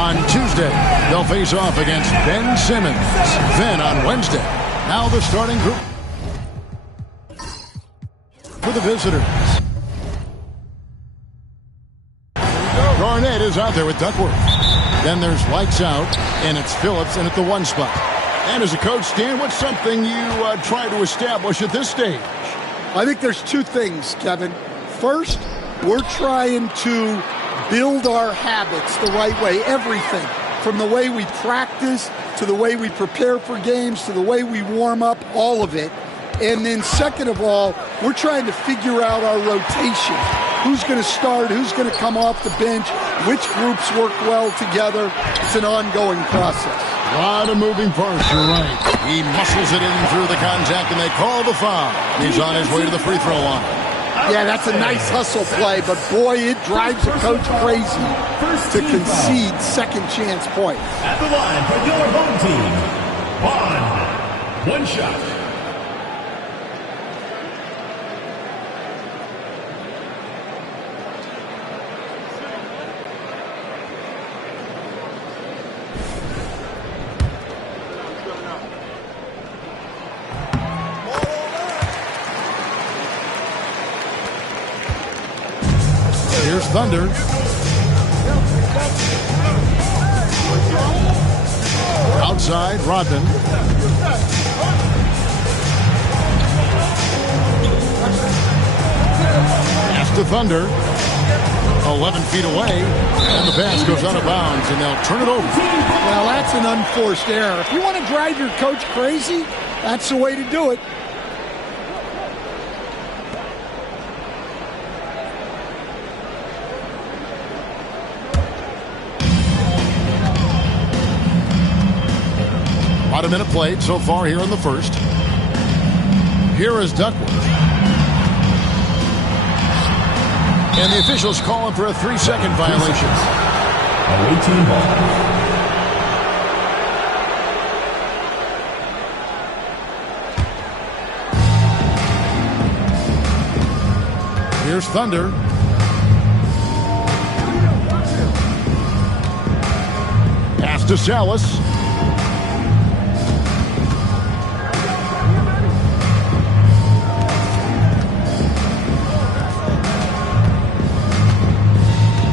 On Tuesday, they'll face off against Ben Simmons. Then on Wednesday, now the starting group for the visitors. Garnett is out there with Duckworth. Then there's lights out, and it's Phillips in at the 1 spot. And as a coach, Stan, what's something you try to establish at this stage? I think there's 2 things, Kevin. First, we're trying to build our habits the right way, everything. From the way we practice, to the way we prepare for games, to the way we warm up, all of it. And then second of all, we're trying to figure out our rotation. Who's going to start? Who's going to come off the bench? Which groups work well together? It's an ongoing process. A lot of moving parts, you're right. He muscles it in through the contact, and they call the foul. He's on his way to the free throw line. Yeah, that's a nice hustle play, but boy, it drives a coach crazy to concede second chance points. At the line for your home team, Bond. 1 shot. Here's Thunder. Outside, Rodman. Pass to Thunder. 11 feet away, and the pass goes out of bounds, and they'll turn it over. Well, that's an unforced error. If you want to drive your coach crazy, that's the way to do it. About a minute played so far here in the first. Here is Duckworth. And the officials calling for a 3-second violation. Away team ball. Here's Thunder. Pass to Salas.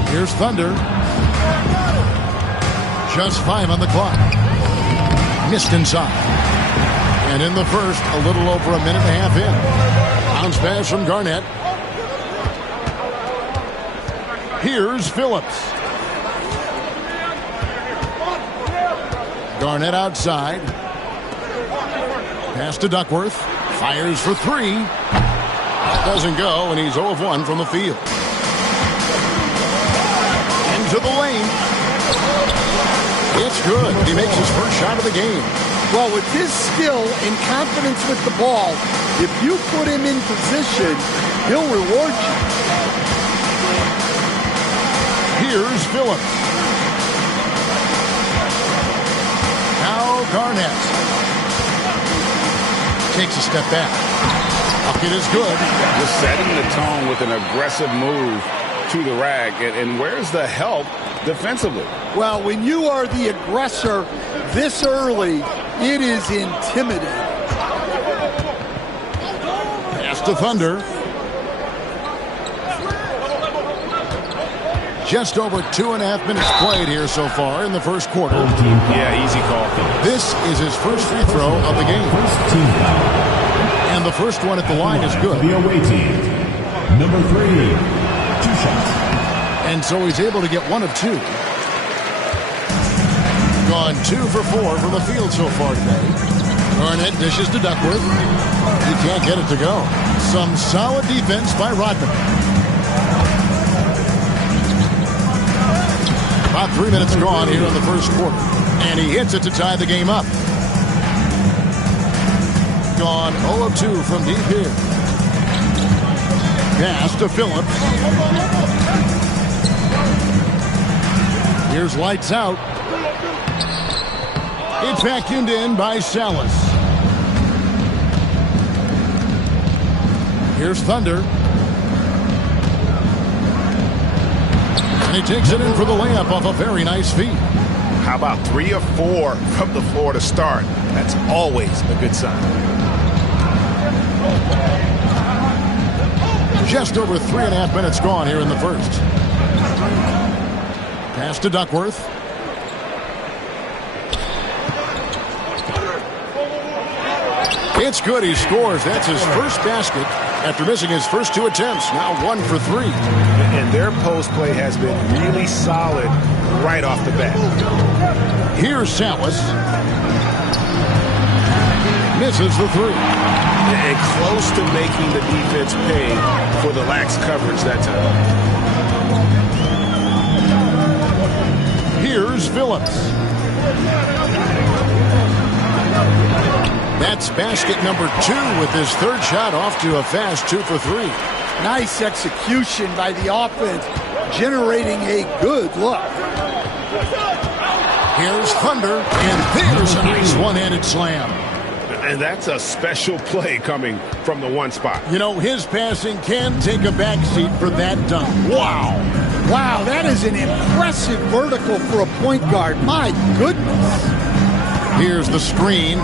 Here's Thunder. Just 5 on the clock. Missed inside. And in the first, a little over a minute and a half in. Bounce pass from Garnett. Here's Phillips. Garnett outside. Pass to Duckworth. Fires for 3. That doesn't go, and he's 0 of 1 from the field. To the lane. It's good. He makes his first shot of the game. Well, with his skill and confidence with the ball, if you put him in position, he'll reward you. Here's Phillips. Now Garnett. Takes a step back. Bucket is good. Just setting the tone with an aggressive move to the rack, and where's the help defensively? Well, when you are the aggressor this early, it is intimidating. Pass to Thunder. Just over 2.5 minutes played here so far in the first quarter. Yeah, easy call. This is his first free throw of the game. And the first one at the line is good. The away team, number 3. 2 shots. And so he's able to get 1 of 2. Gone 2 for 4 from the field so far today. Garnett dishes to Duckworth. He can't get it to go. Some solid defense by Rodman. About 3 minutes gone here in the first quarter. And he hits it to tie the game up. Gone 0 of 2 from deep here. Pass to Phillips. Here's lights out. It's vacuumed in by Salas. Here's Thunder. he takes it in for the layup off a very nice feed. How about 3 or 4 from the floor to start? That's always a good sign. Just over 3.5 minutes gone here in the first. Pass to Duckworth. It's good. He scores. That's his first basket after missing his first 2 attempts. Now 1 for 3. And their post play has been really solid right off the bat. Here's Salas. Misses the 3. And close to making the defense pay for the lax coverage that time. Here's Phillips. That's basket number 2 with his third shot off to a fast 2 for 3. Nice execution by the offense, generating a good look. Here's Thunder, and there's a nice one-handed slam. And that's a special play coming from the one spot. You know, his passing can take a backseat for that dunk. Wow. Wow, that is an impressive vertical for a point guard. My goodness. Here's the screen.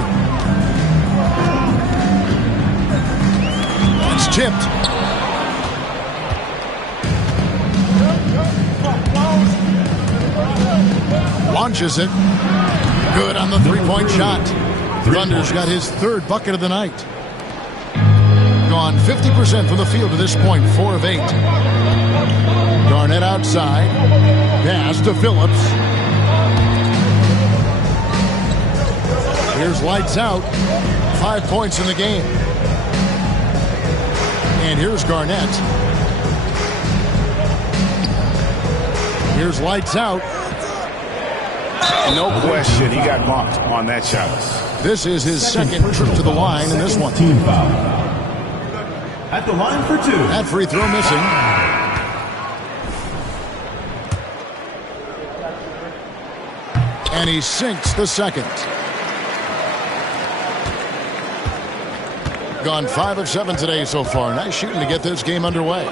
It's tipped. Launches it. Good on the three-point shot. Thunder's got his third bucket of the night. Gone 50% from the field to this point, 4 of 8. Garnett outside. Pass to Phillips. Here's lights out. 5 points in the game. And here's Garnett. Here's lights out. No question, he got bumped on that shot. This is his second trip to the line in this one. Team foul. At the line for 2. That free throw missing. And he sinks the second. Gone 5 of 7 today so far. Nice shooting to get this game underway.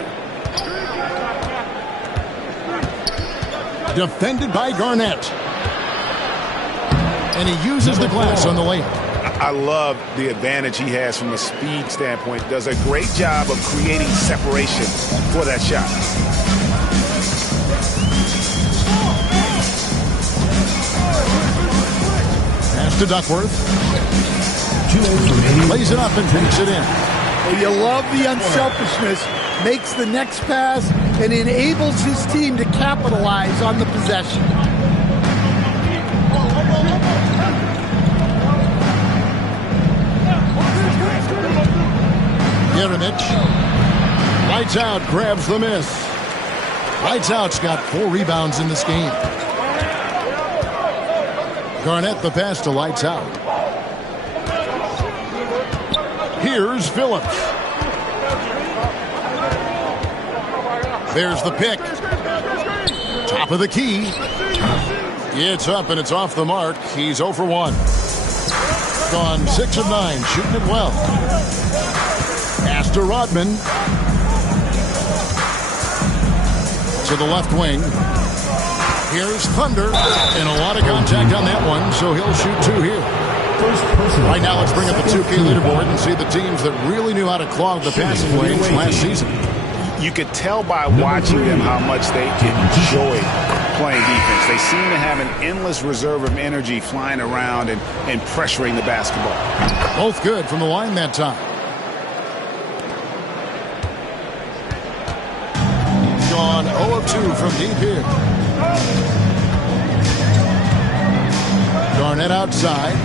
Defended by Garnett. And he uses the glass on the layup. I love the advantage he has from a speed standpoint. Does a great job of creating separation for that shot. Pass to Duckworth. Lays it up and takes it in. Well, you love the unselfishness. Makes the next pass and enables his team to capitalize on the possession. Jeremic. Lights out, grabs the miss. Lights out's got 4 rebounds in this game. Garnett the pass to Lights out. Here's Phillips. There's the pick. Top of the key. It's up and it's off the mark. He's 0 for 1. Gone 6 of 9, shooting it well. Pass to Rodman. To the left wing. Here's Thunder. And a lot of contact on that one, so he'll shoot 2 here. Right now, let's bring up the 2K leaderboard and see the teams that really knew how to clog the passing lanes last season. You could tell by watching them how much they enjoy playing defense. They seem to have an endless reserve of energy flying around and pressuring the basketball. Both good from the line that time. Gone 0 of 2 from deep here. Garnett outside.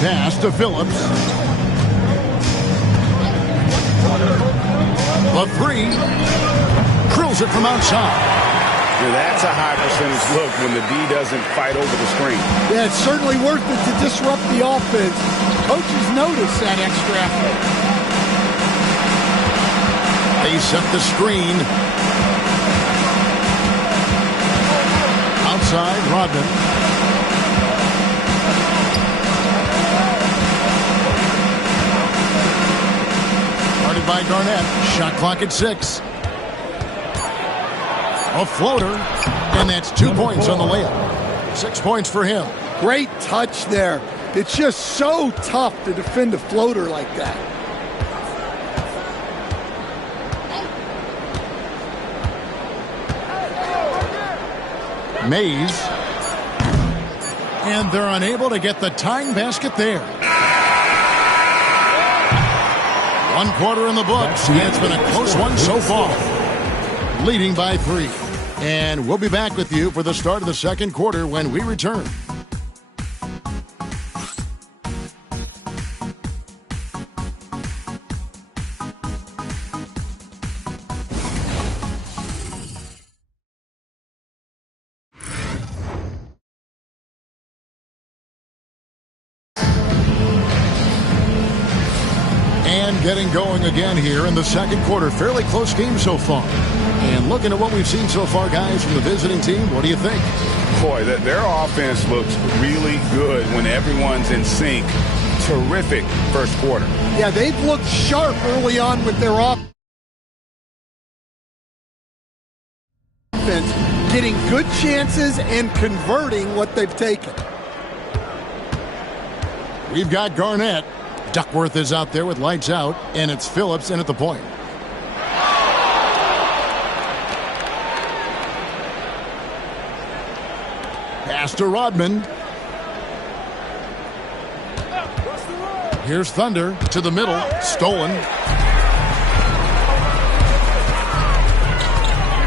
Pass to Phillips. The 3. Drills it from outside. Now that's a high percentage look when the D doesn't fight over the screen. Yeah, it's certainly worth it to disrupt the offense. Coaches notice that extra effort. They set the screen. Outside, Rodman. By Garnett. Shot clock at 6. A floater, and that's 2 points on the layup. 6 points for him. Great touch there. It's just so tough to defend a floater like that. Mays. And they're unable to get the tying basket there. 1 quarter in the books, and it's been a close one so far. Leading by 3. And we'll be back with you for the start of the second quarter when we return. Getting going again here in the second quarter. Fairly close game so far. And looking at what we've seen so far, guys, from the visiting team, what do you think? Boy, their offense looks really good when everyone's in sync. Terrific first quarter. Yeah, they've looked sharp early on with their offense. Getting good chances and converting what they've taken. We've got Garnett. Duckworth is out there with lights out, and it's Phillips in at the point. Pass to Rodman. Here's Thunder to the middle. Stolen.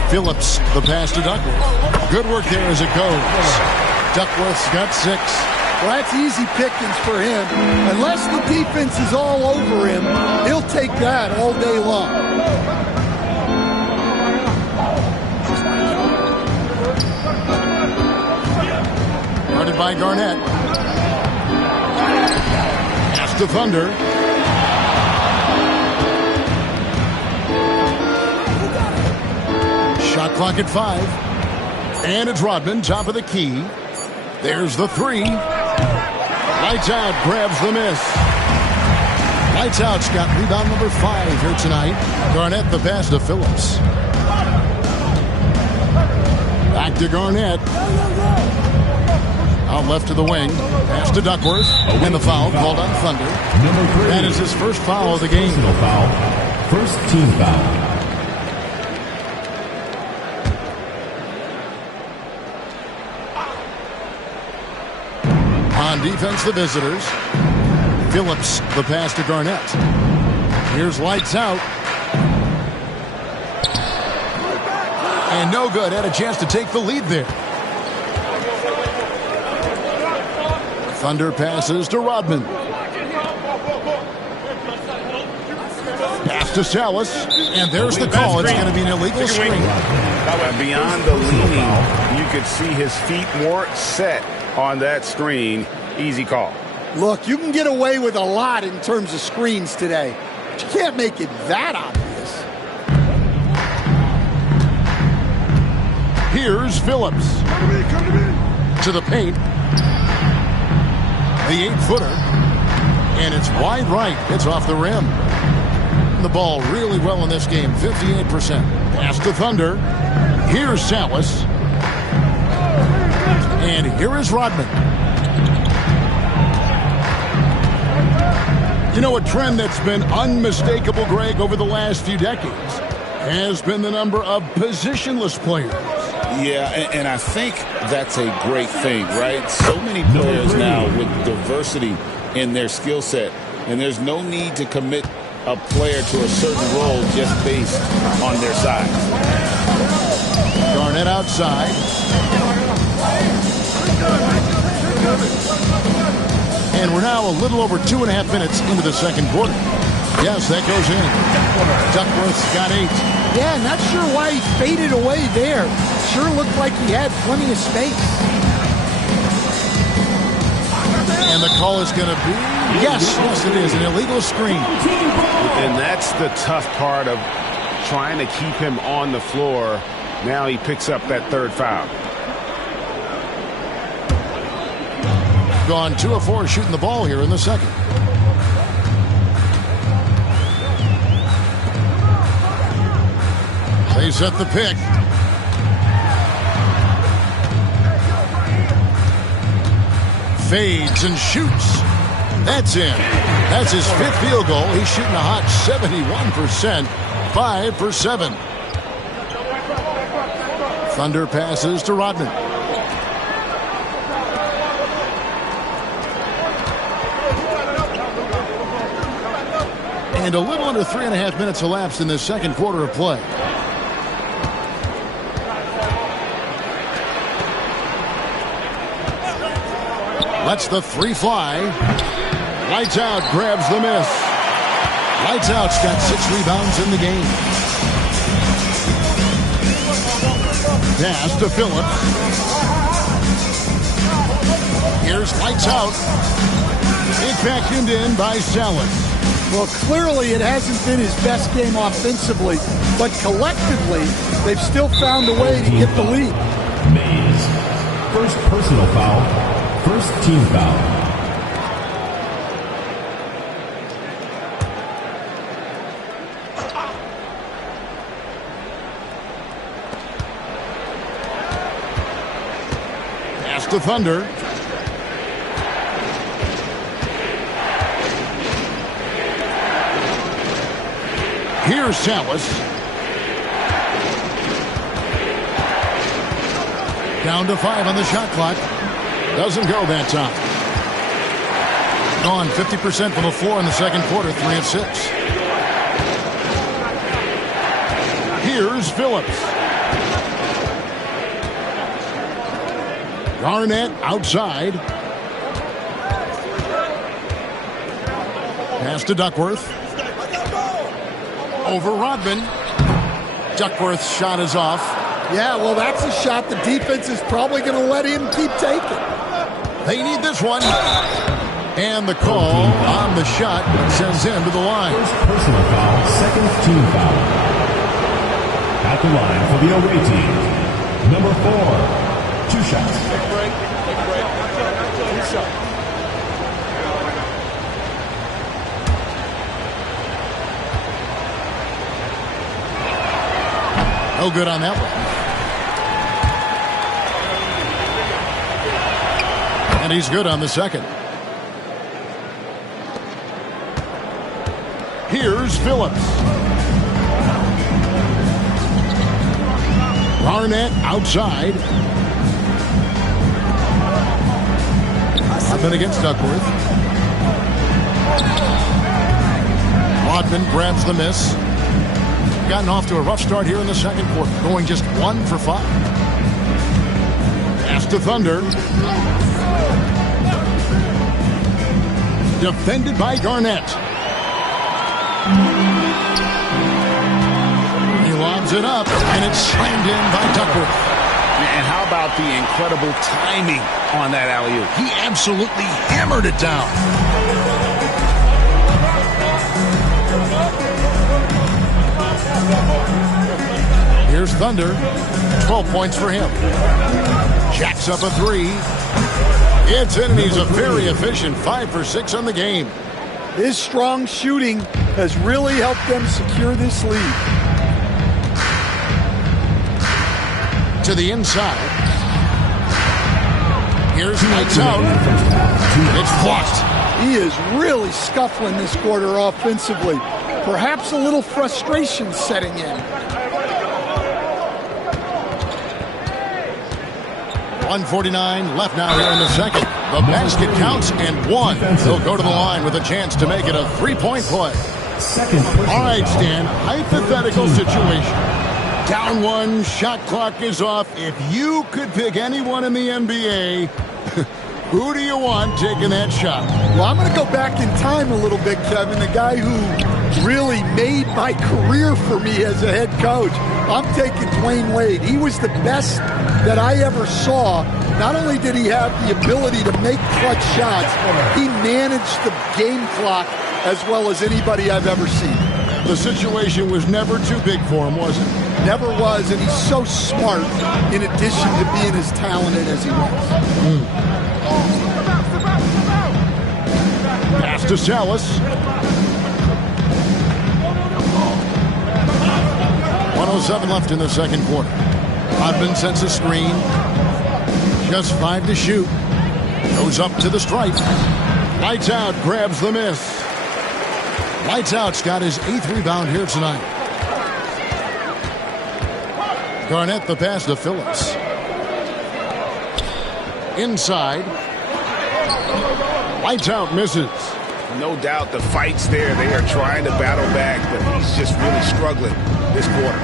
Phillips, the pass to Duckworth. Good work there as it goes. Duckworth's got 6. Well, that's easy pickings for him. Unless the defense is all over him, he'll take that all day long. Guarded by Garnett. Pass to Thunder. Shot clock at 5. And it's Rodman, top of the key. There's the 3. Lights out, grabs the miss. Lights out's got rebound number 5 here tonight. Garnett, the pass to Phillips. Back to Garnett. Out left to the wing. Pass to Duckworth. And the foul called on Thunder. That is his first foul of the game. First team foul. On defense, the visitors. Phillips, the pass to Garnett. Here's lights out. And no good. Had a chance to take the lead there. Thunder passes to Rodman. Pass to Salas. And there's the call. It's going to be an illegal screen. Beyond the leaning, you could see his feet weren't set on that screen. Easy call. Look, you can get away with a lot in terms of screens today. But you can't make it that obvious. Here's Phillips. To the paint. The 8-footer. And it's wide right. It's off the rim. The ball really well in this game. 58%. Pass to Thunder. Here's Salas. And here is Rodman. You know, a trend that's been unmistakable, Greg, over the last few decades has been the number of positionless players. Yeah, and I think that's a great thing, right? So many players now with diversity in their skill set, and there's no need to commit a player to a certain role just based on their size. Garnett outside. And we're now a little over 2.5 minutes into the second quarter. Yes, that goes in. Duckworth's got 8. Yeah, not sure why he faded away there. Sure looked like he had plenty of space. And the call is going to be, yes, it is, an illegal screen. And that's the tough part of trying to keep him on the floor. Now he picks up that 3rd foul. Gone 2 of 4 shooting the ball here in the second. They set the pick. fades and shoots. That's in. That's his 5th field goal. He's shooting a hot 71%, 5 for 7. Thunder passes to Rodman. And a little under 3.5 minutes elapsed in the second quarter of play. Lets the 3 fly. Lights out, grabs the miss. Lights out's got 6 rebounds in the game. Pass to Phillips. Here's Lights out. It's vacuumed in by Salas. Well, clearly it hasn't been his best game offensively, but collectively, they've still found a way to get the lead. Mays. First personal foul. First team foul. Pass to Thunder. Here's Salas. Down to 5 on the shot clock. Doesn't go that time. Gone 50% from the floor in the second quarter, 3 of 6. Here's Phillips. Garnett outside. Pass to Duckworth. Over Rodman. Duckworth's shot is off. Yeah, well, that's a shot the defense is probably going to let him keep taking. They need this one. And the call on the shot sends him to the line. First personal foul, second team foul. At the line for the away team, number 4, 2 shots. Take a break. 2 shots. No good on that one. And he's good on the second. Here's Phillips. Garnett outside. Rodman against Duckworth. Rodman grabs the miss. Gotten off to a rough start here in the second quarter, going just 1 for 5. Pass to Thunder. Defended by Garnett. He lobs it up, and it's slammed in by Duckworth. And how about the incredible timing on that alley-oop? He absolutely hammered it down. Here's Thunder. 12 points for him. Jacks up a 3. It's in, and he's a very efficient 5 for 6 on the game. His strong shooting has really helped them secure this lead. To the inside. Here's Lights out. It's blocked. He is really scuffling this quarter offensively. Perhaps a little frustration setting in. 1:49 left now here in the second. The basket counts and 1. He'll go to the line with a chance to make it a 3-point play. All right, Stan, hypothetical situation. Down 1, shot clock is off. If you could pick anyone in the NBA, who do you want taking that shot? Well, I'm going to go back in time a little bit, Kevin. The guy who really made my career for me as a head coach. I'm taking Dwayne Wade. He was the best that I ever saw. Not only did he have the ability to make clutch shots, he managed the game clock as well as anybody I've ever seen. The situation was never too big for him, was it? Never was, and he's so smart in addition to being as talented as he was. Pass to Salas. 1:07 left in the second quarter. Rodman sets a screen. Just 5 to shoot. Goes up to the stripe. Lights Out grabs the miss. Lights Out's got his 8th rebound here tonight. Garnett the pass to Phillips. Inside. Lights Out misses. No doubt the fight's there. They are trying to battle back, but he's just really struggling this quarter.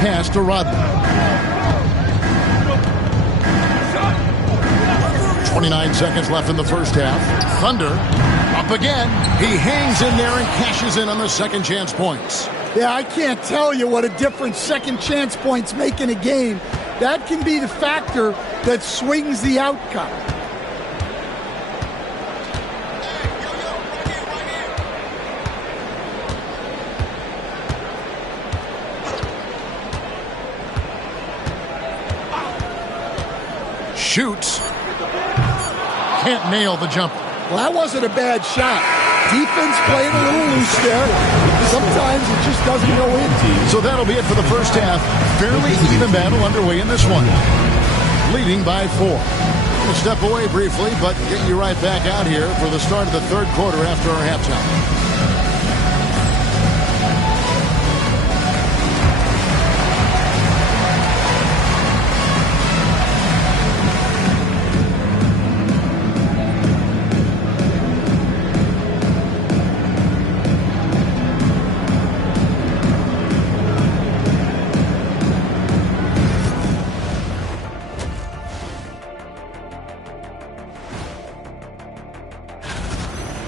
Pass to Rodman. 29 seconds left in the first half. Thunder up again. He hangs in there and cashes in on the second chance points. Yeah, I can't tell you what a difference second chance points make in a game. That can be the factor that swings the outcome. Shoots. Can't nail the jumper. Well, that wasn't a bad shot. Defense playing a little loose there. Sometimes it just doesn't go in. So that'll be it for the first half. Fairly even battle underway in this one. Leading by 4. We'll step away briefly, but get you right back out here for the start of the third quarter after our halftime.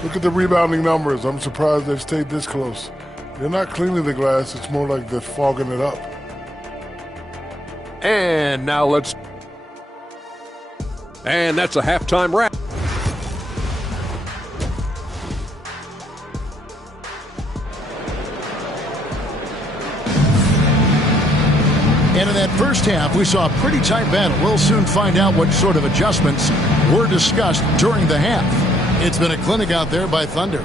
Look at the rebounding numbers. I'm surprised they've stayed this close. They're not cleaning the glass. It's more like they're fogging it up. And now And that's a halftime wrap. And in that first half, we saw a pretty tight battle. We'll soon find out what sort of adjustments were discussed during the half. It's been a clinic out there by Thunder.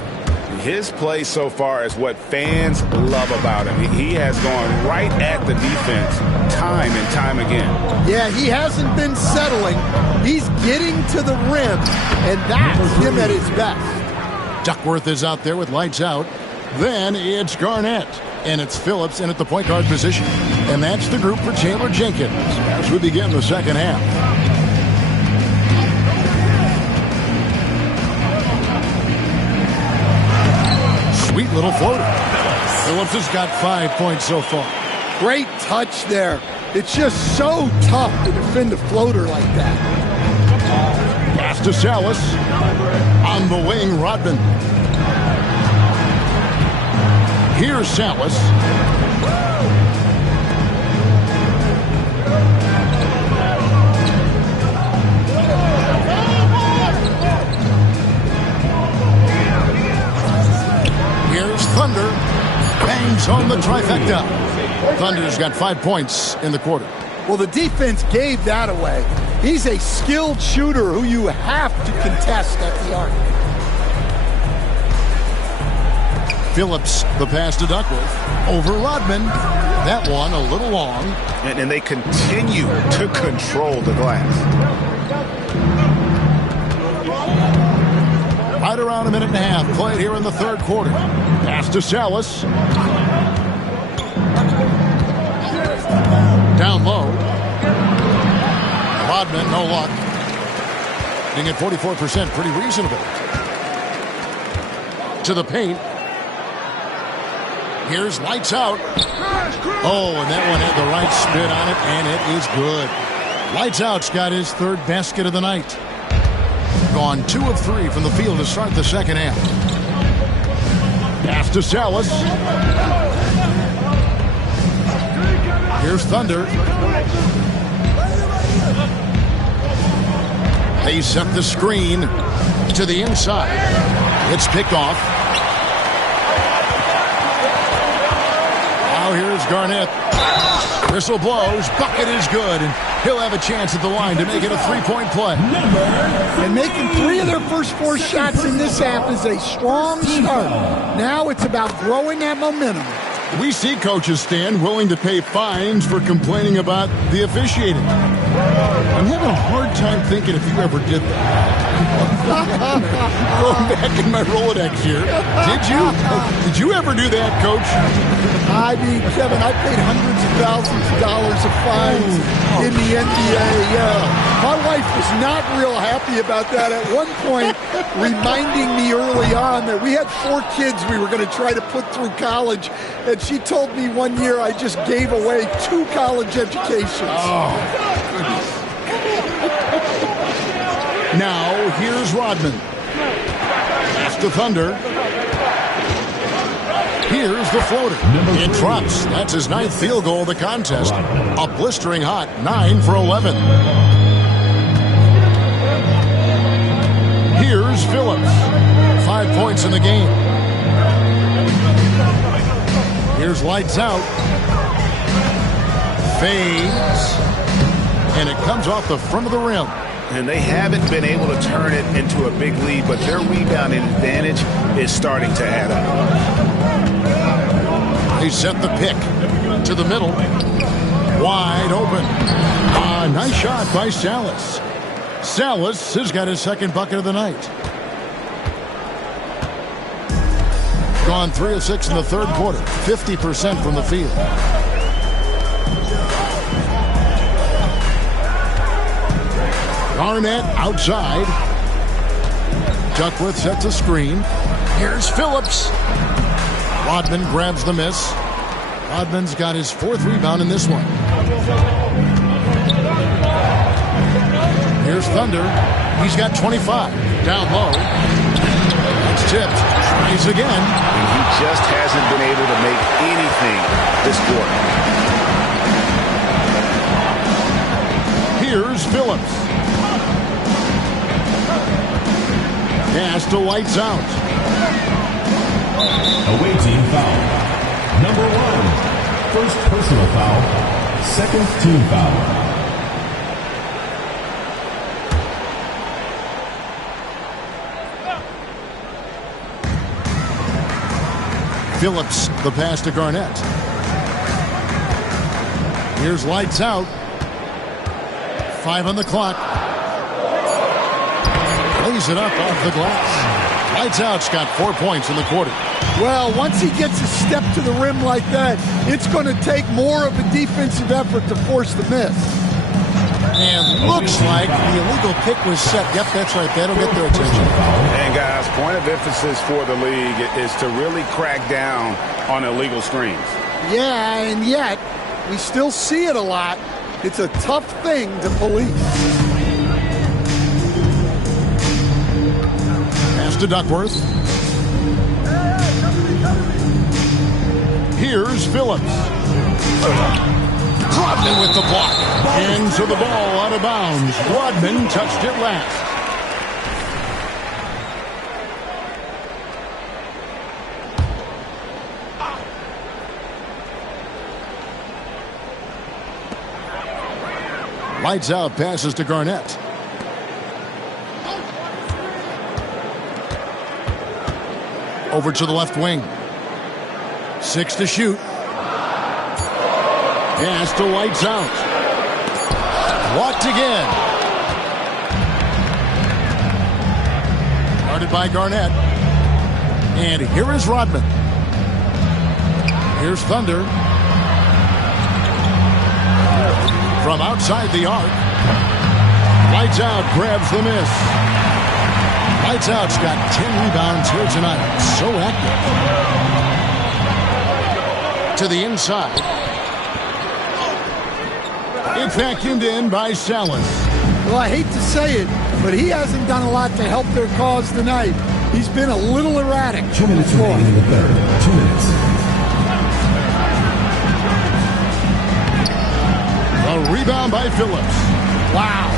His play so far is what fans love about him. He has gone right at the defense time and time again. Yeah, he hasn't been settling. He's getting to the rim, and that's him at his best. Duckworth is out there with Lights Out. Then it's Garnett. And it's Phillips in at the point guard position. And that's the group for Taylor Jenkins as we begin the second half. Sweet little floater. Phillips has got 5 points so far. Great touch there. It's just so tough to defend a floater like that. Pass to Salas. On the wing, Rodman. Here's Salas. Here's Thunder. Bangs on the trifecta. Thunder's got 5 points in the quarter. Well, the defense gave that away. He's a skilled shooter who you have to contest at the arc. Phillips, the pass to Duckworth. Over Rodman. That one a little long. And they continue to control the glass. Right around a minute and a half played here in the third quarter. Pass to Salas. Down low. Rodman, no luck. Being at 44%, pretty reasonable. To the paint. Here's Lights Out. Oh, and that one had the right spin on it, and it is good. Lights Out's got his third basket of the night. Gone 2 of 3 from the field to start the second half. Pass to Salas. Here's Thunder. They set the screen to the inside. It's picked off. Now here's Garnett. Whistle blows. Bucket is good. And he'll have a chance at the line to make it a three-point play. And making 3 of their first 4 shots in this half is a strong start. Now it's about growing that momentum. We see coaches stand willing to pay fines for complaining about the officiating. I'm having a hard time thinking if you ever did that. Going back in my Rolodex here. Did you? Did you ever do that, Coach? I mean, Kevin, I paid hundreds of thousands of dollars of fines in the NBA. My wife was not real happy about that at one point, reminding me early on that we had 4 kids we were going to try to put through college, and she told me one year I just gave away 2 college educations. Oh, goodness. Now, here's Rodman. That's the Thunder. Here's the floater. It drops. That's his 9th field goal of the contest. A blistering hot 9 for 11. Here's Phillips. 5 points in the game. Here's lights out. Fades. And it comes off the front of the rim. And they haven't been able to turn it into a big lead, but their rebounding advantage is starting to add up. They set the pick to the middle. Wide open. Nice shot by Salas. Salas has got his 2nd bucket of the night. Gone 3 of 6 in the 3rd quarter. 50% from the field. Garnett outside. Duckworth sets a screen. Here's Phillips. Rodman grabs the miss. Rodman's got his 4th rebound in this one. Here's Thunder. He's got 25. Down low. It's tipped. Tries again. And he just hasn't been able to make anything this quarter. Here's Phillips. Pass to lights out. Away team foul. Number 1. First personal foul. 2nd team foul. Phillips, the pass to Garnett. Here's lights out. 5 on the clock. Lays it up off the glass. Lights out's got 4 points in the quarter. Well, once he gets a step to the rim like that, it's going to take more of a defensive effort to force the miss. And looks like the illegal pick was set. Yep, that's right. That'll get their attention. And guys, point of emphasis for the league is to really crack down on illegal screens. Yeah, and yet we still see it a lot. It's a tough thing to police. Pass to Duckworth. Here's Phillips. Rodman with the block. And so the ball out of bounds. Rodman touched it last. Lights out, passes to Garnett. Over to the left wing. 6 to shoot. Pass to lights out. Blocked again. Guarded by Garnett. And here is Rodman. Here's Thunder. From outside the arc. Lights out grabs the miss. Lights out's got 10 rebounds here tonight. So active. To the inside. It vacuumed in by Salas. Well, I hate to say it, but he hasn't done a lot to help their cause tonight. He's been a little erratic. 2 minutes remaining in the 3rd. 2 minutes. A rebound by Phillips. Wow.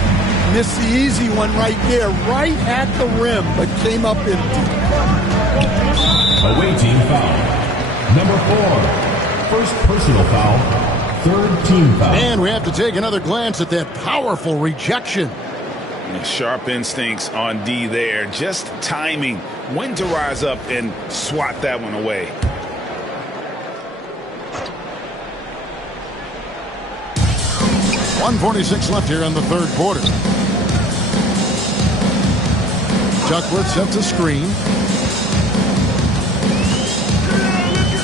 Missed the easy one right there, right at the rim, but came up empty. Away team foul. Number 4. First personal foul. 3rd team foul. And we have to take another glance at that powerful rejection. Sharp instincts on D there. Just timing when to rise up and swat that one away. 1:46 left here in the third quarter. Duckworth sets a screen.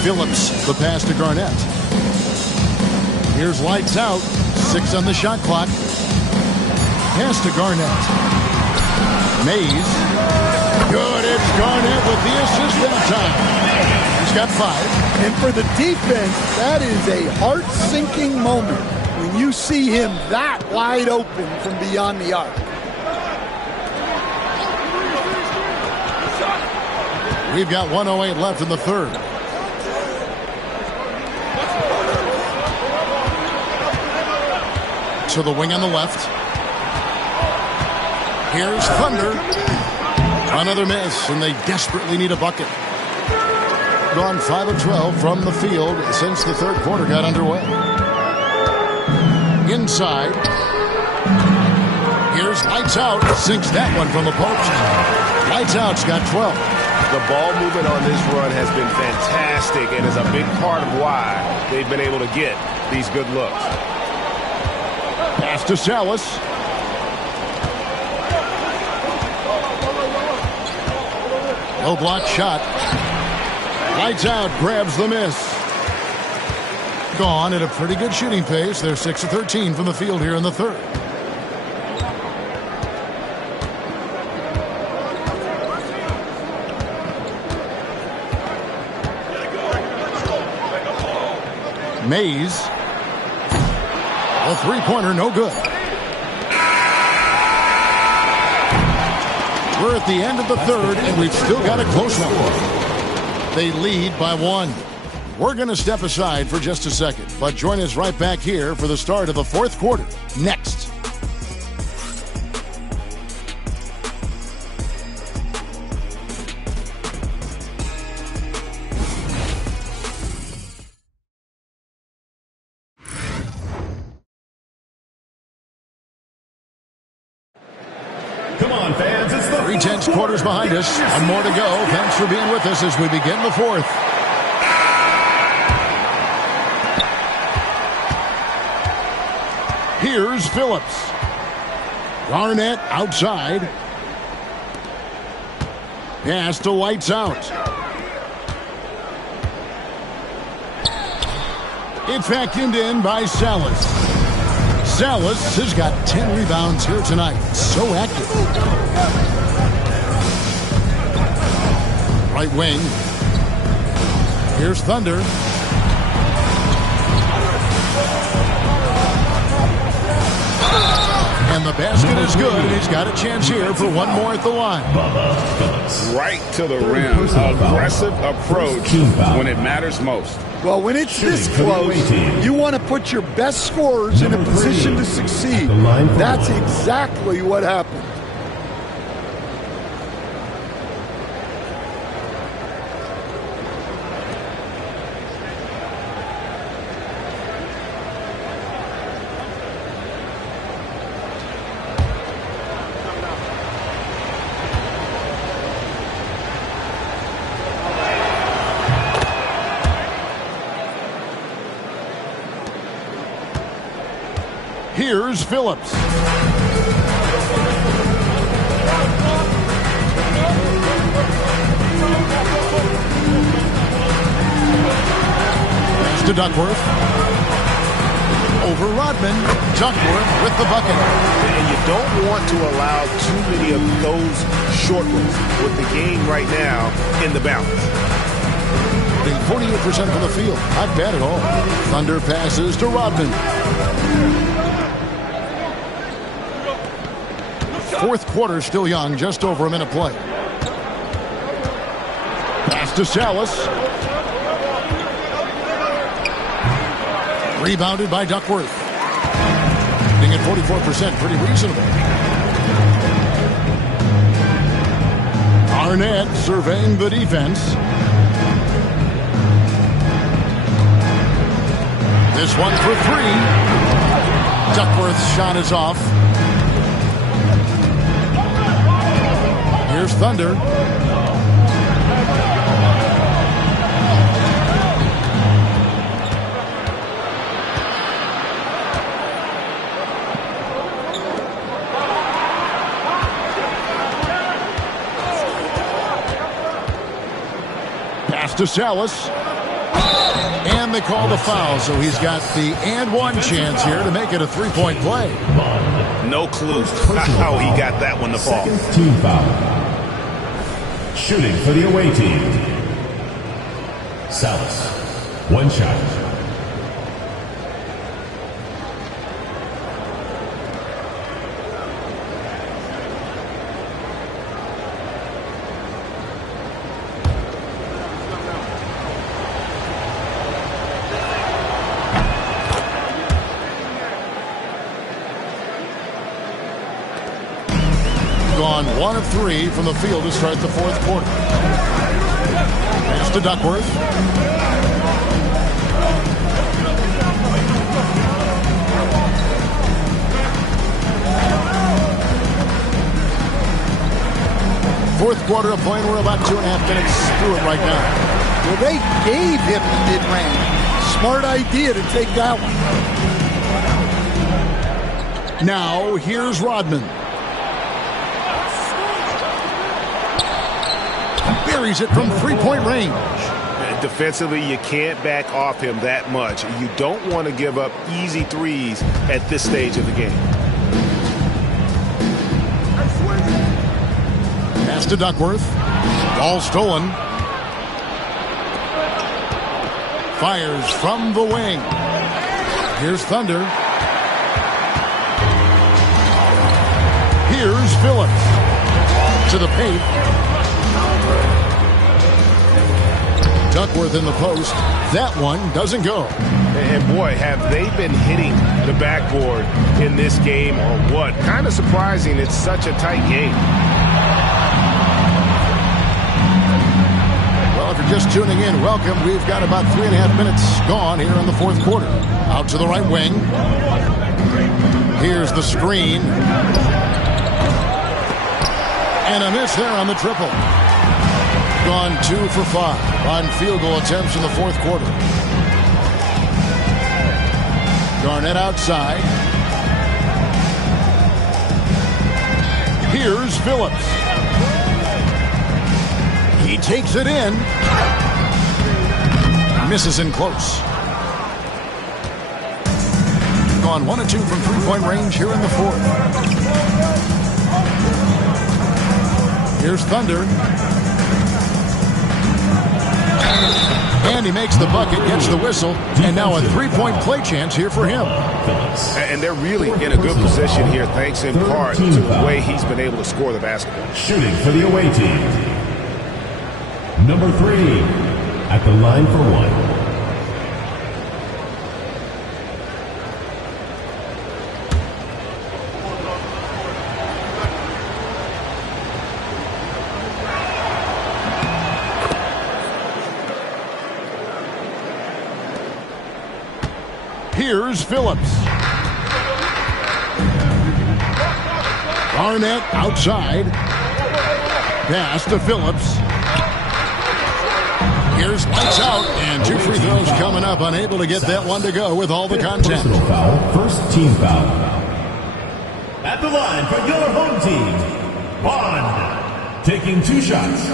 Phillips, the pass to Garnett. Here's lights out. 6 on the shot clock. Pass to Garnett. Mays. Good. It's Garnett with the assist that time. He's got 5. And for the defense, that is a heart-sinking moment when you see him that wide open from beyond the arc. We've got 1:08 left in the third. To the wing on the left. Here's Thunder. Another miss, and they desperately need a bucket. Gone 5 of 12 from the field since the third quarter got underway. Inside. Here's Lights Out. Sinks that one from the post. Lights Out's got 12. The ball movement on this run has been fantastic and is a big part of why they've been able to get these good looks. Pass to Salas. Low block shot. Lights Out grabs the miss. Gone at a pretty good shooting pace. They're 6 of 13 from the field here in the third. Mays. A three-pointer, no good. We're at the end of the third, and we've still got a close one. They lead by 1. We're going to step aside for just a second, but join us right back here for the start of the fourth quarter. Next. Come on, fans, it's the 3 tenths quarters behind us, and more to go. Thanks for being with us as we begin the fourth. Here's Phillips. Garnett outside. Pass to Lights Out. It's vacuumed in by Salas. Salas has got 10 rebounds here tonight. So active. Right wing. Here's Thunder. And the basket is good, and he's got a chance here for one more at the line. Right to the rim. Aggressive approach when it matters most. Well, when it's this close, you want to put your best scorers in a position to succeed. That's exactly what happened. Here's Phillips. Pass to Duckworth. Over Rodman. Duckworth with the bucket. And you don't want to allow too many of those short ones with the game right now in the balance. 48% from the field. Not bad at all. Thunder passes to Rodman. Fourth quarter still young, just over a minute play. Pass to Salas. Rebounded by Duckworth. Being at 44%, pretty reasonable. Arnett surveying the defense. This one for 3. Duckworth's shot is off. Here's Thunder. to Salas. And they call the foul, so he's got the and one chance here to make it a three-point play. No clue how he got that one to fall. Second team foul. Shooting for the away team. Salas. One shot. Gone 1 of 3 from the field to start the fourth quarter. Pass to Duckworth. Fourth quarter of playing. We're about 2.5 minutes through it right now. Well, they gave him the mid-range. Smart idea to take that one. Now, here's Rodman. Buries it from three-point range. Defensively, you can't back off him that much. You don't want to give up easy threes at this stage of the game. Pass to Duckworth. Ball stolen. Fires from the wing. Here's Thunder. Here's Phillips. To the paint. Duckworth in the post. That one doesn't go. And boy, have they been hitting the backboard in this game or what? Kind of surprising. It's such a tight game. Well, if you're just tuning in, welcome. We've got about 3.5 minutes gone here in the fourth quarter. Out to the right wing. Here's the screen. And a miss there on the triple. Gone 2 for 5 on field goal attempts in the fourth quarter. Garnett outside. Here's Phillips. He takes it in. Misses in close. Gone 1 of 2 from three-point range here in the fourth. Here's Thunder. And he makes the bucket, gets the whistle, and now a three-point play chance here for him. And they're really in a good position here, thanks in part to the way he's been able to score the basketball. Shooting for the away team. Number 3 at the line for one. Here's Phillips. Garnett outside. Pass to Phillips. Here's lights out, and 2 free throws coming up. Unable to get that one to go with all the contact. Personal foul, first team foul. At the line for your home team, Bond, taking 2 shots.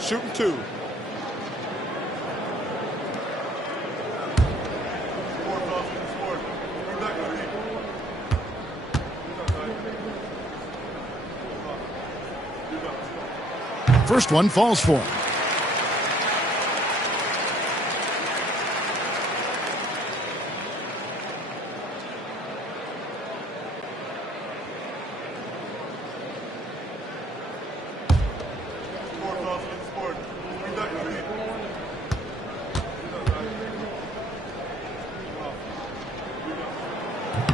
Shooting 2. First one falls for him.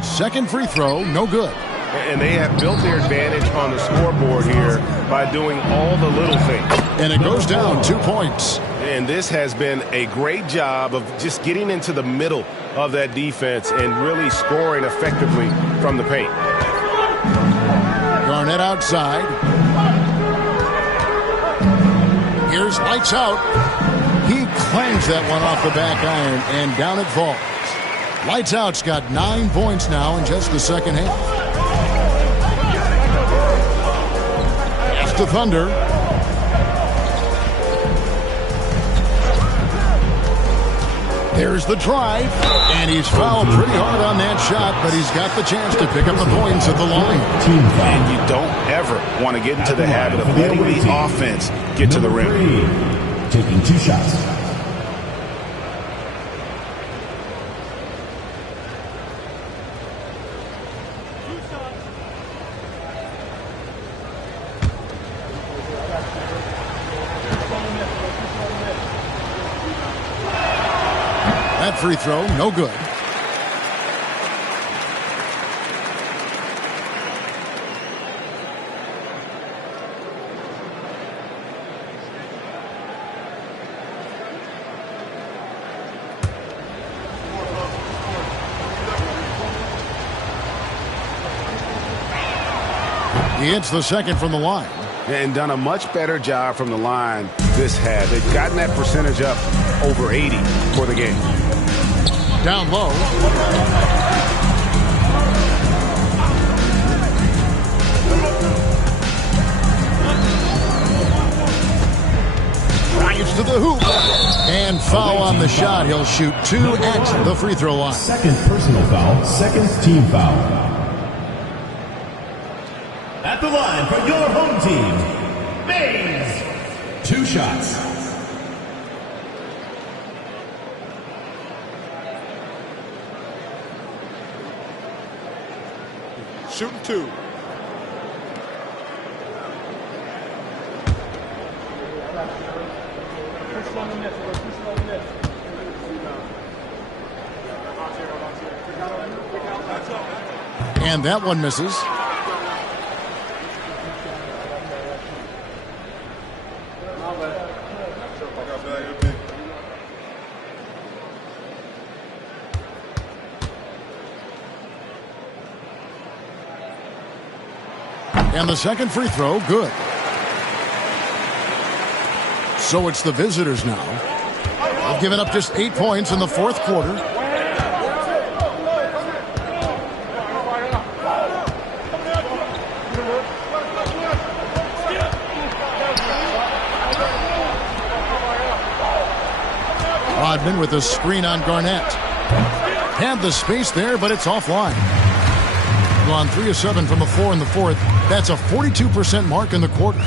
Second free throw, no good. And they have built their advantage on the scoreboard here by doing all the little things. And it goes down 2 points. And this has been a great job of just getting into the middle of that defense and really scoring effectively from the paint. Garnett outside. Here's lights out. He clangs that one off the back iron, and down it falls. Lights out's got 9 points now in just the second half. Pass to Thunder. There's the drive, and he's fouled pretty hard on that shot, but he's got the chance to pick up the points at the line. And you don't ever want to get into the habit of letting the offense get to the rim. Taking 2 shots. That free throw, no good. He hits the second from the line. And done a much better job from the line this half. They've gotten that percentage up over 80 for the game. Down low. Drives to the hoop. And foul on the shot. He'll shoot 2 at the free throw line. Second personal foul, second team foul. At the line for your home team, Mays. 2 shots. Shooting 2. And that one misses. And the second free throw, good. So it's the visitors now. They've given up just 8 points in the fourth quarter. Rodman with a screen on Garnett. Had the space there, but it's offline. Gone 3 of 7 from the floor in the fourth. That's a 42% mark in the quarter.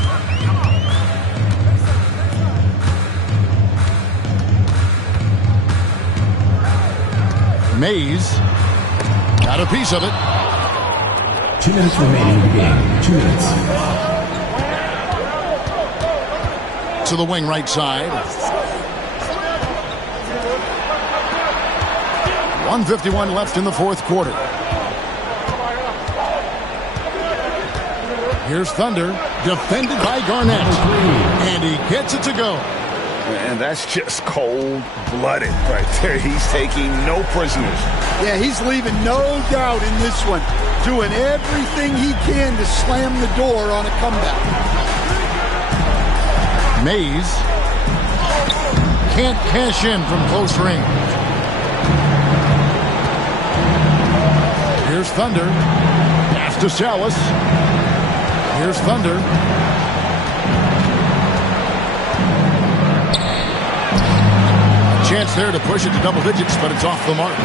Mays got a piece of it. 2 minutes remaining in the game. 2 minutes. To the wing right side. 1:51 left in the fourth quarter. Here's Thunder, defended by Garnett, and he gets it to go. And that's just cold-blooded right there. He's taking no prisoners. Yeah, he's leaving no doubt in this one. Doing everything he can to slam the door on a comeback. Mays can't cash in from close range. Here's Thunder. Pass to Salas. Here's Thunder. A chance there to push it to double digits, but it's off the mark.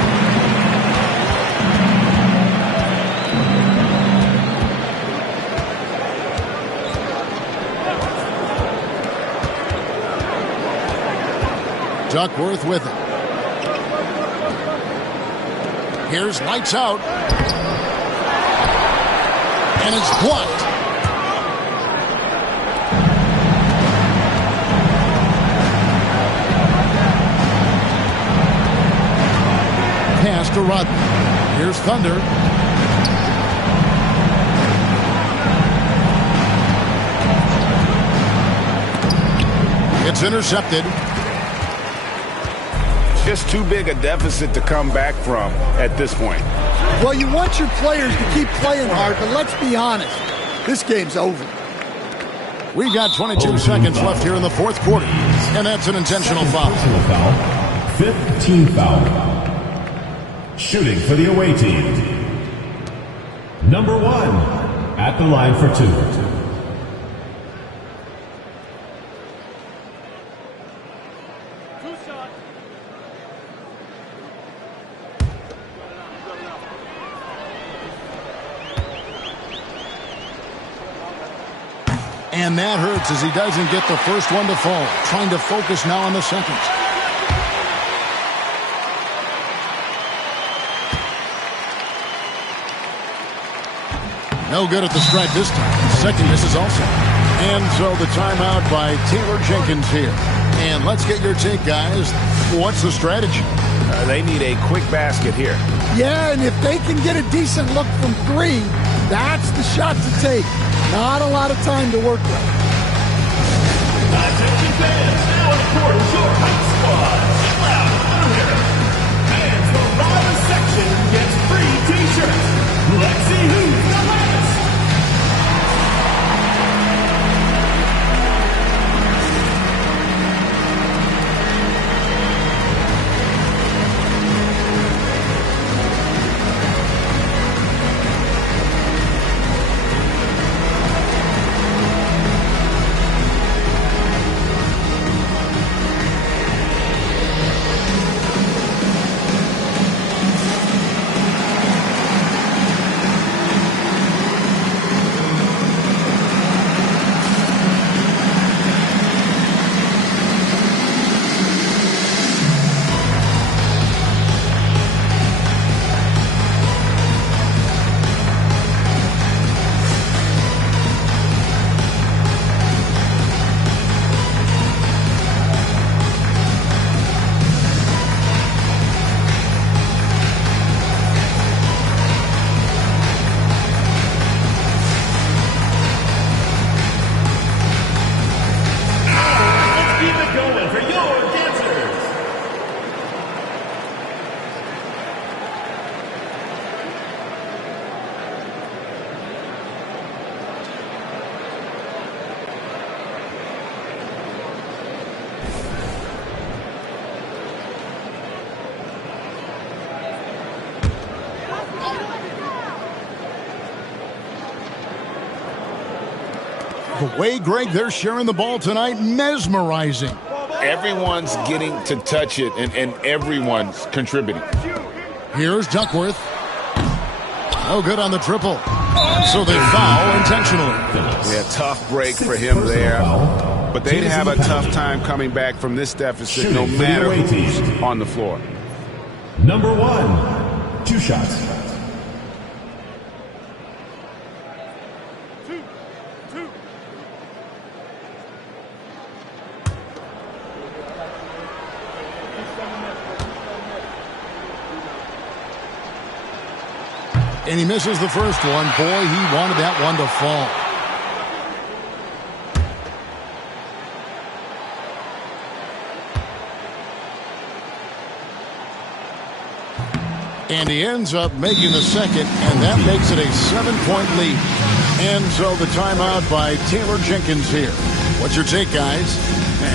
Duckworth with it. Here's lights out. And it's blocked. Pass to Rodman. Here's Thunder. It's intercepted. Just too big a deficit to come back from at this point. Well, you want your players to keep playing hard, but let's be honest. This game's over. We got 22 seconds left here in the fourth quarter, and that's an intentional foul. Personal foul, 5th team foul. Shooting for the away team. Number 1 at the line for 2. And that hurts as he doesn't get the first one to fall. Trying to focus now on the second. No good at the stripe this time. Second misses also. And so the timeout by Taylor Jenkins here. And let's get your take, guys. What's the strategy? They need a quick basket here. Yeah, and if they can get a decent look from three, that's the shot to take. Not a lot of time to work with. Attention fans, now on the court is your hype squad. Loud Thunder. Fans, the bottom section gets free t-shirts. Let's see who's the last. The way, Greg, they're sharing the ball tonight, mesmerizing. Everyone's getting to touch it, and everyone's contributing. Here's Duckworth. No good on the triple. So they foul intentionally. Yeah, tough break for him there. But they'd have a tough time coming back from this deficit no matter who's on the floor. Number one, 2 shots. And he misses the first one. Boy, he wanted that one to fall. And he ends up making the second, and that makes it a 7-point lead. And so the timeout by Taylor Jenkins here. What's your take, guys?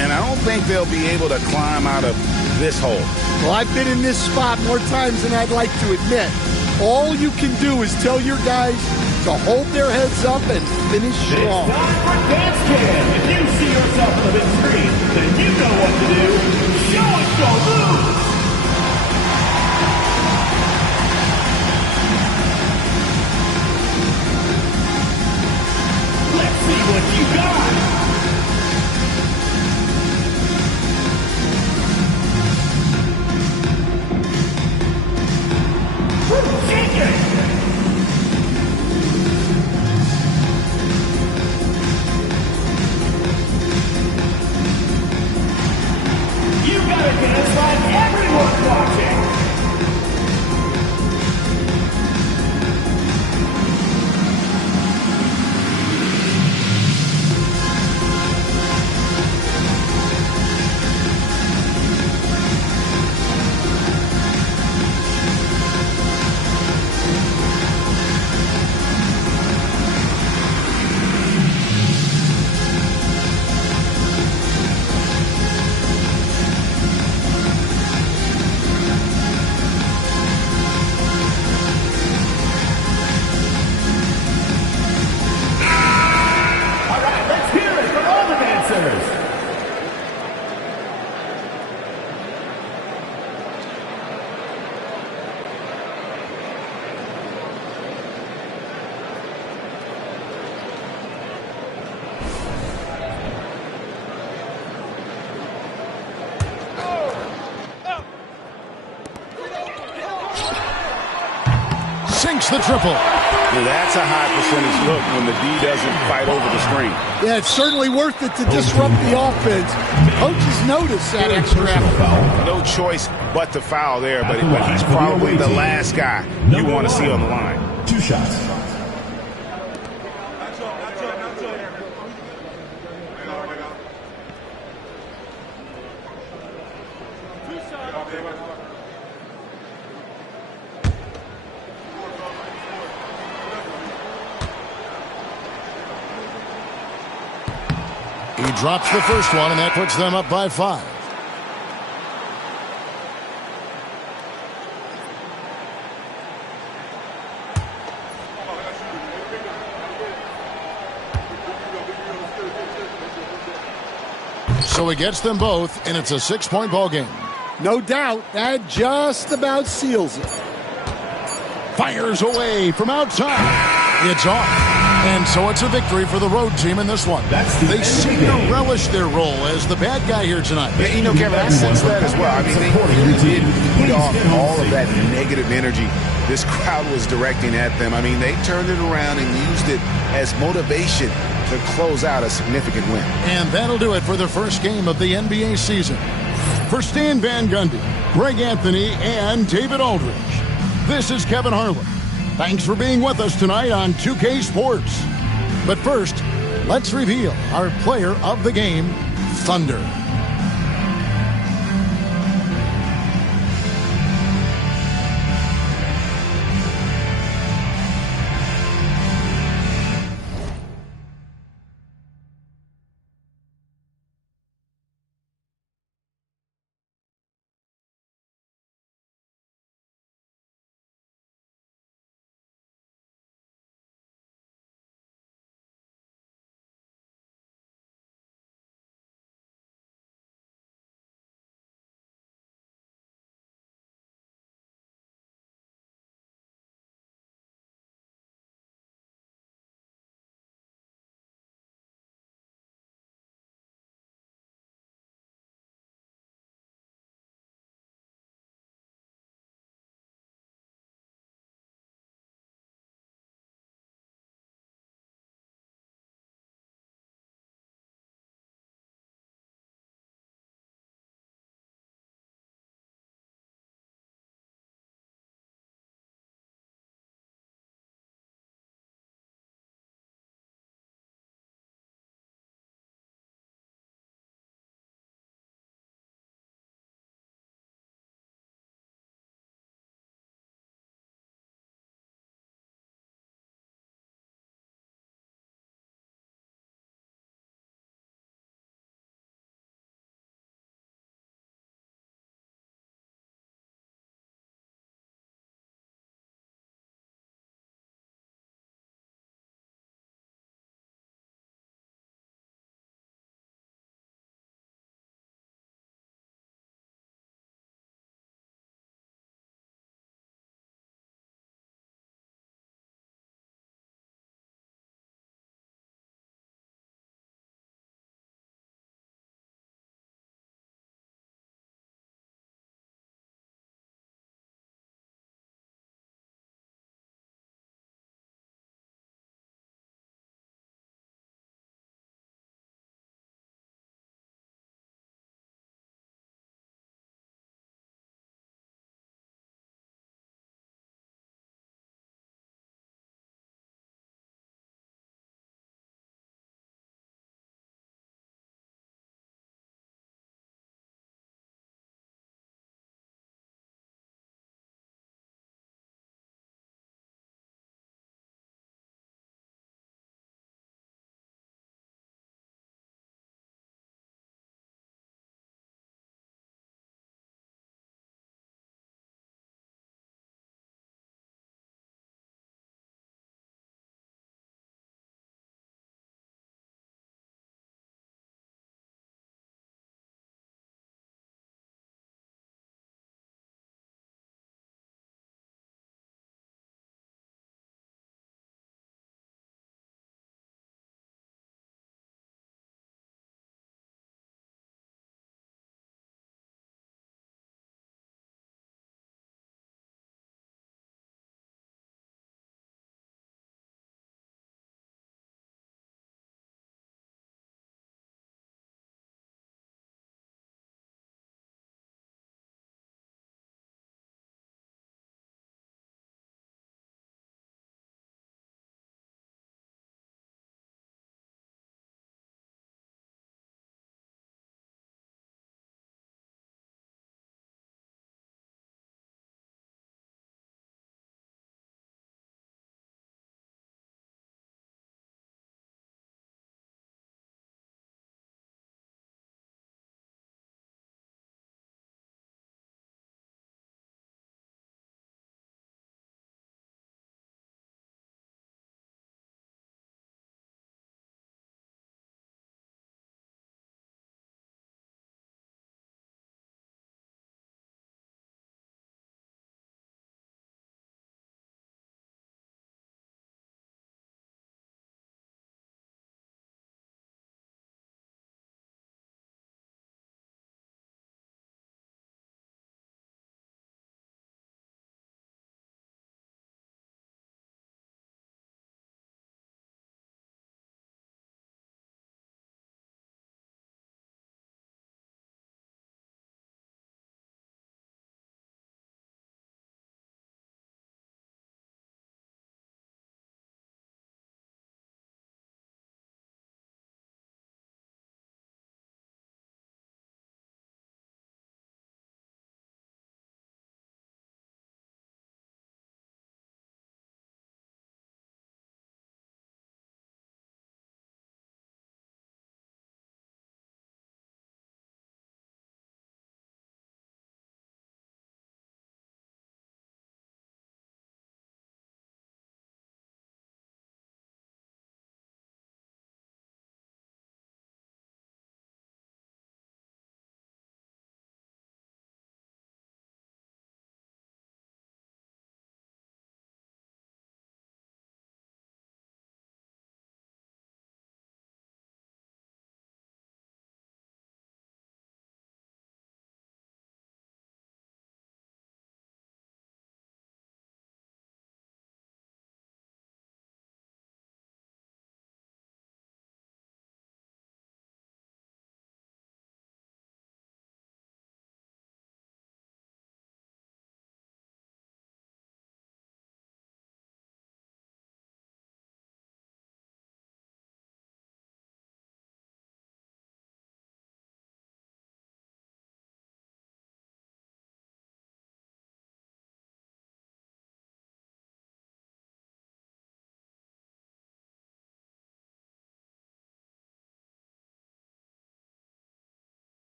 And I don't think they'll be able to climb out of this hole. Well, I've been in this spot more times than I'd like to admit. All you can do is tell your guys to hold their heads up and finish strong. It's time for Dance Cam. If you see yourself on the big screen, then you know what to do. Show us your moves. Let's see what you got. Gets the triple. Now, that's a high percentage look when the D doesn't fight over the screen. Yeah, it's certainly worth it to disrupt the offense. Coaches notice that extra effort. No choice but to foul there, but he's probably the last guy you want to see on the line. 2 shots. He drops the first one, and that puts them up by 5. So he gets them both, and it's a 6-point ball game. No doubt, that just about seals it. Fires away from outside. It's off. And so it's a victory for the road team in this one. They seem to relish their role as the bad guy here tonight. Yeah, you know, Kevin, I sense that as well. I mean, they really did feed off all of that negative energy this crowd was directing at them. I mean, they turned it around and used it as motivation to close out a significant win. And that'll do it for the first game of the NBA season. For Stan Van Gundy, Greg Anthony, and David Aldridge, this is Kevin Harlan. Thanks for being with us tonight on 2K Sports. But first, let's reveal our player of the game, Thunder.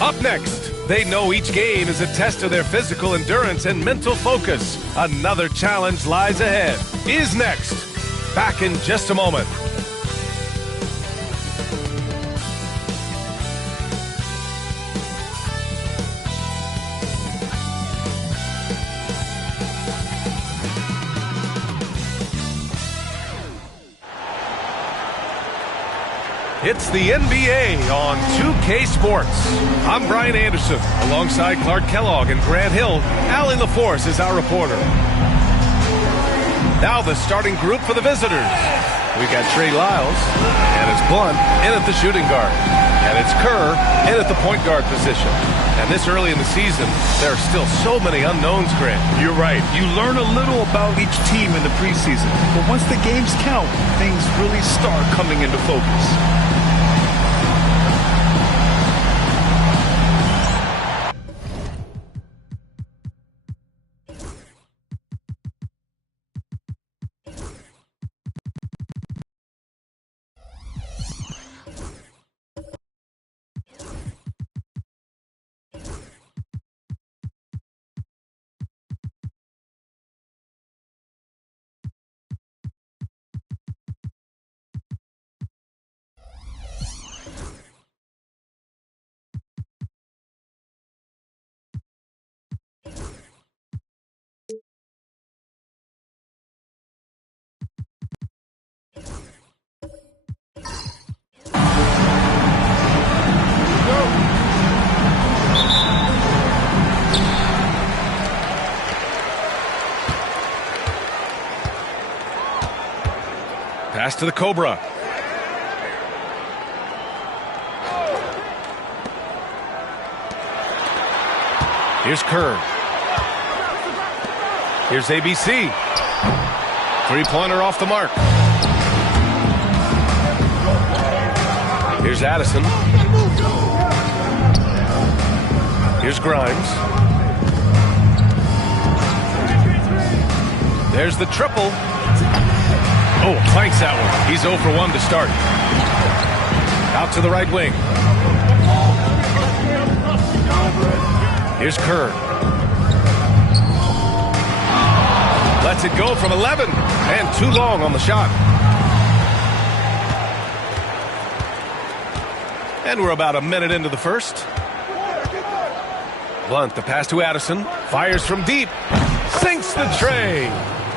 Up next, they know each game is a test of their physical endurance and mental focus. Another challenge lies ahead. Is next. Back in just a moment. It's the NBA on 2K Sports. I'm Brian Anderson, alongside Clark Kellogg and Grant Hill. Allie LaForce is our reporter. Now the starting group for the visitors. We got Trey Lyles, and it's Blunt in at the shooting guard. And it's Kerr in at the point guard position. And this early in the season, there are still so many unknowns, Grant. You're right. You learn a little about each team in the preseason. But once the games count, things really start coming into focus. Pass to the Cobra. Here's Kerr. Here's ABC. Three-pointer off the mark. Here's Addison. Here's Grimes. There's the triple. Oh, clanks that one. He's 0 for 1 to start. Out to the right wing. Here's Kerr. Lets it go from 11. And too long on the shot. And we're about a minute into the first. Blunt, the pass to Addison. Fires from deep. Sinks the tray.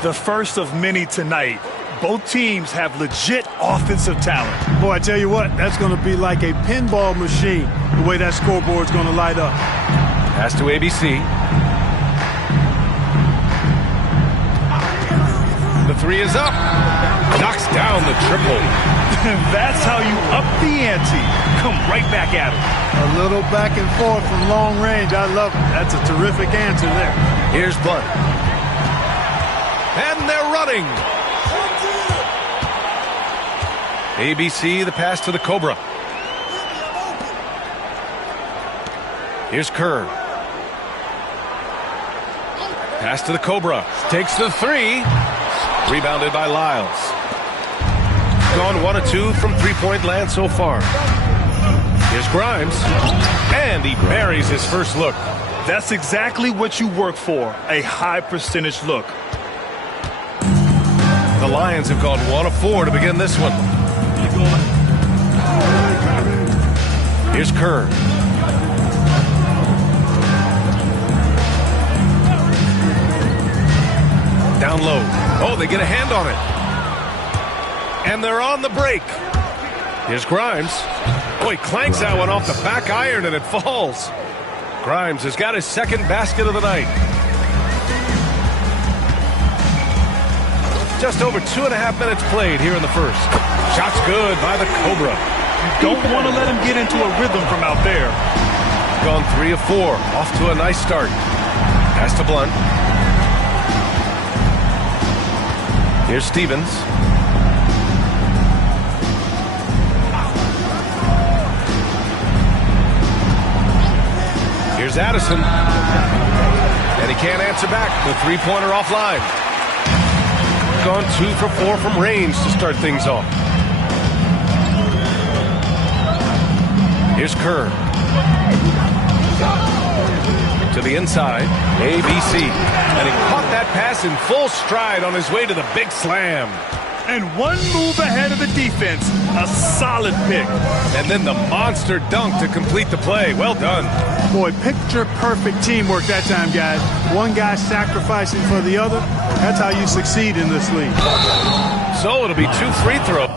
The first of many tonight. Both teams have legit offensive talent. Boy, I tell you what, that's going to be like a pinball machine, the way that scoreboard's going to light up. Pass to ABC. The three is up. Knocks down the triple. That's how you up the ante. Come right back at him. A little back and forth from long range. I love it. That's a terrific answer there. Here's Blunt. And they're running. ABC, the pass to the Cobra. Here's Kerr. Pass to the Cobra. Takes the three. Rebounded by Lyles. Gone 1 of 2 from three-point land so far. Here's Grimes. And he buries his first look. That's exactly what you work for, a high percentage look. The Lions have gone 1 of 4 to begin this one. Here's Kerr. Down low. Oh, they get a hand on it. And they're on the break. Here's Grimes. Oh, he clanks that one off the back iron and it falls. Grimes has got his second basket of the night. Just over 2.5 minutes played here in the first. Shot's good by the Cobra. You don't want to let him get into a rhythm from out there. Gone 3 of 4. Off to a nice start. Pass to Blunt. Here's Stevens. Here's Addison. And he can't answer back. The three-pointer offline. Gone 2 for 4 from range to start things off. Here's Kerr. To the inside, ABC. And he caught that pass in full stride on his way to the big slam. And one move ahead of the defense. A solid pick. And then the monster dunk to complete the play. Well done. Boy, picture-perfect teamwork that time, guys. One guy sacrificing for the other. That's how you succeed in this league. So it'll be 2 free throws.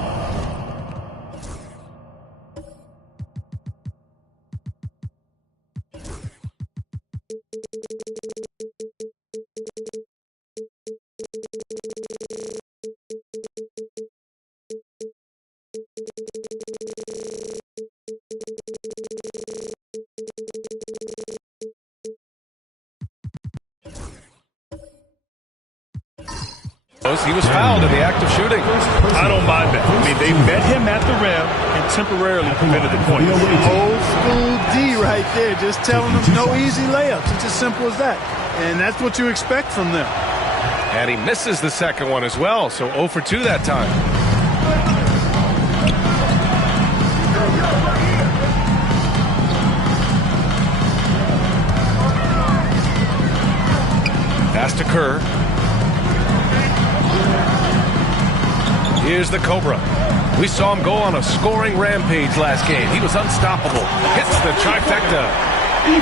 He was fouled in the act of shooting. I don't mind that. I mean, they met him at the rim and temporarily prevented the point. Old school D right there, just telling them no easy layups. It's as simple as that. And that's what you expect from them. And he misses the second one as well, so 0 for 2 that time. Pass to Kerr. Here's the Cobra. We saw him go on a scoring rampage last game. He was unstoppable. Hits the trifecta.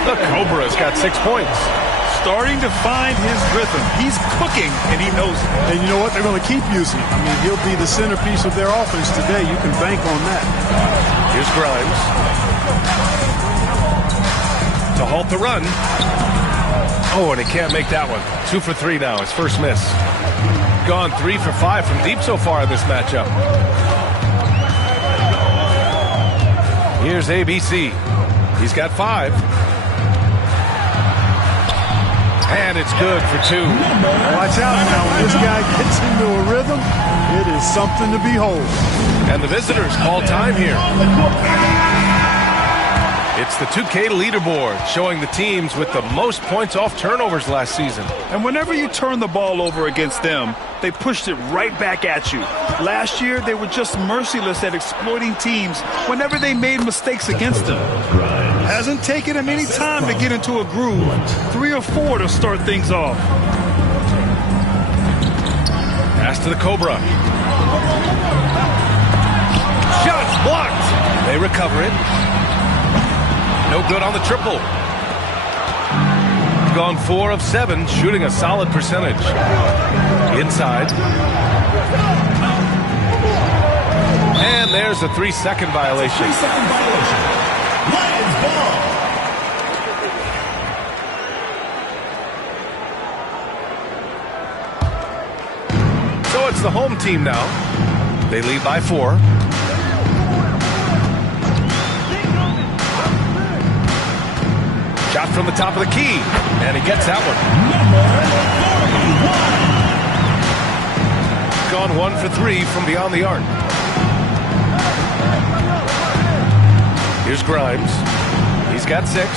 The Cobra's got 6 points. Starting to find his rhythm. He's cooking, and he knows it. And you know what? They're going to keep using him. I mean, he'll be the centerpiece of their offense today. You can bank on that. Here's Grimes. To halt the run. Oh, and he can't make that one. 2 for 3 now. His first miss. Gone 3 for 5 from deep so far in this matchup. Here's ABC. He's got 5. And it's good for 2. Watch out now. When this guy gets into a rhythm, it is something to behold. And the visitors call time here. It's the 2K leaderboard showing the teams with the most points off turnovers last season. And whenever you turn the ball over against them, they pushed it right back at you. Last year, they were just merciless at exploiting teams whenever they made mistakes against them. Hasn't taken him any time to get into a groove. 3 or 4 to start things off. Pass to the Cobra. Shots blocked. They recover it. No good on the triple. Gone 4 of 7, shooting a solid percentage. Inside. And there's a 3-second violation. 3-second violation. Lions ball. So it's the home team now. They lead by 4. Shot from the top of the key, and he gets that one. Gone 1 for 3 from beyond the arc. Here's Grimes. He's got 6.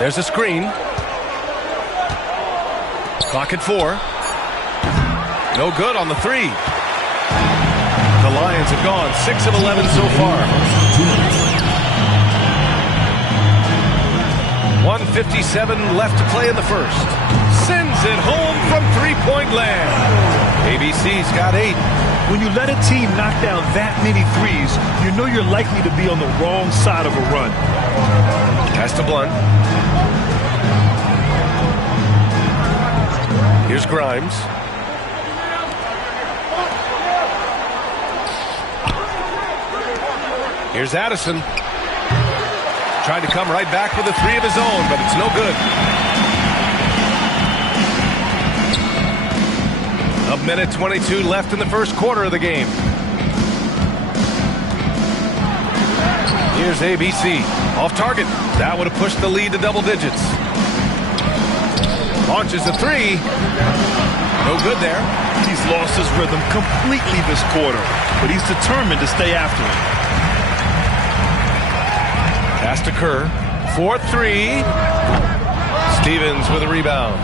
There's a screen. Clock at 4. No good on the 3. The Lions have gone 6 of 11 so far. 1:57 left to play in the first. Sends it home from three-point land. ABC's got 8. When you let a team knock down that many threes, you know you're likely to be on the wrong side of a run. Pass to Blunt. Here's Grimes. Here's Addison. Trying to come right back with a 3 of his own, but it's no good. A minute 22 left in the first quarter of the game. Here's ABC. Off target. That would have pushed the lead to double digits. Launches a 3. No good there. He's lost his rhythm completely this quarter, but he's determined to stay after it. Pass to Kerr. 4-3. Stevens with a rebound.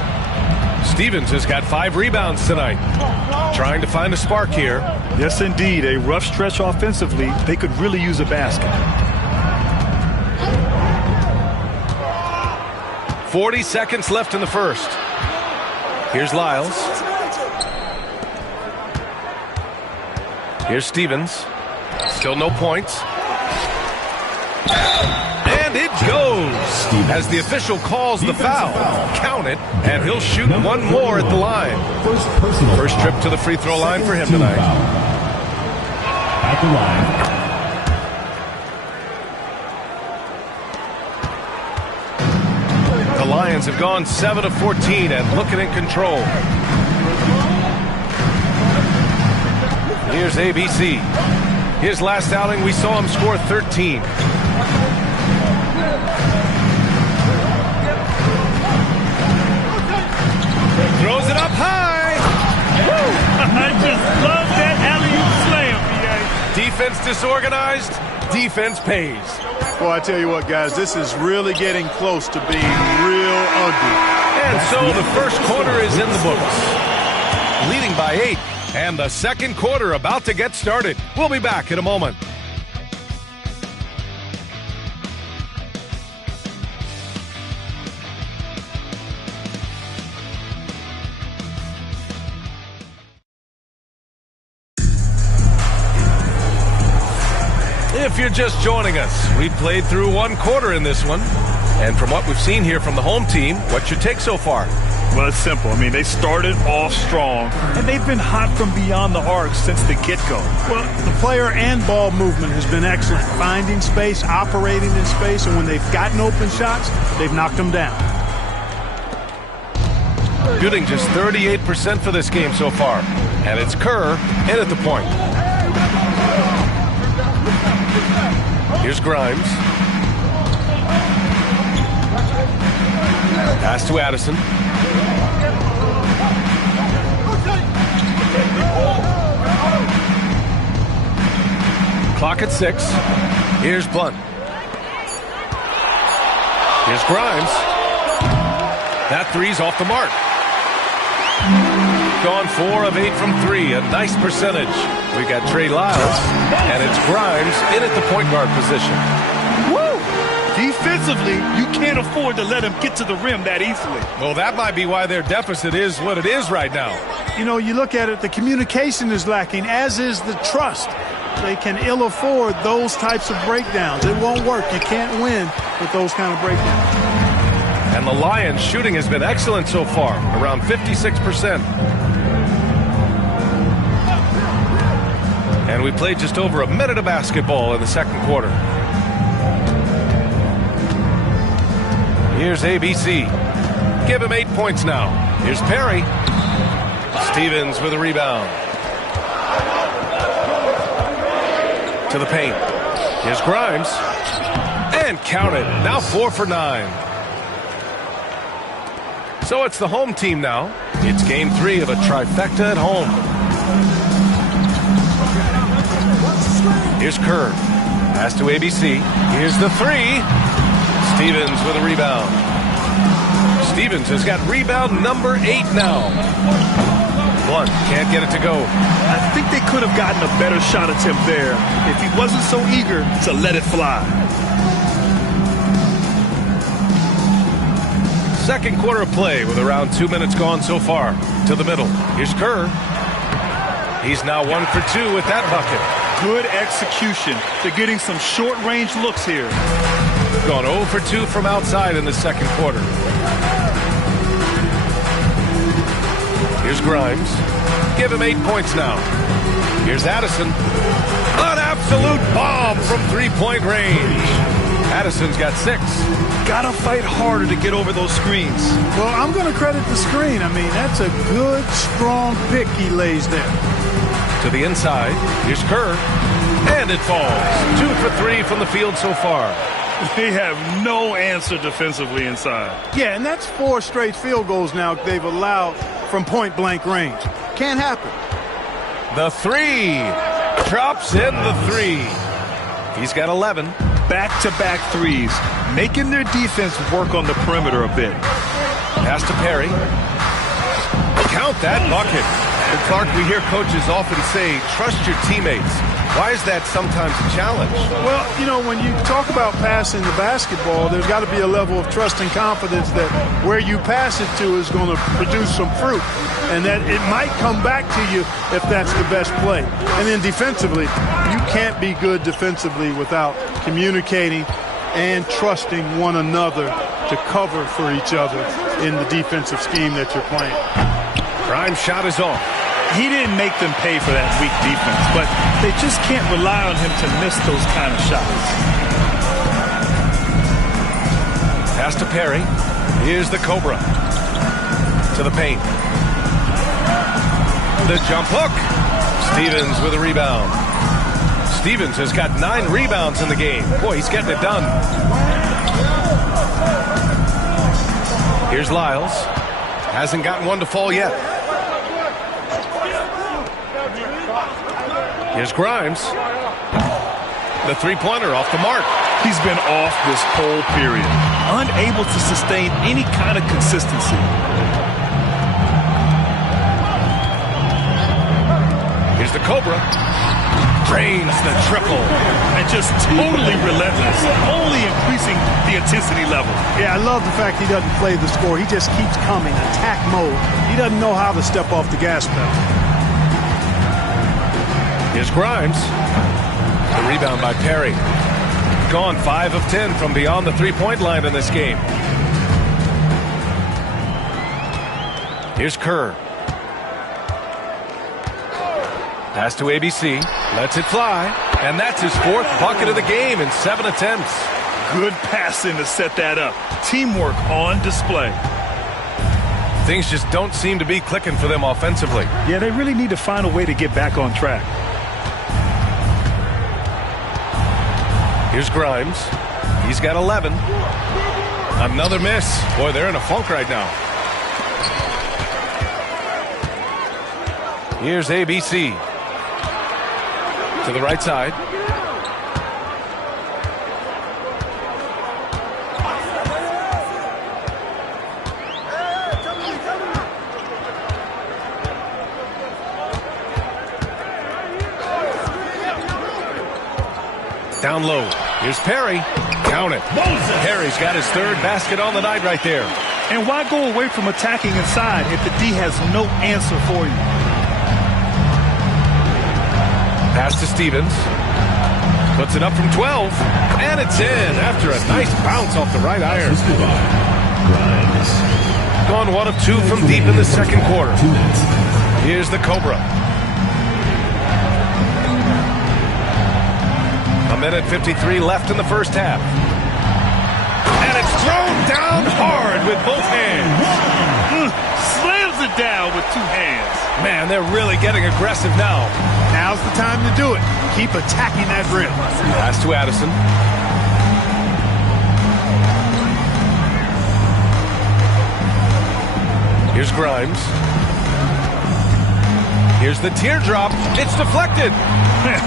Stevens has got 5 rebounds tonight. Trying to find a spark here. Yes, indeed. A rough stretch offensively. They could really use a basket. 40 seconds left in the first. Here's Lyles. Here's Stevens. Still no points. And it goes as the official calls the foul. Count it, and he'll shoot one more at the line. First trip to the free throw line for him tonight. At the line. The Lions have gone 7 of 14 and looking in control. Here's ABC. His last outing, we saw him score 13. Throws it up high. Woo! I just love that alley-oop slam, PA. Defense disorganized, defense pays. Boy, I tell you what, guys, this is really getting close to being real ugly. And so the first quarter is in the books. Leading by 8. And the second quarter about to get started. We'll be back in a moment. If you're just joining us, we've played through one quarter in this one. And from what we've seen here from the home team, what's your take so far? Well, it's simple. I mean, they started off strong, and they've been hot from beyond the arc since the get-go. Well, the player and ball movement has been excellent. Finding space, operating in space, and when they've gotten open shots, they've knocked them down. Shooting just 38% for this game so far. And it's Kerr in at the point. Here's Grimes. Pass to Addison. Clock at 6. Here's Blunt. Here's Grimes. That three's off the mark. Gone 4 of 8 from 3. A nice percentage. We got Trey Lyles, and it's Grimes in at the point guard position. Woo! Defensively, you can't afford to let him get to the rim that easily. Well, that might be why their deficit is what it is right now. You know, you look at it, the communication is lacking, as is the trust. They can ill afford those types of breakdowns. It won't work. You can't win with those kind of breakdowns. And the Lions' shooting has been excellent so far, around 56%. And we played just over a minute of basketball in the second quarter. Here's ABC. Give him 8 points now. Here's Perry. Stevens with a rebound. To the paint. Here's Grimes. And counted. Now 4 for 9. So it's the home team now. It's game 3 of a trifecta at home. Here's Kerr. Pass to ABC. Here's the 3. Stevens with a rebound. Stevens has got rebound number 8 now. Blunt can't get it to go. I think they could have gotten a better shot attempt there if he wasn't so eager to let it fly. Second quarter of play with around 2 minutes gone so far. To the middle. Here's Kerr. He's now 1 for 2 with that bucket. Good execution. They're getting some short-range looks here. Gone 0 for 2 from outside in the second quarter. Here's Grimes. Give him 8 points now. Here's Addison. An absolute bomb from three-point range. Addison's got 6. Gotta fight harder to get over those screens. Well, I'm going to credit the screen. I mean, that's a good, strong pick he lays there. To the inside. Here's Kerr. And it falls. 2 for 3 from the field so far. They have no answer defensively inside. Yeah, and that's 4 straight field goals now they've allowed from point-blank range. Can't happen. The 3. Drops in the 3. He's got 11. Back-to-back threes, making their defense work on the perimeter a bit. Pass to Perry. count that bucket. And Clark, we hear coaches often say, trust your teammates. Why is that sometimes a challenge? Well, you know, when you talk about passing the basketball, there's got to be a level of trust and confidence that where you pass it to is going to produce some fruit, and that it might come back to you if that's the best play. And then defensively, you can't be good defensively without communicating and trusting one another to cover for each other in the defensive scheme that you're playing. Grimes' shot is off. He didn't make them pay for that weak defense, but they just can't rely on him to miss those kind of shots. Pass to Perry. Here's the Cobra. To the paint. The jump hook. Stevens with a rebound. Stevens has got 9 rebounds in the game. Boy, he's getting it done. Here's Lyles. Hasn't gotten one to fall yet. Here's Grimes. The three-pointer off the mark. He's been off this whole period, unable to sustain any kind of consistency. Here's the Cobra. Drains the triple. And just totally relentless, only increasing the intensity level. Yeah, I love the fact he doesn't play the score. He just keeps coming, attack mode. He doesn't know how to step off the gas pedal. Here's Grimes. The rebound by Perry. Gone 5 of 10 from beyond the three-point line in this game. Here's Kerr. Pass to ABC. Lets it fly. And that's his 4th bucket of the game in 7 attempts. Good passing to set that up. Teamwork on display. Things just don't seem to be clicking for them offensively. Yeah, they really need to find a way to get back on track. Here's Grimes. He's got 11. Another miss. Boy, they're in a funk right now. Here's ABC. To the right side. Down low. Here's Perry. Count it. Perry's got his 3rd basket on the night right there. And why go away from attacking inside if the D has no answer for you? Pass to Stevens. Puts it up from 12. And it's in after a nice bounce off the right iron. Gone 1 of 2 from deep in the second quarter. Here's the Cobra. A minute 53 left in the first half. And it's thrown down hard with both hands. Slams it down with 2 hands. Man, they're really getting aggressive now. Now's the time to do it. Keep attacking that rim. Pass to Addison. Here's Grimes. Here's the teardrop. It's deflected.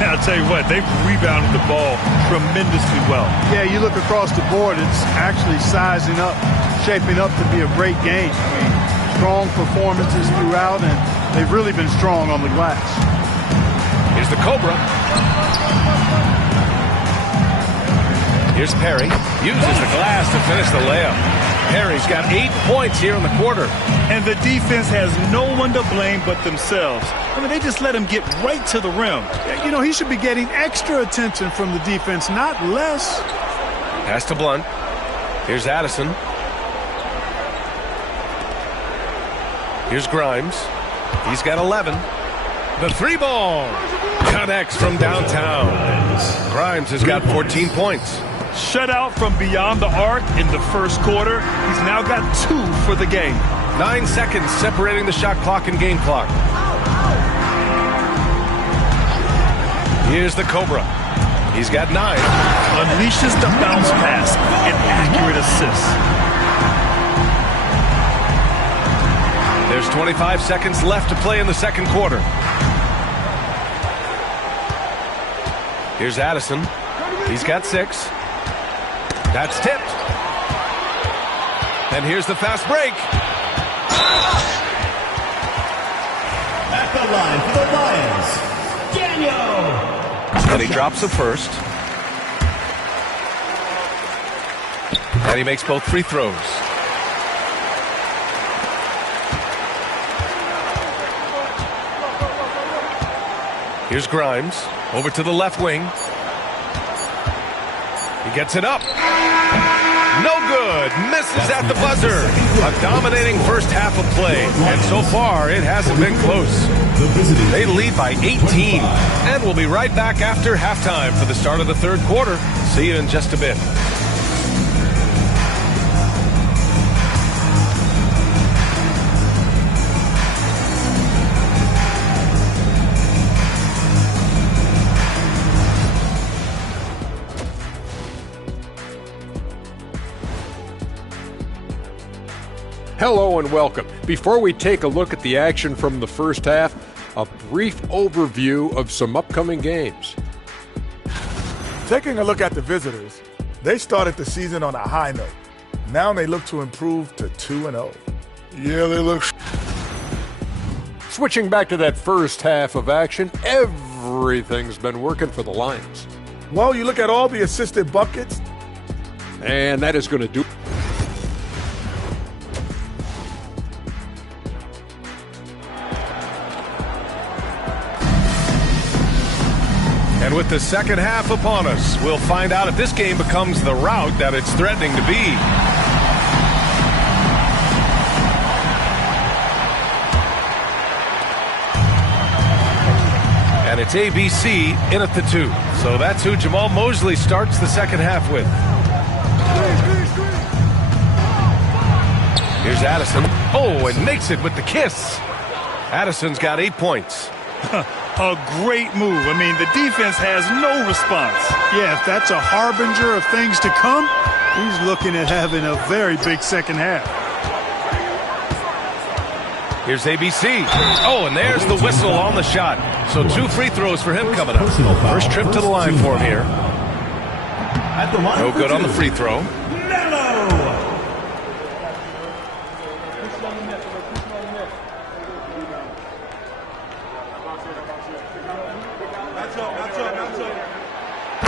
I'll tell you what, they've rebounded the ball tremendously well. Yeah, you look across the board, it's actually sizing up, shaping up to be a great game. I mean, strong performances throughout, and they've really been strong on the glass. Here's the Cobra. Here's Perry. Uses the glass to finish the layup. Perry's got 8 points here in the quarter. And the defense has no one to blame but themselves. I mean, they just let him get right to the rim. You know, he should be getting extra attention from the defense, not less. Pass to Blunt. Here's Addison. Here's Grimes. He's got 11. The 3-ball connects from downtown. Grimes has got 14 points. Shut out from beyond the arc in the first quarter. He's now got 2 for the game. 9 seconds separating the shot clock and game clock. Here's the Cobra. He's got 9. Unleashes the bounce pass. An accurate assist. There's 25 seconds left to play in the second quarter. Here's Addison. He's got 6. That's tipped. And here's the fast break. At the line for the Lions, Daniel. And he drops the first. And he makes both free throws. Here's Grimes over to the left wing. He gets it up. No good. Misses at the buzzer. A dominating first half of play. And so far, it hasn't been close. They lead by 18. And we'll be right back after halftime for the start of the third quarter. See you in just a bit. Hello and welcome. Before we take a look at the action from the first half, a brief overview of some upcoming games. Taking a look at the visitors, they started the season on a high note. Now they look to improve to 2-0. Yeah, they look... Switching back to that first half of action, everything's been working for the Lions. Well, you look at all the assisted buckets. And that is going to do... And with the second half upon us, we'll find out if this game becomes the rout that it's threatening to be. And it's ABC in at the 2. So that's who Jamal Mosley starts the second half with. Here's Addison. Oh, and makes it with the kiss. Addison's got 8 points. A great move. I mean, the defense has no response. Yeah, if that's a harbinger of things to come, he's looking at having a very big second half. Here's ABC. Oh, and there's the whistle on the shot. So 2 free throws for him coming up. First trip to the line for him here. No good on the free throw.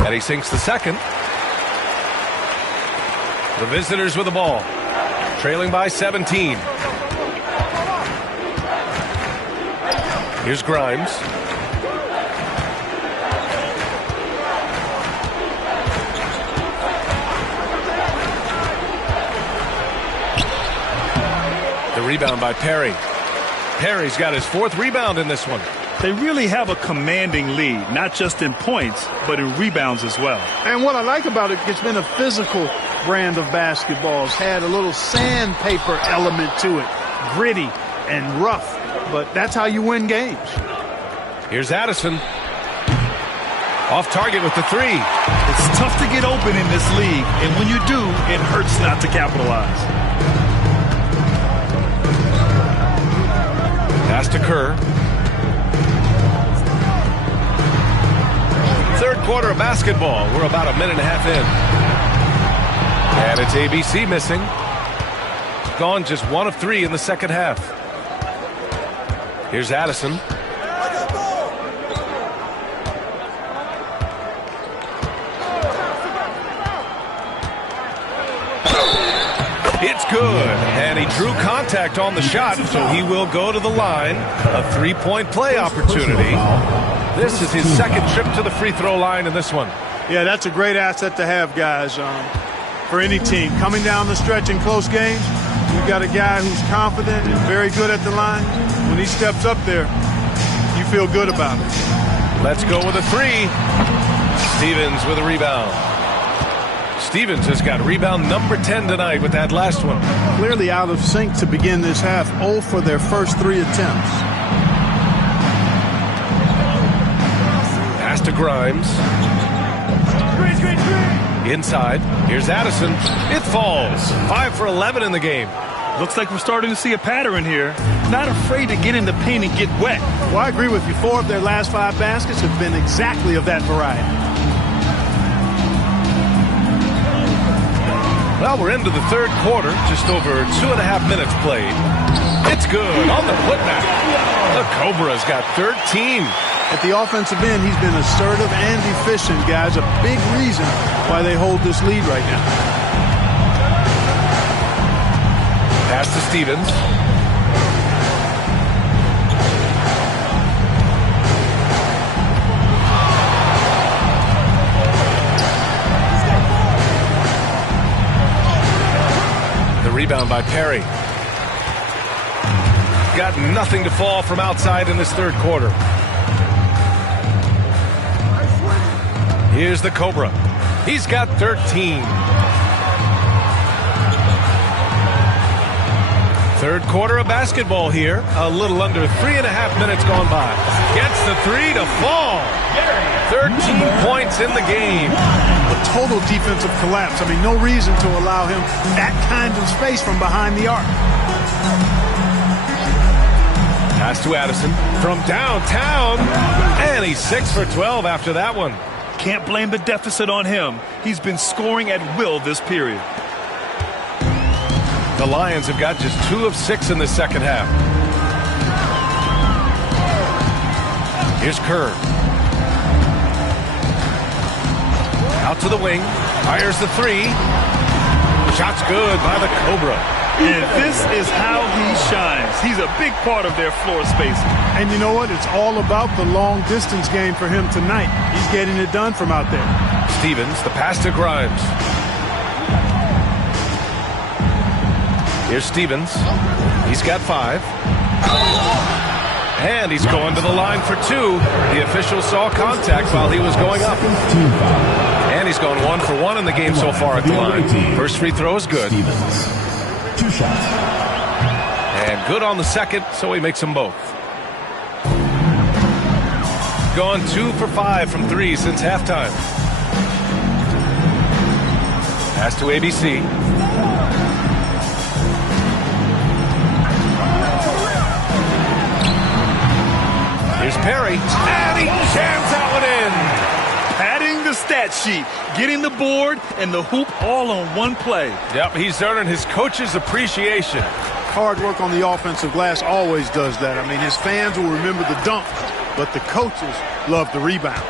And he sinks the second. The visitors with the ball. Trailing by 17. Here's Grimes. The rebound by Perry. Perry's got his 4th rebound in this one. They really have a commanding lead, not just in points, but in rebounds as well. And what I like about it, it's been a physical brand of basketball. It's had a little sandpaper element to it, gritty and rough, but that's how you win games. Here's Addison. Off target with the 3. It's tough to get open in this league, and when you do, it hurts not to capitalize. Pass to Kerr. Third quarter of basketball. We're about a minute and a half in. And it's ABC missing. Gone just 1 of 3 in the second half. Here's Addison. It's good. And he drew contact on the shot, so he will go to the line. A 3-point play opportunity. This is his second trip to the free throw line in this one. Yeah, that's a great asset to have, guys, for any team. Coming down the stretch in close games, you've got a guy who's confident and very good at the line. When he steps up there, you feel good about it. Let's go with a 3. Stevens with a rebound. Stevens has got rebound number 10 tonight with that last one. Clearly out of sync to begin this half. 0 for their first 3 attempts. Pass to Grimes. Inside. Here's Addison. It falls. 5 for 11 in the game. Looks like we're starting to see a pattern here. Not afraid to get in the paint and get wet. Well, I agree with you. 4 of their last 5 baskets have been exactly of that variety. Well, we're into the third quarter. Just over 2.5 minutes played. It's good on the putback. The Cobra's got 13. At the offensive end, he's been assertive and efficient, guys. A big reason why they hold this lead right now. Pass to Stevens. The rebound by Perry. Got nothing to fall from outside in this third quarter. Here's the Cobra. He's got 13. Third quarter of basketball here. A little under 3.5 minutes gone by. Gets the three to fall. 13 points in the game. A total defensive collapse. I mean, no reason to allow him that kind of space from behind the arc. Pass to Addison from downtown. And he's 6 for 12 after that one. Can't blame the deficit on him. He's been scoring at will this period. The Lions have got just 2 of 6 in the second half. Here's Kerr. Out to the wing. Fires the three. Shot's good by the Cobra. And this is how he shines. He's a big part of their floor spacing. And you know what? It's all about the long distance game for him tonight. He's getting it done from out there. Stevens, the pass to Grimes. Here's Stevens. He's got 5. And he's going to the line for 2. The official saw contact while he was going up. And he's gone 1 for 1 in the game so far at the line. First free throw is good. 2 shots. And good on the second, so he makes them both. Gone 2 for 5 from 3 since halftime. Pass to ABC. Here's Perry. And he jams that one in. Padding the stat sheet, getting the board and the hoop all on one play. Yep, he's earning his coach's appreciation. Hard work on the offensive glass always does that. I mean, his fans will remember the dunk, but the coaches love the rebound.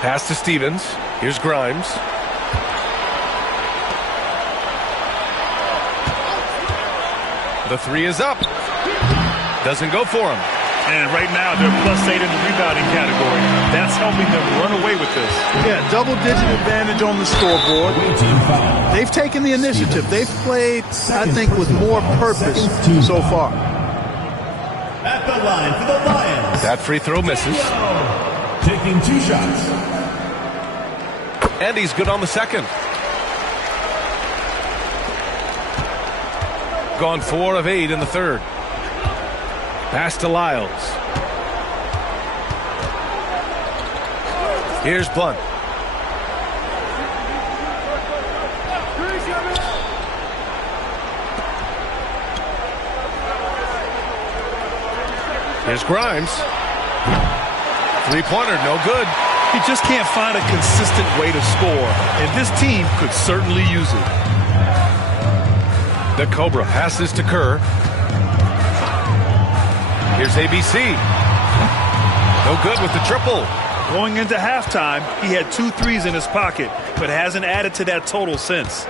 Pass to Stevens. Here's Grimes. The three is up. Doesn't go for him. And right now, they're +8 in the rebounding category. That's helping them run away with this. Yeah, double-digit advantage on the scoreboard. They've taken the initiative. They've played, I think, with more purpose so far. At the line for the Lions. That free throw misses. Taking 2 shots. And he's good on the second. Gone 4 of 8 in the third. Pass to Lyles. Here's Blunt. Here's Grimes. Three-pointer, no good. He just can't find a consistent way to score, and this team could certainly use it. The Cobra passes to Kerr. Here's ABC. No good with the triple. Going into halftime, he had 2 threes in his pocket, but hasn't added to that total since.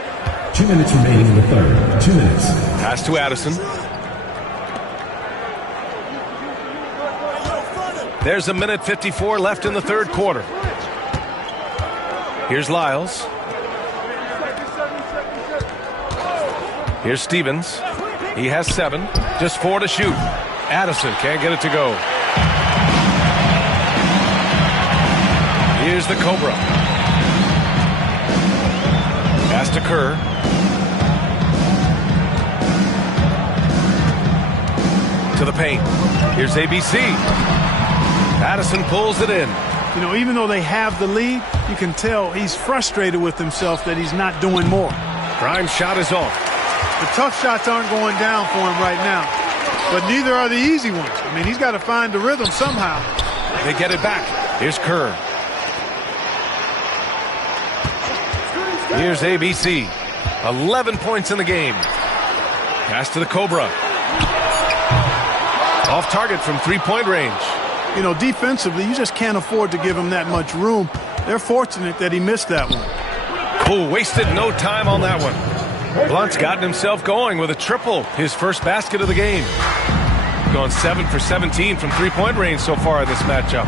2 minutes remaining in the third. 2 minutes. Pass to Addison. There's 1:54 left in the third quarter. Here's Lyles. Here's Stevens. He has 7. Just 4 to shoot. Addison can't get it to go. Here's the Cobra. Pass to Kerr. To the paint. Here's ABC. Addison pulls it in. You know, even though they have the lead, you can tell he's frustrated with himself that he's not doing more. Grimes' shot is off. The tough shots aren't going down for him right now, but neither are the easy ones. I mean, he's got to find the rhythm somehow. They get it back. Here's Kerr. Here's ABC. 11 points in the game. Pass to the Cobra. Off target from three-point range. You know, defensively, you just can't afford to give him that much room. They're fortunate that he missed that one. Oh, wasted no time on that one. Blunt's gotten himself going with a triple, his first basket of the game. Gone 7 for 17 from three-point range so far in this matchup.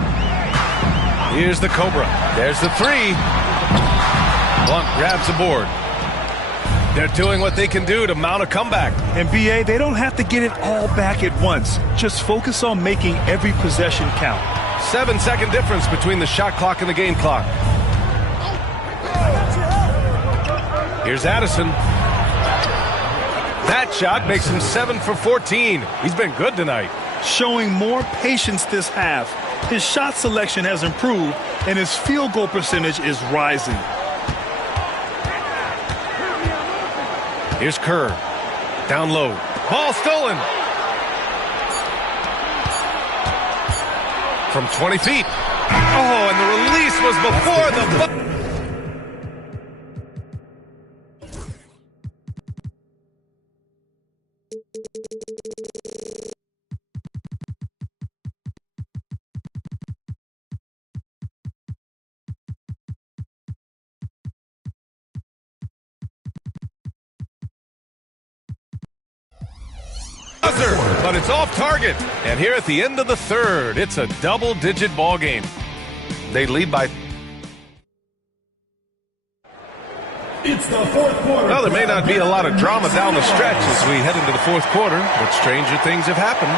Here's the Cobra. There's the three. Blunt grabs the board. They're doing what they can do to mount a comeback. And BA, they don't have to get it all back at once. Just focus on making every possession count. 7-second difference between the shot clock and the game clock. Here's Addison. That shot makes him 7 for 14. He's been good tonight. Showing more patience this half. His shot selection has improved, and his field goal percentage is rising. Here's Kerr. Down low. Ball stolen. From 20 feet. Oh, and the release was before the... But it's off target. And here at the end of the third, it's a double-digit ball game. They lead by... It's the fourth quarter. Well, there may not be a lot of drama down the stretch as we head into the fourth quarter, but stranger things have happened.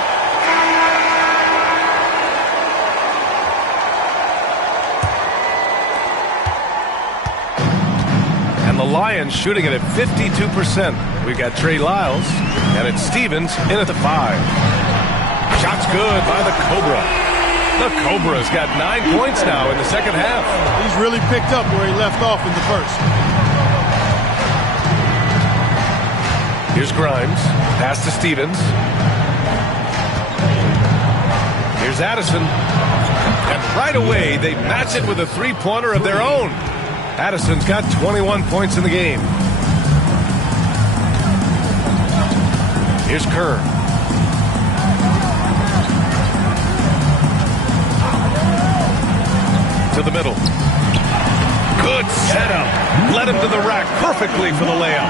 And the Lions shooting it at 52%. We've got Trey Lyles, and it's Stevens in at the 5. Shot's good by the Cobra. The Cobra's got 9 points now in the second half. He's really picked up where he left off in the first. Here's Grimes. Pass to Stevens. Here's Addison. And right away, they match it with a three-pointer of their own. Addison's got 21 points in the game. Here's Kerr. To the middle. Good setup. Led him to the rack perfectly for the layup.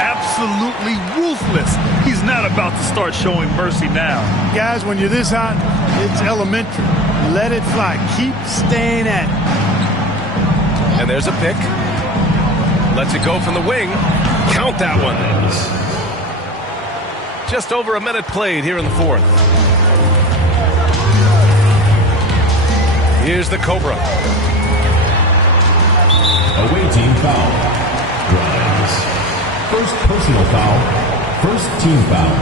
Absolutely ruthless. He's not about to start showing mercy now. Guys, when you're this hot, it's elementary. Let it fly. Keep staying at it. And there's a pick. Lets it go from the wing. Count that one. Just over a minute played here in the fourth. Here's the Cobra. Away team foul. Grimes. First personal foul. First team foul.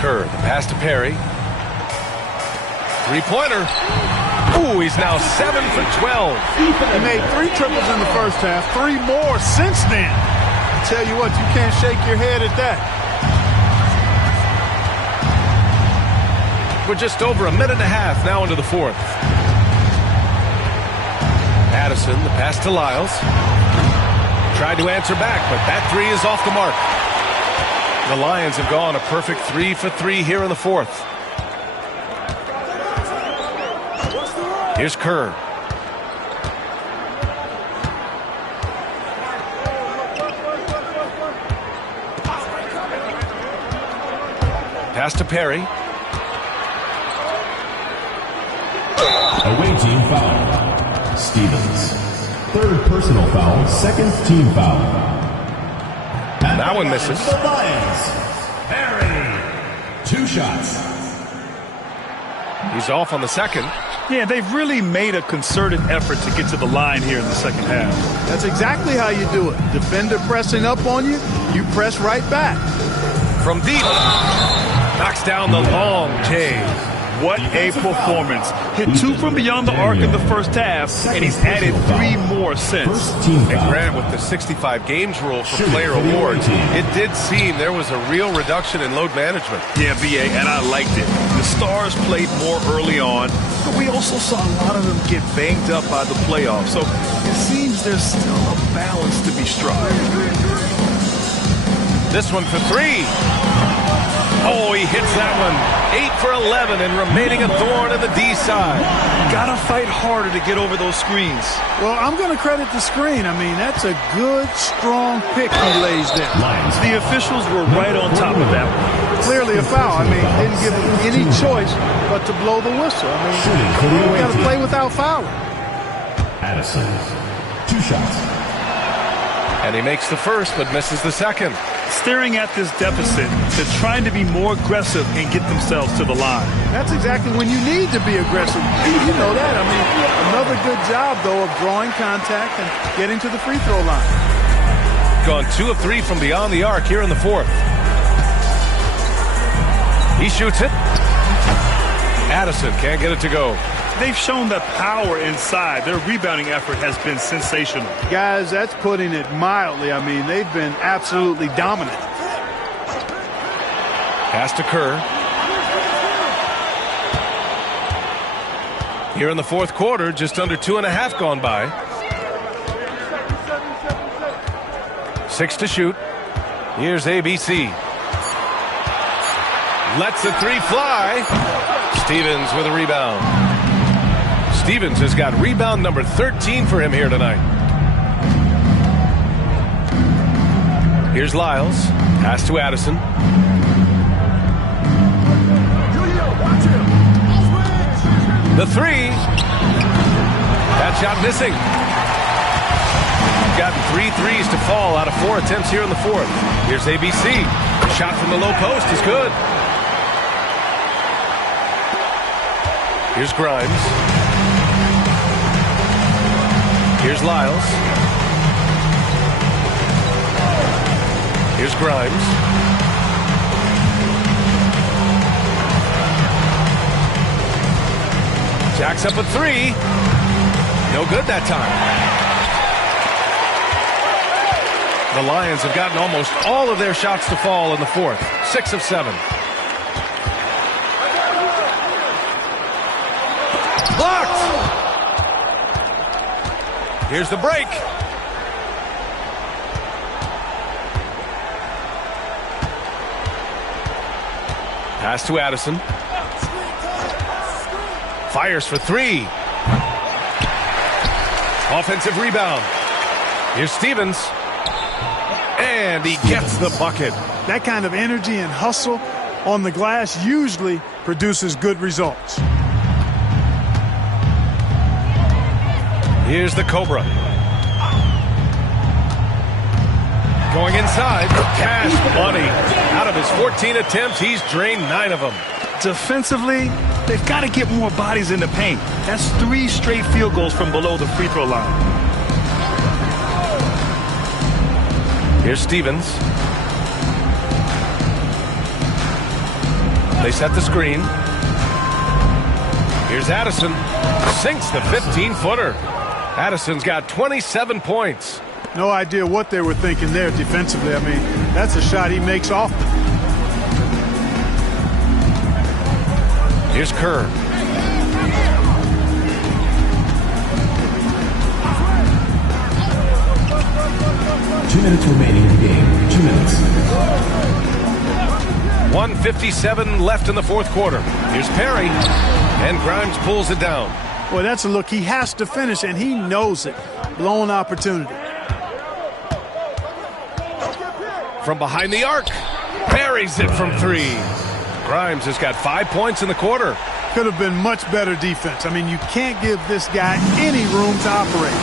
Kerr, the pass to Perry. Three-pointer. Ooh, he's now 7 for 12. He made 3 triples in the first half, 3 more since then. I tell you what, you can't shake your head at that. We're just over a minute and a half now into the fourth. Addison, the pass to Lyles. Tried to answer back, but that three is off the mark. The Lions have gone a perfect 3 for 3 here in the fourth. Here's Kerr. Pass to Perry. Away team foul. Stevens. Third personal foul. Second team foul. That one misses. The Lions. Perry. 2 shots. He's off on the second. Yeah, they've really made a concerted effort to get to the line here in the second half. That's exactly how you do it. Defender pressing up on you, you press right back. From deep. Knocks down the long J. What a performance. Hit 2 from beyond the arc in the first half, and he's added 3 more since. And Grant, with the 65 games rule for player awards, it did seem there was a real reduction in load management. Yeah, BA, and I liked it. The Stars played more early on, but we also saw a lot of them get banged up by the playoffs. So it seems means there's still a balance to be struck. This one for three. Oh, he hits that one. 8 for 11 and remaining a thorn in the D side. Gotta fight harder to get over those screens. Well, I'm going to credit the screen. I mean, that's a good, strong pick he lays there. The officials were right on top of that one. Clearly a foul. I mean, didn't give him any choice but to blow the whistle. I mean, you got to play without fouling. Addison, 2 shots. And he makes the first but misses the second. Staring at this deficit, they're trying to be more aggressive and get themselves to the line. That's exactly when you need to be aggressive. You know that. I mean, another good job, though, of drawing contact and getting to the free throw line. Gone 2 of 3 from beyond the arc here in the fourth. He shoots it. Addison can't get it to go. They've shown the power inside. Their rebounding effort has been sensational. Guys, that's putting it mildly. I mean, they've been absolutely dominant. Pass to Kerr. Here in the fourth quarter, just under 2.5 gone by. 6 to shoot. Here's ABC. Lets the three fly. Stevens with a rebound. Stevens has got rebound number 13 for him here tonight. Here's Lyles. Pass to Addison. The three. That shot missing. Gotten 3 threes to fall out of 4 attempts here in the fourth. Here's ABC. Shot from the low post is good. Here's Grimes. Here's Lyles. Here's Grimes. Jacks up a 3. No good that time. The Lions have gotten almost all of their shots to fall in the fourth. 6 of 7. Blocked! Here's the break. Pass to Addison. Fires for 3. Offensive rebound. Here's Stevens. And he gets the bucket. That kind of energy and hustle on the glass usually produces good results. Here's the Cobra. Going inside. Cash money. Out of his 14 attempts, he's drained 9 of them. Defensively, they've got to get more bodies in the paint. That's 3 straight field goals from below the free throw line. Here's Stevens. They set the screen. Here's Addison. Sinks the 15-footer. Addison's got 27 points. No idea what they were thinking there defensively. I mean, that's a shot he makes often. Here's Kerr. Two minutes remaining in the game. 2 minutes. 1:57 left in the fourth quarter. Here's Perry. And Grimes pulls it down. Boy, that's a look he has to finish, and he knows it. Blown opportunity. From behind the arc. Buries it from 3. Grimes has got 5 points in the quarter. Could have been much better defense. I mean, you can't give this guy any room to operate.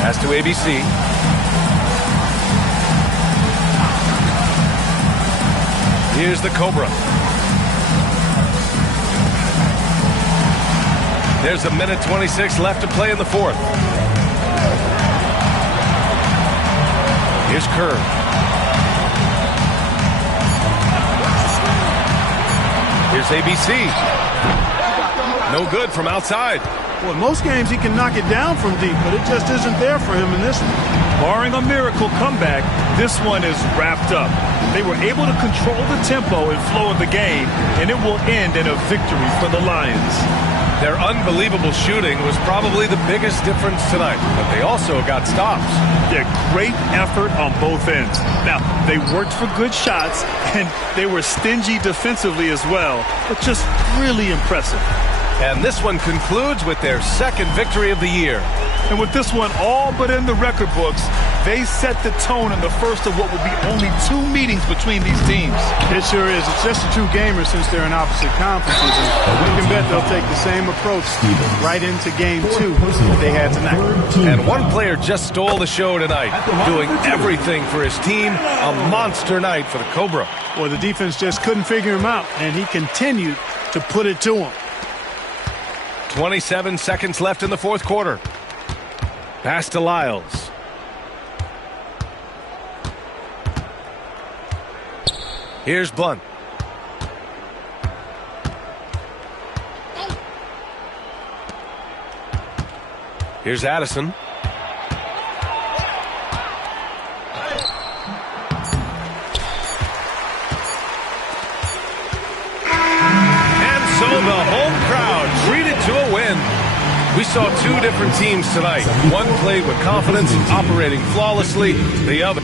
Pass to ABC. Here's the Cobra. There's a minute 26 left to play in the fourth. Here's Kerr. Here's ABC. No good from outside. Well, most games he can knock it down from deep, but it just isn't there for him in this one. Barring a miracle comeback, this one is wrapped up. They were able to control the tempo and flow of the game, and it will end in a victory for the Lions. Their unbelievable shooting was probably the biggest difference tonight, but they also got stops. Yeah, great effort on both ends. Now, they worked for good shots, and they were stingy defensively as well, but just really impressive. And this one concludes with their second victory of the year. And with this one all but in the record books, they set the tone in the first of what will be only 2 meetings between these teams. It sure is. It's just a 2-gamer since they're in opposite conferences. And you can bet they'll take the same approach right into game 2 that they had tonight. And one player just stole the show tonight, doing everything for his team. A monster night for the Cobra. Well, the defense just couldn't figure him out, and he continued to put it to him. 27 seconds left in the fourth quarter. Pass to Lyles. Here's Blunt. Here's Addison. And so the home crowd treated to a win. We saw 2 different teams tonight. One played with confidence, operating flawlessly. The other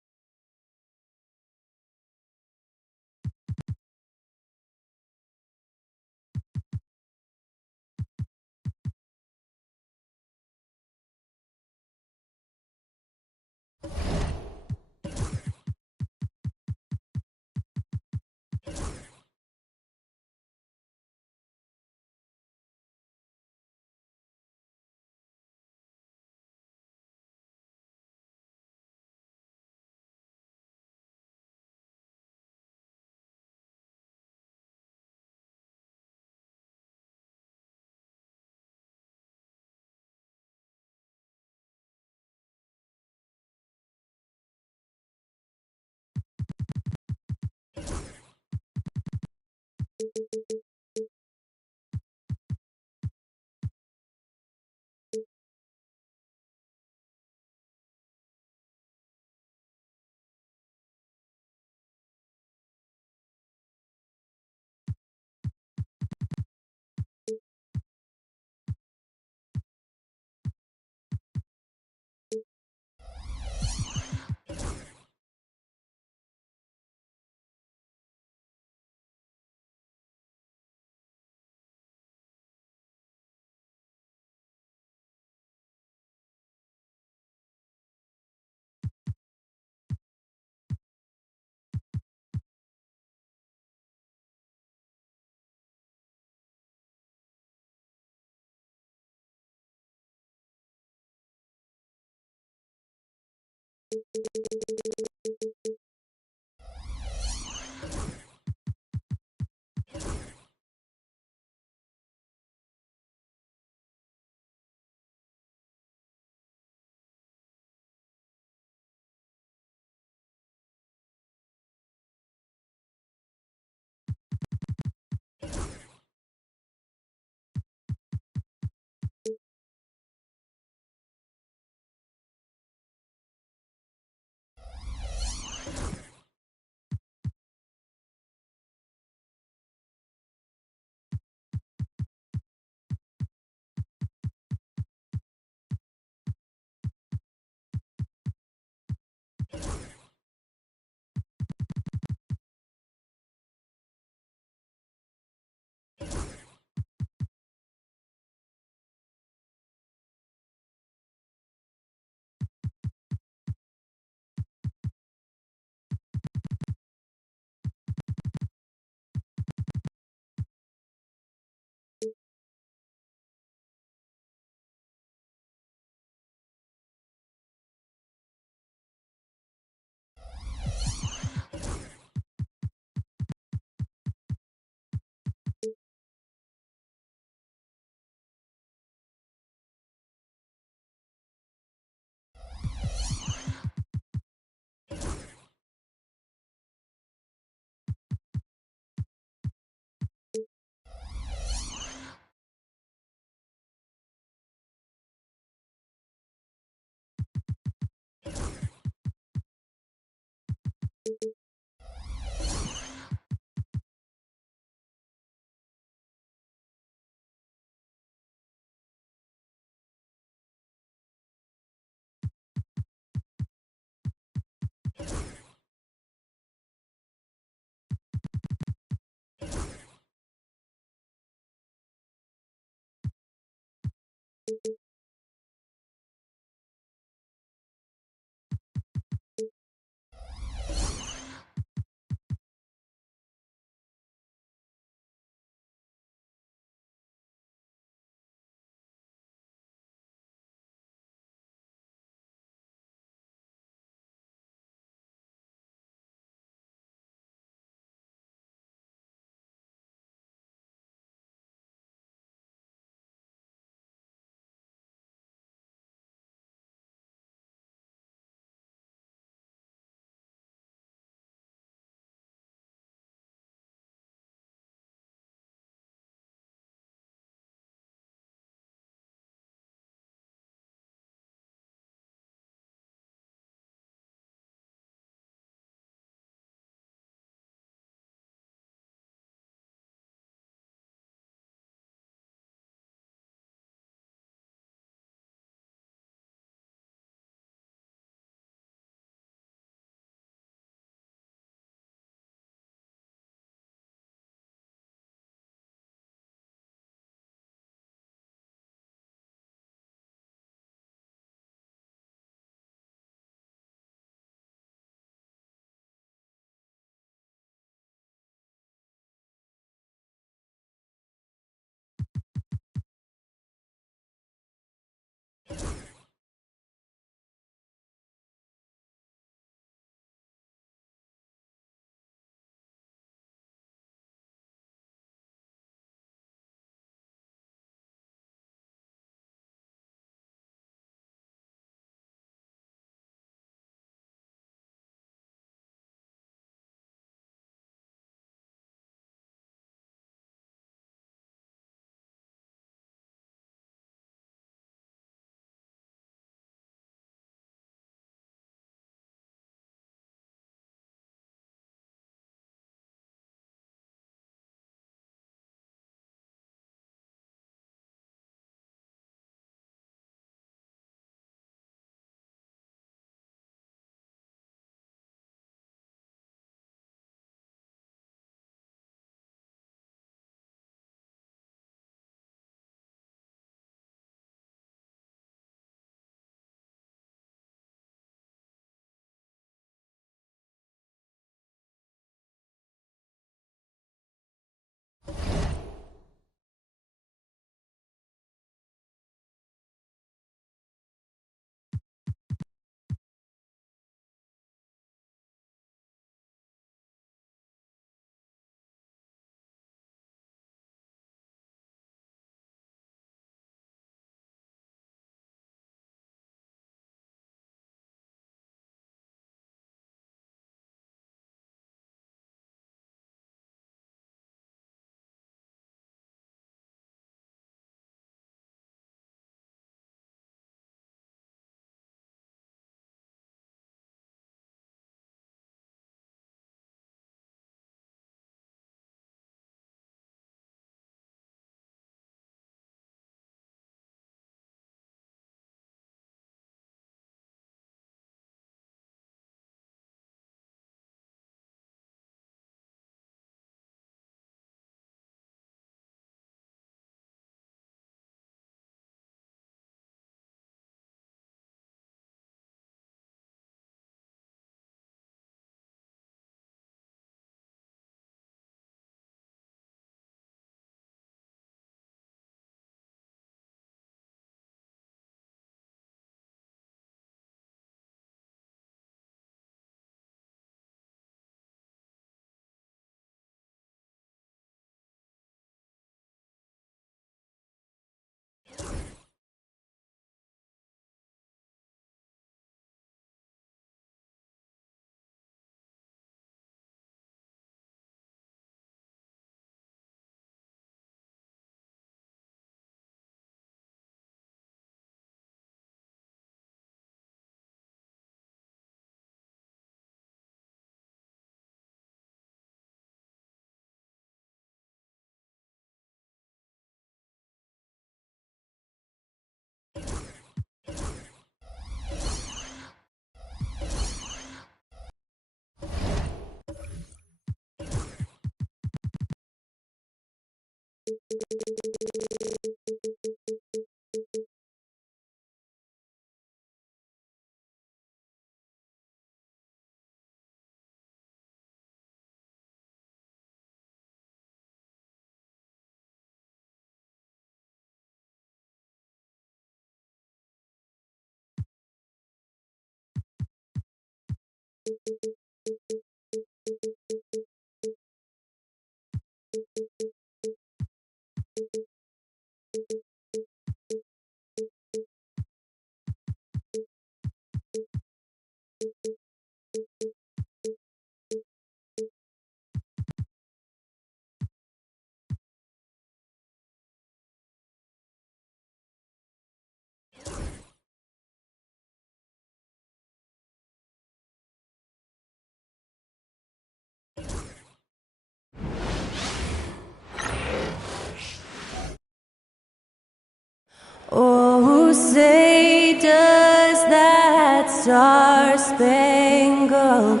Oh, say does that star-spangled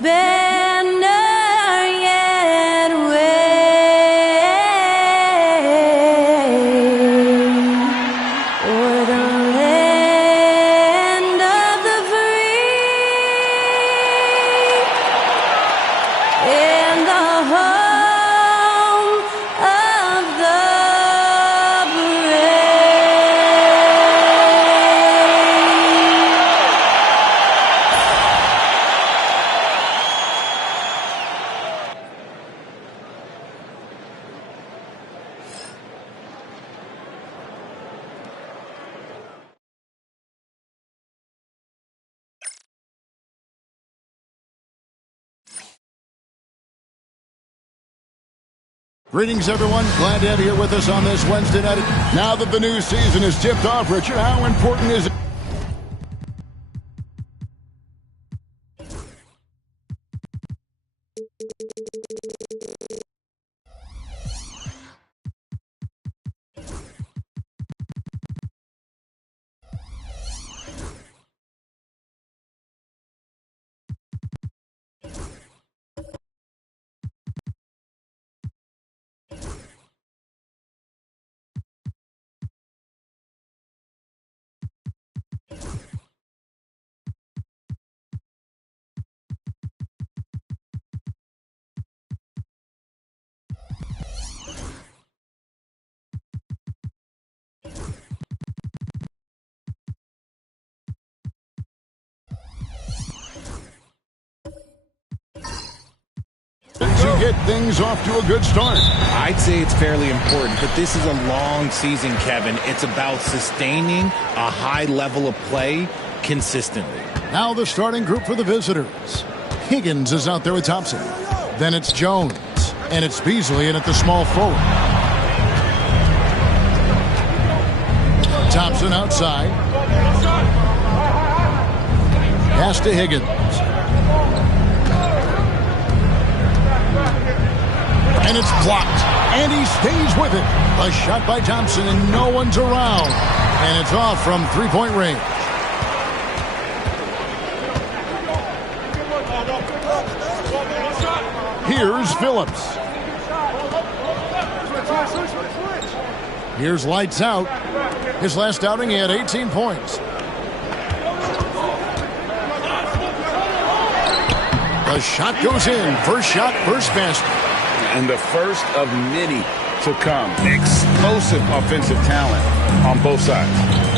banner yet wave o'er the land of the free and the home of the Greetings, everyone. Glad to have you here with us on this Wednesday night. Now that the new season is tipped off, Richard, how important is it? To get things off to a good start. I'd say it's fairly important, but this is a long season, Kevin. It's about sustaining a high level of play consistently. Now the starting group for the visitors. Higgins is out there with Thompson. Then it's Jones. And it's Beasley in at the small forward. Thompson outside. Pass to Higgins. And it's blocked. And he stays with it. A shot by Thompson and no one's around. And it's off from three-point range. Here's Phillips. Here's lights out. His last outing, he had 18 points. The shot goes in. First shot, first basket. And the first of many to come. Explosive offensive talent on both sides.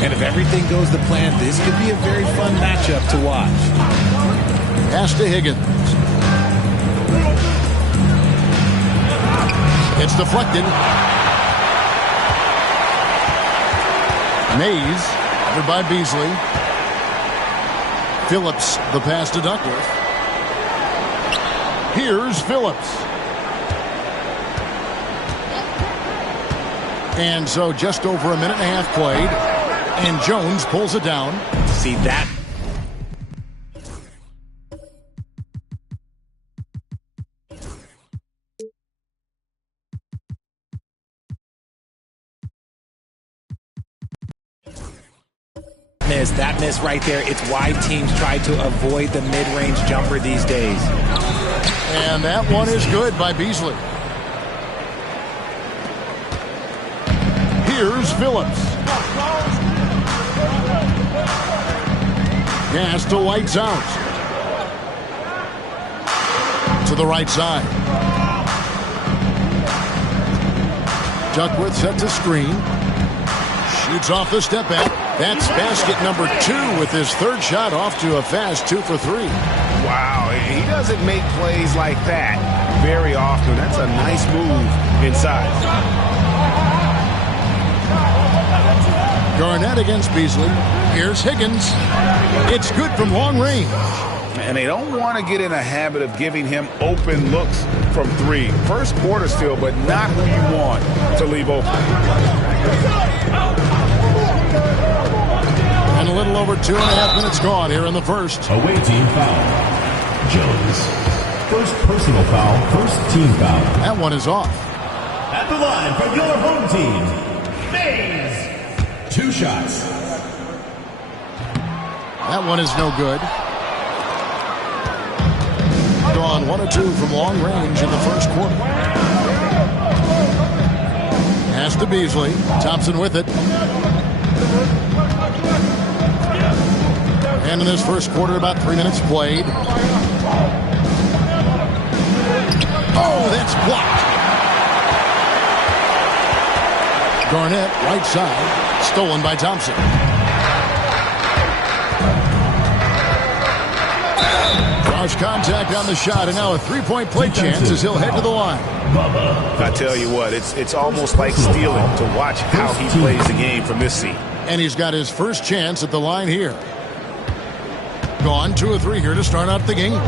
And if everything goes to plan, this could be a very fun matchup to watch. Pass to Higgins. It's deflected. Mays, covered by Beasley. Phillips, the pass to Duckworth. Here's Phillips. And so just over a minute and a half played. And Jones pulls it down. See that? That miss right there, it's why teams try to avoid the mid-range jumper these days. And that one is good by Beasley. Here's Phillips. Pass to White's out. To the right side. Duckworth set to screen. Shoots off the step back. That's basket number 2 with his third shot off to a fast 2 for 3. Wow, he doesn't make plays like that very often. That's a nice move inside. Garnett against Beasley. Here's Higgins. It's good from long range. And they don't want to get in a habit of giving him open looks from 3. First quarter still, but not who you want to leave open. And a little over 2.5 minutes gone here in the first. Away team foul. Jones. First personal foul, first team foul. That one is off. At the line for your home team, Mays. 2 shots. That one is no good. Gone 1 of 2 from long range in the first quarter. Pass to Beasley. Thompson with it. And in this first quarter, about 3 minutes played. Oh, that's blocked. Garnett, right side, stolen by Thompson. Draws contact on the shot, and now a 3-point play chance as he'll head to the line. I tell you what, it's almost like stealing to watch how he plays the game from this seat. And he's got his first chance at the line here. Gone 2 of 3 here to start out the game.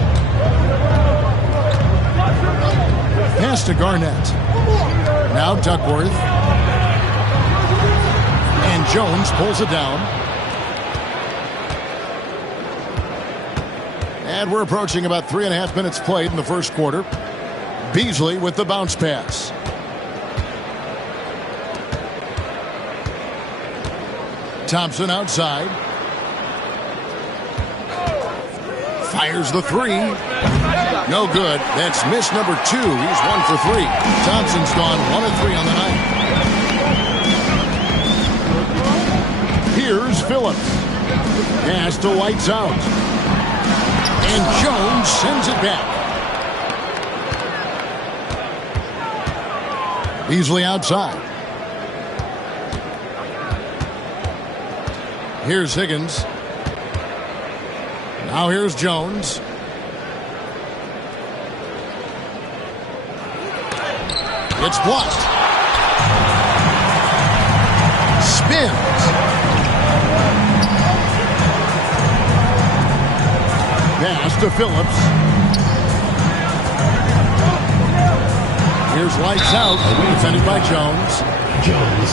Pass to Garnett. Now Duckworth. And Jones pulls it down. And we're approaching about 3.5 minutes played in the first quarter. Beasley with the bounce pass. Thompson outside. Fires the 3. No good. That's miss number 2. He's 1 for 3. Thompson's gone 1 of 3 on the night. Here's Phillips. Pass to White's out. And Jones sends it back. Beasley outside. Here's Higgins. Now here's Jones. It's blocked. Spins. Pass to Phillips. Here's lights out. Defended by Jones. Jones.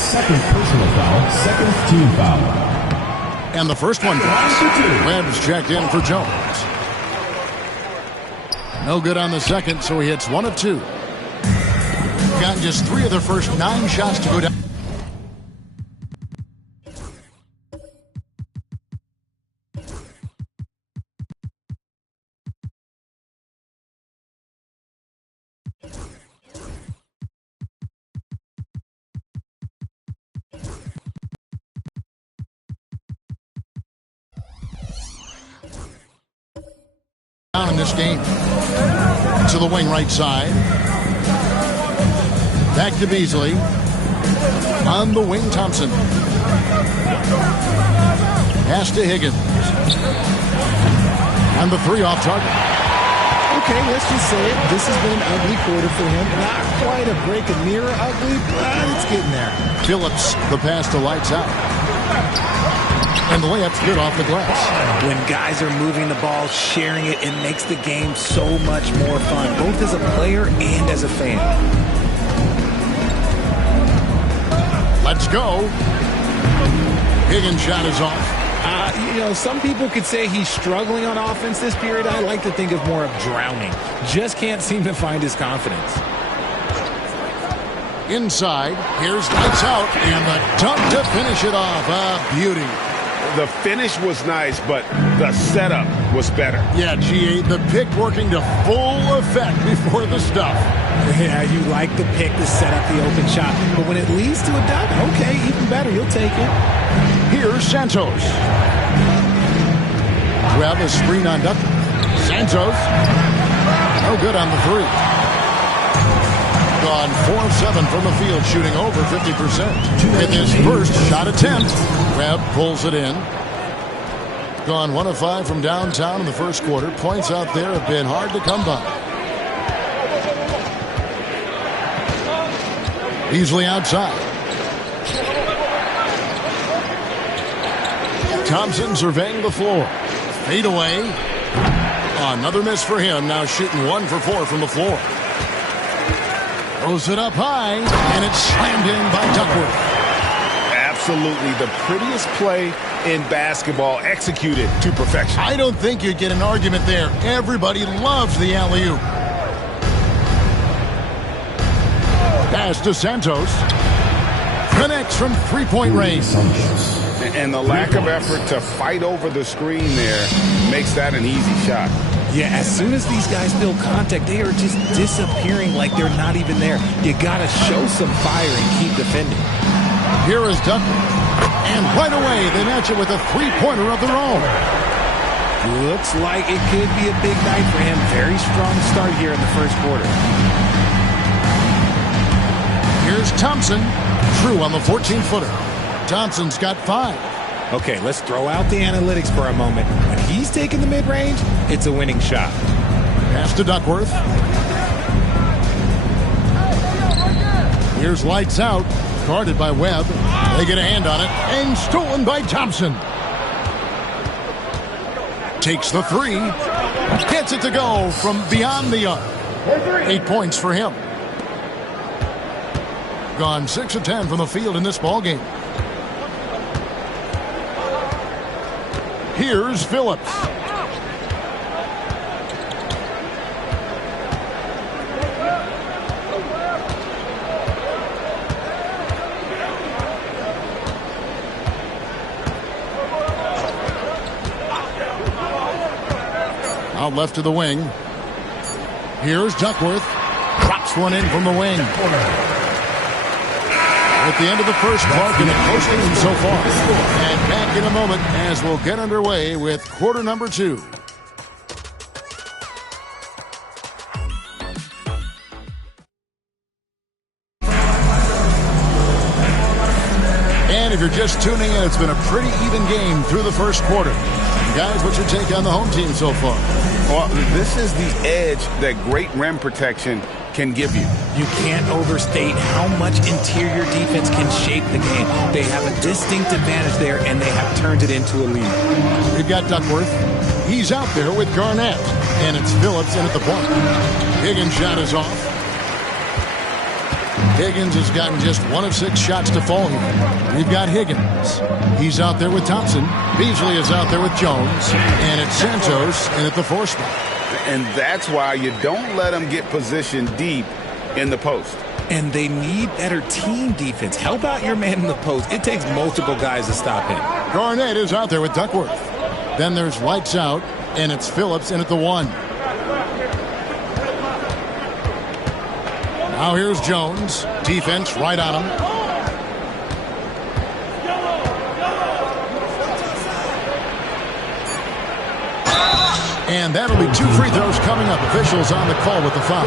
Second personal foul, second team foul. And the first one drops. Webb's checked in for Jones. No good on the second, so he hits 1 of 2. Got just 3 of the first 9 shots to go down. Down in this game. To the wing right side. Back to Beasley. On the wing, Thompson. Pass to Higgins. And the 3 off target. Okay, let's just say it. This has been an ugly quarter for him. Not quite a break a mirror ugly, but it's getting there. Phillips, the pass to lights out. And the layup's good off the glass. When guys are moving the ball, sharing it, it makes the game so much more fun, both as a player and as a fan. Let's go. Higgins' shot is off. Some people could say he's struggling on offense this period. I like to think of more of drowning. Just can't seem to find his confidence. Inside, here's lights out, and the dunk to finish it off. A beauty. The finish was nice, but the setup was better. Yeah, GA, the pick working to full effect before the stuff. Yeah, you like the pick to set up the open shot, but when it leads to a dunk, okay, even better, you'll take it. Here's Santos. Grab a screen on Duck. Santos. No good on the three. Gone 4 of 7 from the field, shooting over 50%. In his first shot attempt, Webb pulls it in. Gone 1 of 5 from downtown in the first quarter. Points out there have been hard to come by. Easily outside. Thompson surveying the floor. Fade away. Another miss for him. Now shooting 1 for 4 from the floor. Throws it up high, and it's slammed in by Duckworth. Absolutely the prettiest play in basketball, executed to perfection. I don't think you'd get an argument there. Everybody loves the alley-oop. Pass to Santos. Connects from three-point range. And the lack of effort to fight over the screen there makes that an easy shot. Yeah, as soon as these guys feel contact, they are just disappearing like they're not even there. You gotta show some fire and keep defending. Here is Duckworth. And right away, they match it with a three-pointer of their own. Looks like it could be a big night for him. Very strong start here in the first quarter. Here's Thompson. True on the 14-footer. Thompson's got 5. Okay, let's throw out the analytics for a moment. When he's taking the mid-range, it's a winning shot. Pass to Duckworth. Here's lights out. Guarded by Webb. They get a hand on it. And stolen by Thompson. Takes the 3. Gets it to go from beyond the arc. 8 points for him. Gone 6 of 10 from the field in this ballgame. Here's Phillips. Out left to the wing. Here's Duckworth. Drops one in from the wing. At the end of the first part in the postseason so far. And back in a moment as we'll get underway with quarter number 2. And if you're just tuning in, it's been a pretty even game through the first quarter. Guys, what's your take on the home team so far? Well, this is the edge that great rim protection can give you. You can't overstate how much interior defense can shape the game. They have a distinct advantage there, and they have turned it into a lead. We've got Duckworth. He's out there with Garnett, and it's Phillips in at the point. Higgins' shot is off. Higgins has gotten just 1 of 6 shots to fall here. We've got Higgins. He's out there with Thompson. Beasley is out there with Jones, and it's Santos in at the 4 spot. And that's why you don't let them get positioned deep in the post. And they need better team defense. Help out your man in the post. It takes multiple guys to stop him. Garnett is out there with Duckworth. Then there's lights out, and it's Phillips in at the 1. Now here's Jones. Defense right on him. And that'll be 2 free throws coming up. Officials on the call with the foul.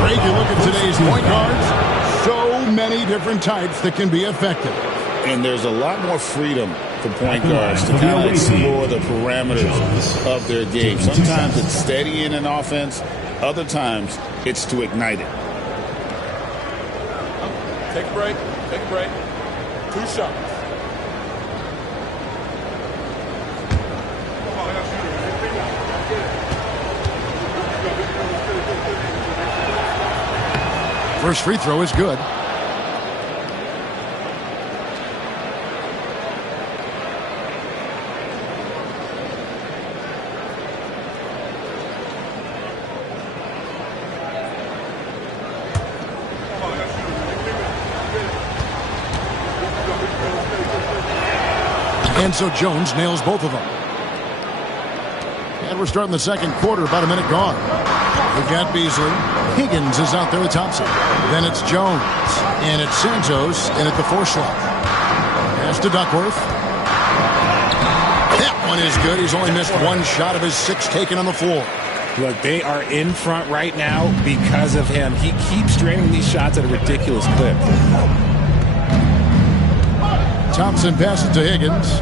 Greg, you look at today's point guards. So many different types that can be effective. And there's a lot more freedom for point guards to kind of explore the parameters of their game. Sometimes it's steadying an offense. Other times it's to ignite it. Take a break. Take a break. 2 shots. First free throw is good. And so Jones nails both of them. And we're starting the second quarter, about a minute gone. We've got Beasley. Higgins is out there with Thompson. Then it's Jones. And it's Santos in at the 4 slot. Pass to Duckworth. That one is good. He's only missed one shot of his 6 taken on the floor. Look, they are in front right now because of him. He keeps draining these shots at a ridiculous clip. Thompson passes to Higgins.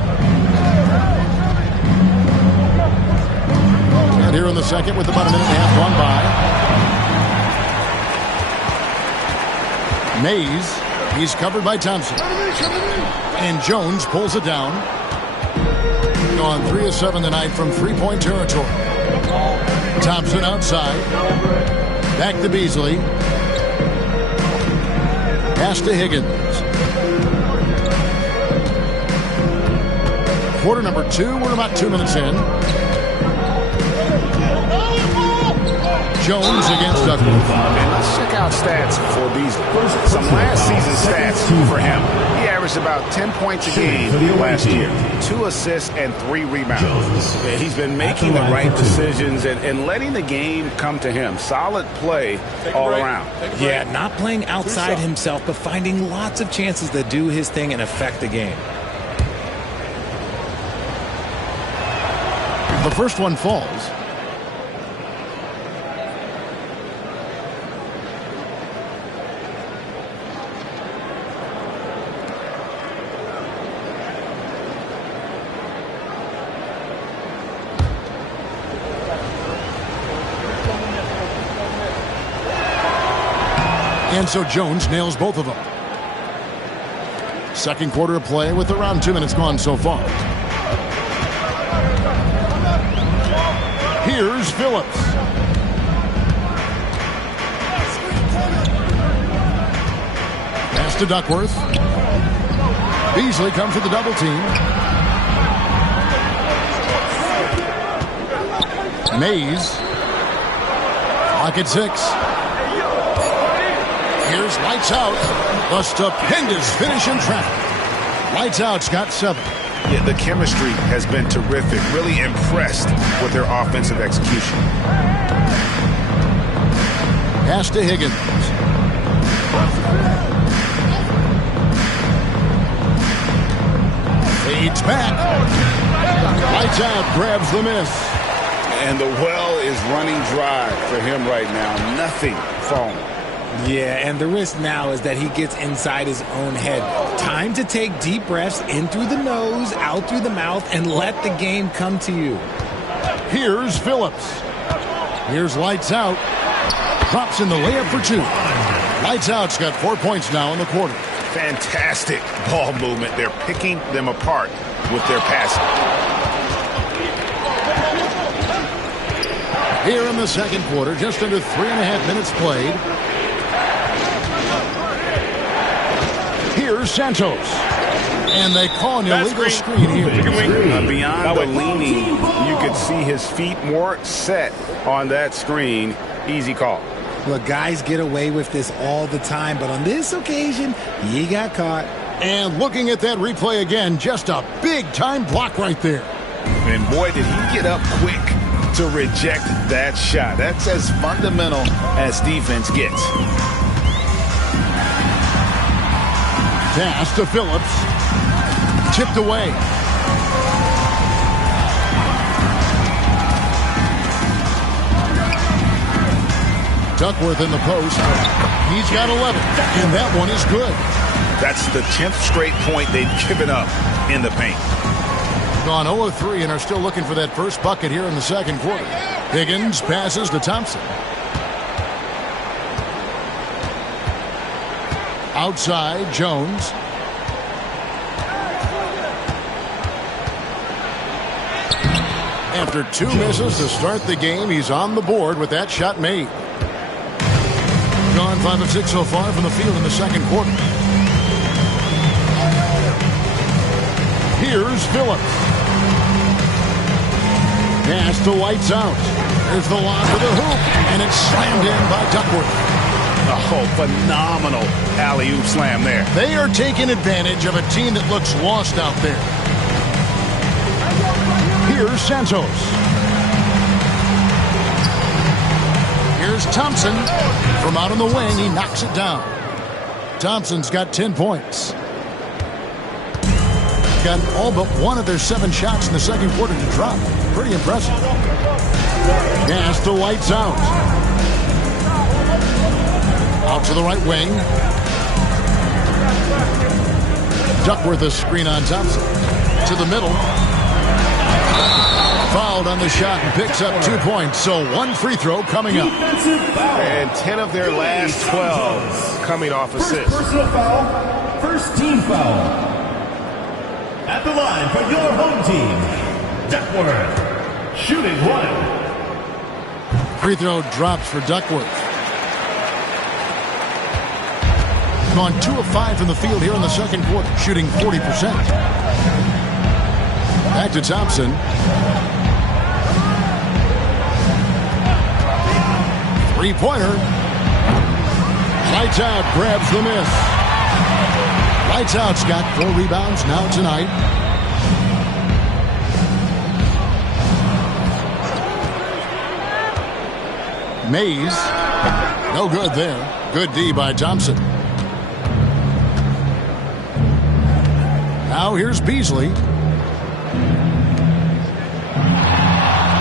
And here in the second with about a minute and a half gone by. Mays, he's covered by Thompson. And Jones pulls it down. Gone 3 of 7 tonight from 3-point territory. Thompson outside. Back to Beasley. Pass to Higgins. Quarter number 2. We're about 2 minutes in. Jones against Duckworth. And let's check out stats for Beasley. Some last season stats for him. He averaged about 10 points a game last year. 2 assists and 3 rebounds. Yeah, he's been making the right decisions and letting the game come to him. Solid play all around. Yeah, not playing outside himself, but finding lots of chances to do his thing and affect the game. The first one falls. And so Jones nails both of them. Second quarter of play with around 2 minutes gone so far. Here's Phillips. Pass to Duckworth. Beasley comes with the double team. Mays. Clock at 6. Here's Lights Out. The stupendous finish in traffic. Lights Out's got 7. Yeah, the chemistry has been terrific. Really impressed with their offensive execution. Pass to Higgins. Fades back. Lights Out grabs the miss. And the well is running dry for him right now. Nothing falling. Yeah, and the risk now is that he gets inside his own head. Time to take deep breaths in through the nose, out through the mouth, and let the game come to you. Here's Phillips. Here's Lights Out. Drops in the layup for 2. Lights Out's got 4 points now in the quarter. Fantastic ball movement. They're picking them apart with their passing. Here in the second quarter, just under 3.5 minutes played. Here's Santos. And they call an illegal screen here. Beyond the leaning, you could see his feet more set on that screen. Easy call. Look, guys get away with this all the time, but on this occasion, he got caught. And looking at that replay again, just a big-time block right there. And boy, did he get up quick to reject that shot. That's as fundamental as defense gets. Pass to Phillips. Tipped away. Duckworth in the post. He's got 11, and that one is good. That's the 10th straight point they've given up in the paint. Gone 0 of 3 and are still looking for that first bucket here in the second quarter. Higgins passes to Thompson. Outside, Jones. After 2 misses to start the game, he's on the board with that shot made. Gone 5 of 6 so far from the field in the second quarter. Here's Phillips. Pass to Lights Out. There's the lob for the hoop, and it's slammed in by Duckworth. Oh, phenomenal alley-oop slam there. They are taking advantage of a team that looks lost out there. Here's Santos. Here's Thompson. From out on the wing, he knocks it down. Thompson's got 10 points. Got all but one of their 7 shots in the second quarter to drop. Pretty impressive. Pass to Lights out. Out to the right wing. Duckworth a screen on Thompson. To the middle. Fouled on the shot and picks up 2 points. So 1 free throw coming up. And 10 of their last 12 coming off assists. Personal foul, first team foul. At the line for your home team, Duckworth, shooting 1. Free throw drops for Duckworth. Gone 2 of 5 from the field here in the second quarter, shooting 40%. Back to Thompson. Three-pointer. Lights out, grabs the miss. Lights out's got 4 rebounds now tonight. Mays. No good there. Good D by Thompson. Now here's Beasley.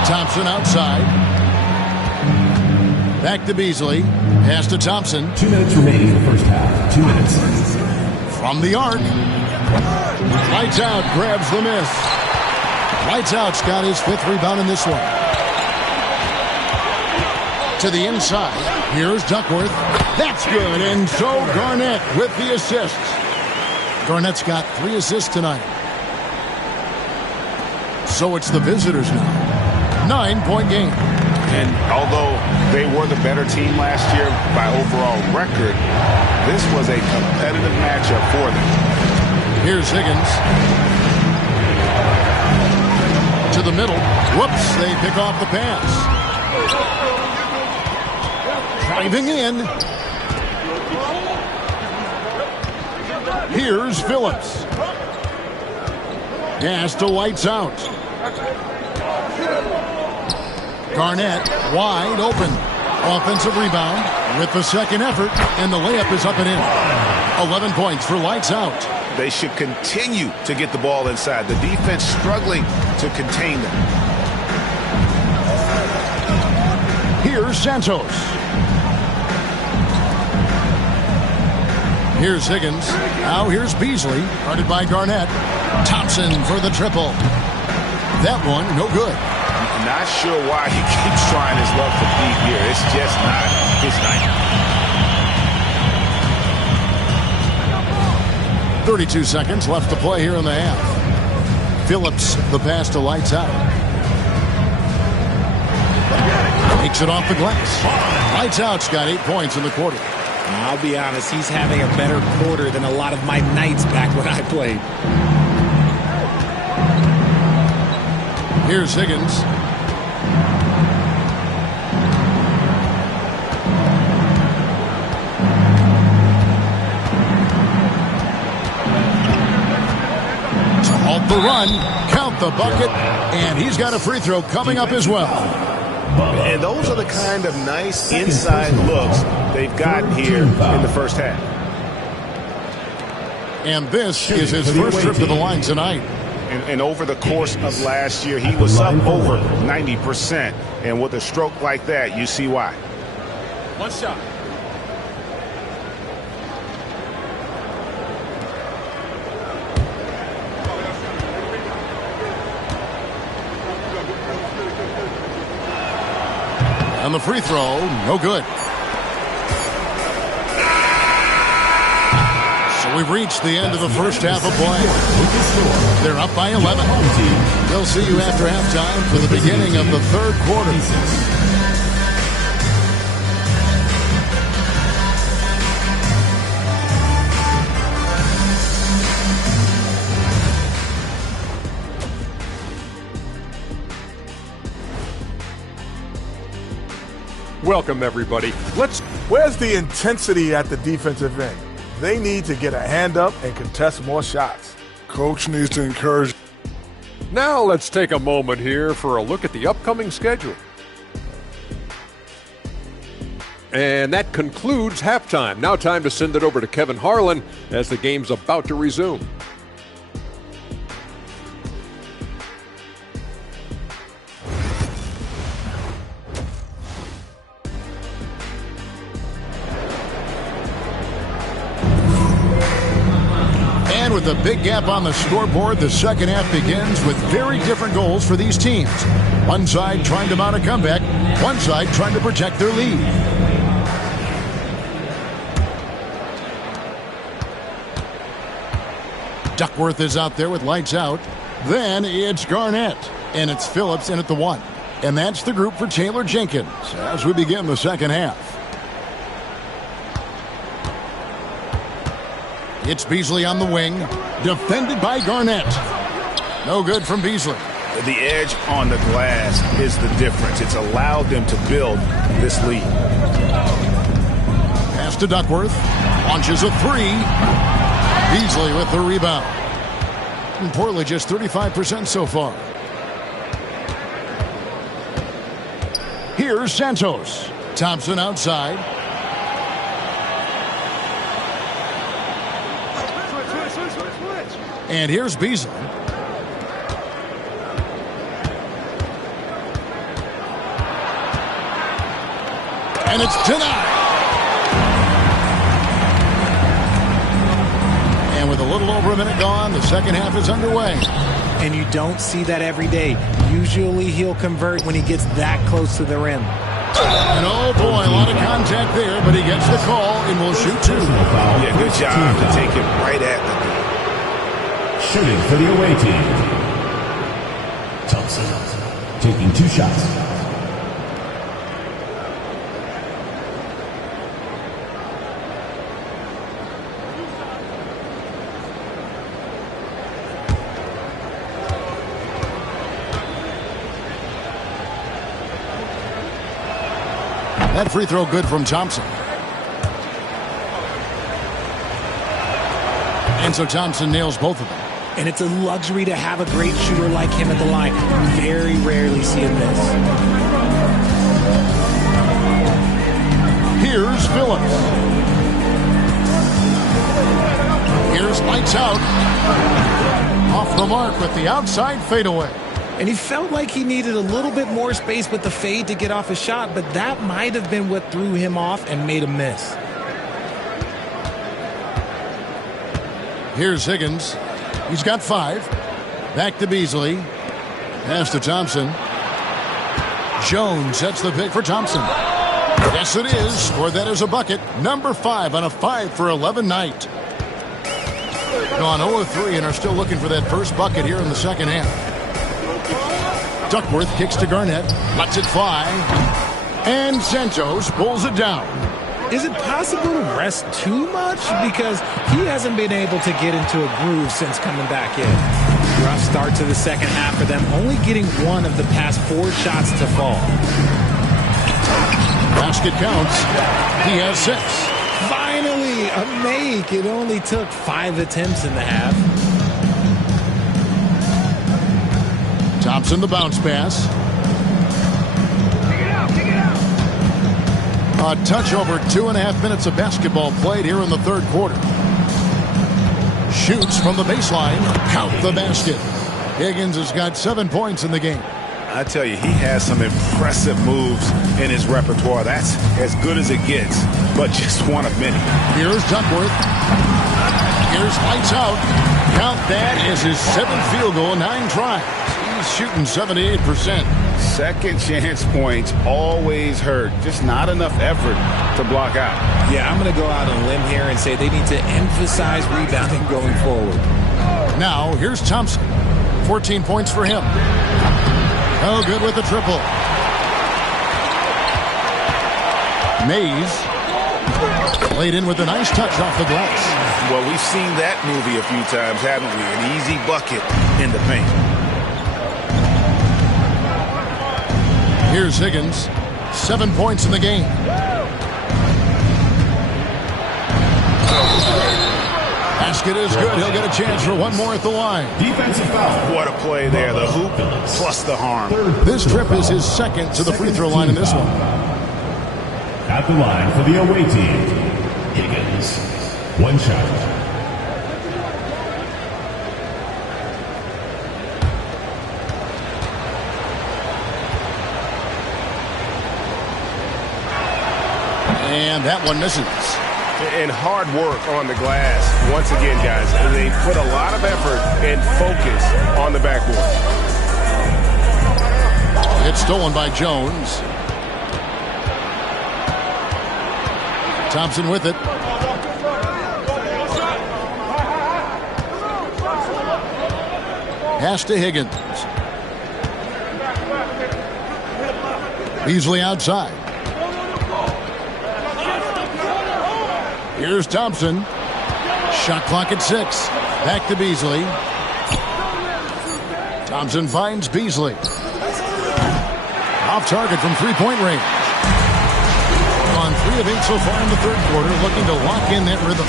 Thompson outside. Back to Beasley. Pass to Thompson. 2 minutes remaining in the first half. 2 minutes. From the arc. Lights out, grabs the miss. Lights out's got his 5th rebound in this one. To the inside. Here's Duckworth. That's good. And so Garnett with the assist. Garnett's got 3 assists tonight. So it's the visitors now. 9-point game. And although they were the better team last year by overall record, this was a competitive matchup for them. Here's Higgins. To the middle. Whoops, they pick off the pass. Driving in. Here's Phillips. Pass to Lights out. Garnett wide open. Offensive rebound with the second effort, and the layup is up and in. 11 points for Lights out. They should continue to get the ball inside. The defense struggling to contain them. Here's Santos. Here's Higgins. Now here's Beasley, guarded by Garnett. Thompson for the triple. That one, no good. Not sure why he keeps trying his luck for deep here. It's just not his night. 32 seconds left to play here in the half. Phillips, the pass to Lights out. Takes it off the glass. Lights out's got 8 points in the quarter. I'll be honest, he's having a better quarter than a lot of my nights back when I played. Here's Higgins. Off the run, count the bucket, and he's got a free throw coming up as well. And those are the kind of nice inside looks they've gotten here in the first half. And this is his first trip to the line tonight. And over the course of last year, he was up over 90%. And with a stroke like that, you see why. One shot. And the free throw, no good. So we've reached the end of the first half of play. They're up by 11. They'll see you after halftime for the beginning of the third quarter. Welcome, everybody. Where's the intensity at the defensive end? They need to get a hand up and contest more shots. Coach needs to encourage. Now let's take a moment here for a look at the upcoming schedule. And that concludes halftime. Now time to send it over to Kevin Harlan as the game's about to resume. And with a big gap on the scoreboard, the second half begins with very different goals for these teams. One side trying to mount a comeback, one side trying to protect their lead. Duckworth is out there with lights out. Then it's Garnett. And it's Phillips in at the 1. And that's the group for Taylor Jenkins as we begin the second half. It's Beasley on the wing. Defended by Garnett. No good from Beasley. The edge on the glass is the difference. It's allowed them to build this lead. Pass to Duckworth. Launches a 3. Beasley with the rebound. And Portland just 35% so far. Here's Santos. Thompson outside. And here's Beasley. And it's denied. And with a little over a minute gone, the second half is underway. And you don't see that every day. Usually he'll convert when he gets that close to the rim. And oh boy, a lot of contact there, but he gets the call and will shoot 2. Yeah, good job to take it right at the goal. Shooting for the away team. Thompson taking 2 shots. That free throw good from Thompson. And so Thompson nails both of them. And it's a luxury to have a great shooter like him at the line. Very rarely see him miss. Here's Phillips. Here's lights out. Off the mark with the outside fadeaway. And he felt like he needed a little bit more space with the fade to get off a shot, but that might have been what threw him off and made him miss. Here's Higgins. He's got 5. Back to Beasley. Pass to Thompson. Jones sets the pick for Thompson. Yes, it is. Scored that as a bucket. Number 5 on a 5 for 11 night. Gone 0-3 and are still looking for that first bucket here in the second half. Duckworth kicks to Garnett, lets it fly, and Santos pulls it down. Is it possible to rest too much? Because he hasn't been able to get into a groove since coming back in. Rough start to the second half for them, only getting 1 of the past 4 shots to fall. Basket counts. He has 6. Finally, a make. It only took 5 attempts in the half. Thompson the bounce pass. A touch over 2.5 minutes of basketball played here in the third quarter. Shoots from the baseline. Count the basket. Higgins has got 7 points in the game. I tell you, he has some impressive moves in his repertoire. That's as good as it gets, but just one of many. Here's Duckworth. Here's lights out. Count that as his 7th field goal, 9 tries. He's shooting 78%. Second chance points always hurt. Just not enough effort to block out. Yeah, I'm going to go out on a limb here and say they need to emphasize rebounding going forward. Now, here's Thompson. 14 points for him. Oh, good with the triple. Mays laid in with a nice touch off the glass. Well, we've seen that movie a few times, haven't we? An easy bucket in the paint. Here's Higgins. 7 points in the game. Basket is good. He'll get a chance for one more at the line. Defensive foul. What a play there. The hoop plus the harm. This trip is his second to the free throw line in this one. At the line for the away team, Higgins. One shot. And that one misses. And hard work on the glass. Once again, guys, they put a lot of effort and focus on the backboard. It's stolen by Jones. Thompson with it. Pass to Higgins. Beasley outside. Here's Thompson. Shot clock at 6. Back to Beasley. Thompson finds Beasley. Off target from three-point range. On 3 of 8 so far in the third quarter, looking to lock in that rhythm.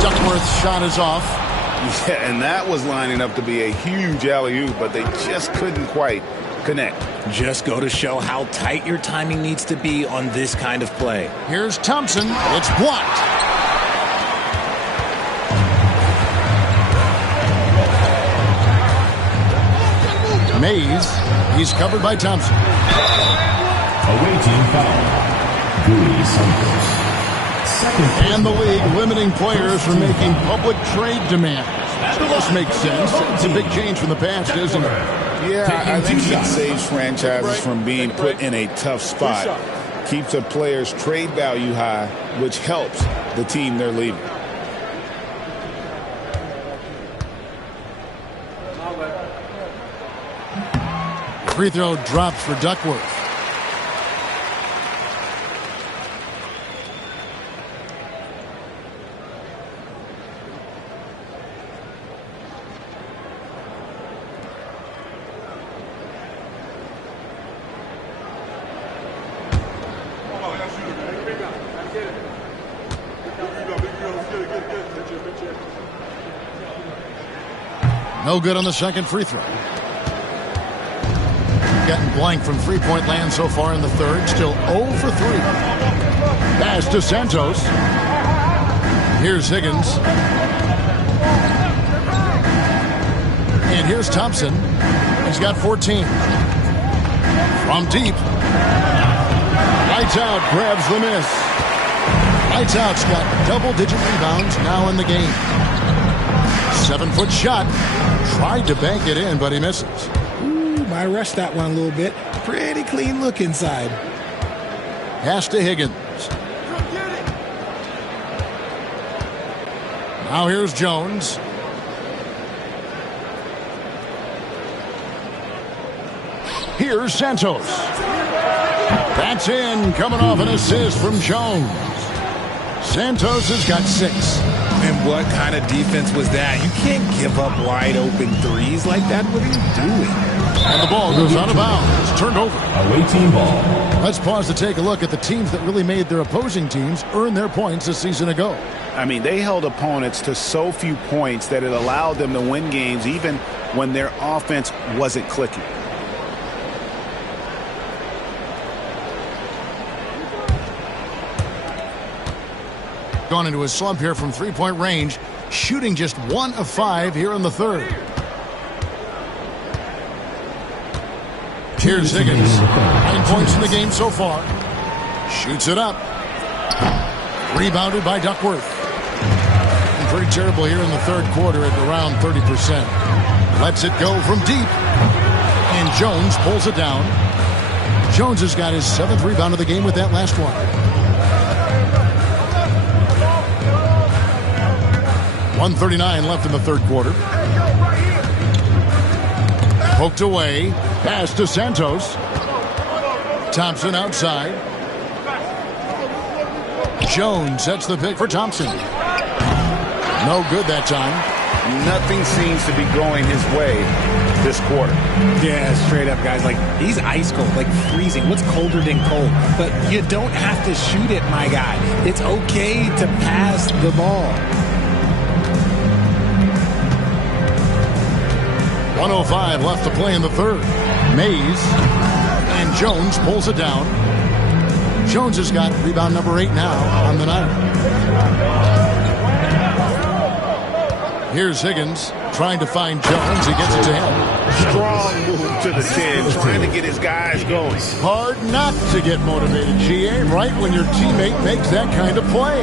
Duckworth's shot is off. Yeah, and that was lining up to be a huge alley-oop, but they just couldn't quite connect. Just go to show how tight your timing needs to be on this kind of play. Here's Thompson. It's blocked. Mays. He's covered by Thompson. Away team foul. Gui Santos. And the league limiting players from making public trade demands. This makes sense. It's a big change from the past, isn't it? Yeah, I think it saves franchises from being put in a tough spot. Keeps a player's trade value high, which helps the team they're leaving. Free throw dropped for Duckworth. No good on the second free throw. Gotten blank from three-point land so far in the third. Still 0 for 3. Pass to Santos. Here's Higgins. And here's Thompson. He's got 14. From deep. Lights Out grabs the miss. Lights Out's got double-digit rebounds now in the game. 7-foot shot. Tried to bank it in, but he misses. I rushed that one a little bit. Pretty clean look inside. Pass to Higgins. Now here's Jones. Here's Santos. That's in, coming off an assist from Jones. Santos has got 6. And what kind of defense was that? You can't give up wide open threes like that. What are you doing? And the ball goes out of bounds. It's turned over. Away team ball. Let's pause to take a look at the teams that really made their opposing teams earn their points a season ago. I mean, they held opponents to so few points that it allowed them to win games even when their offense wasn't clicking. Gone into a slump here from three-point range, shooting just 1 of 5 here in the third. Here's Higgins. 9 points in the game so far. Shoots it up. Rebounded by Duckworth. And pretty terrible here in the third quarter at around 30%. Lets it go from deep. And Jones pulls it down. Jones has got his 7th rebound of the game with that last one. 1:39 left in the third quarter. Poked away. Pass to Santos. Thompson outside. Jones sets the pick for Thompson. No good that time. Nothing seems to be going his way this quarter. Yeah, straight up, guys. Like, he's ice cold, like freezing. What's colder than cold? But you don't have to shoot it, my guy. It's okay to pass the ball. 1:05 left to play in the third. Mays and Jones pulls it down. Jones has got rebound number 8 now on the night. Here's Higgins trying to find Jones. He gets it to him. Strong move to the 10, trying to get his guys going. Hard not to get motivated, GA, right when your teammate makes that kind of play.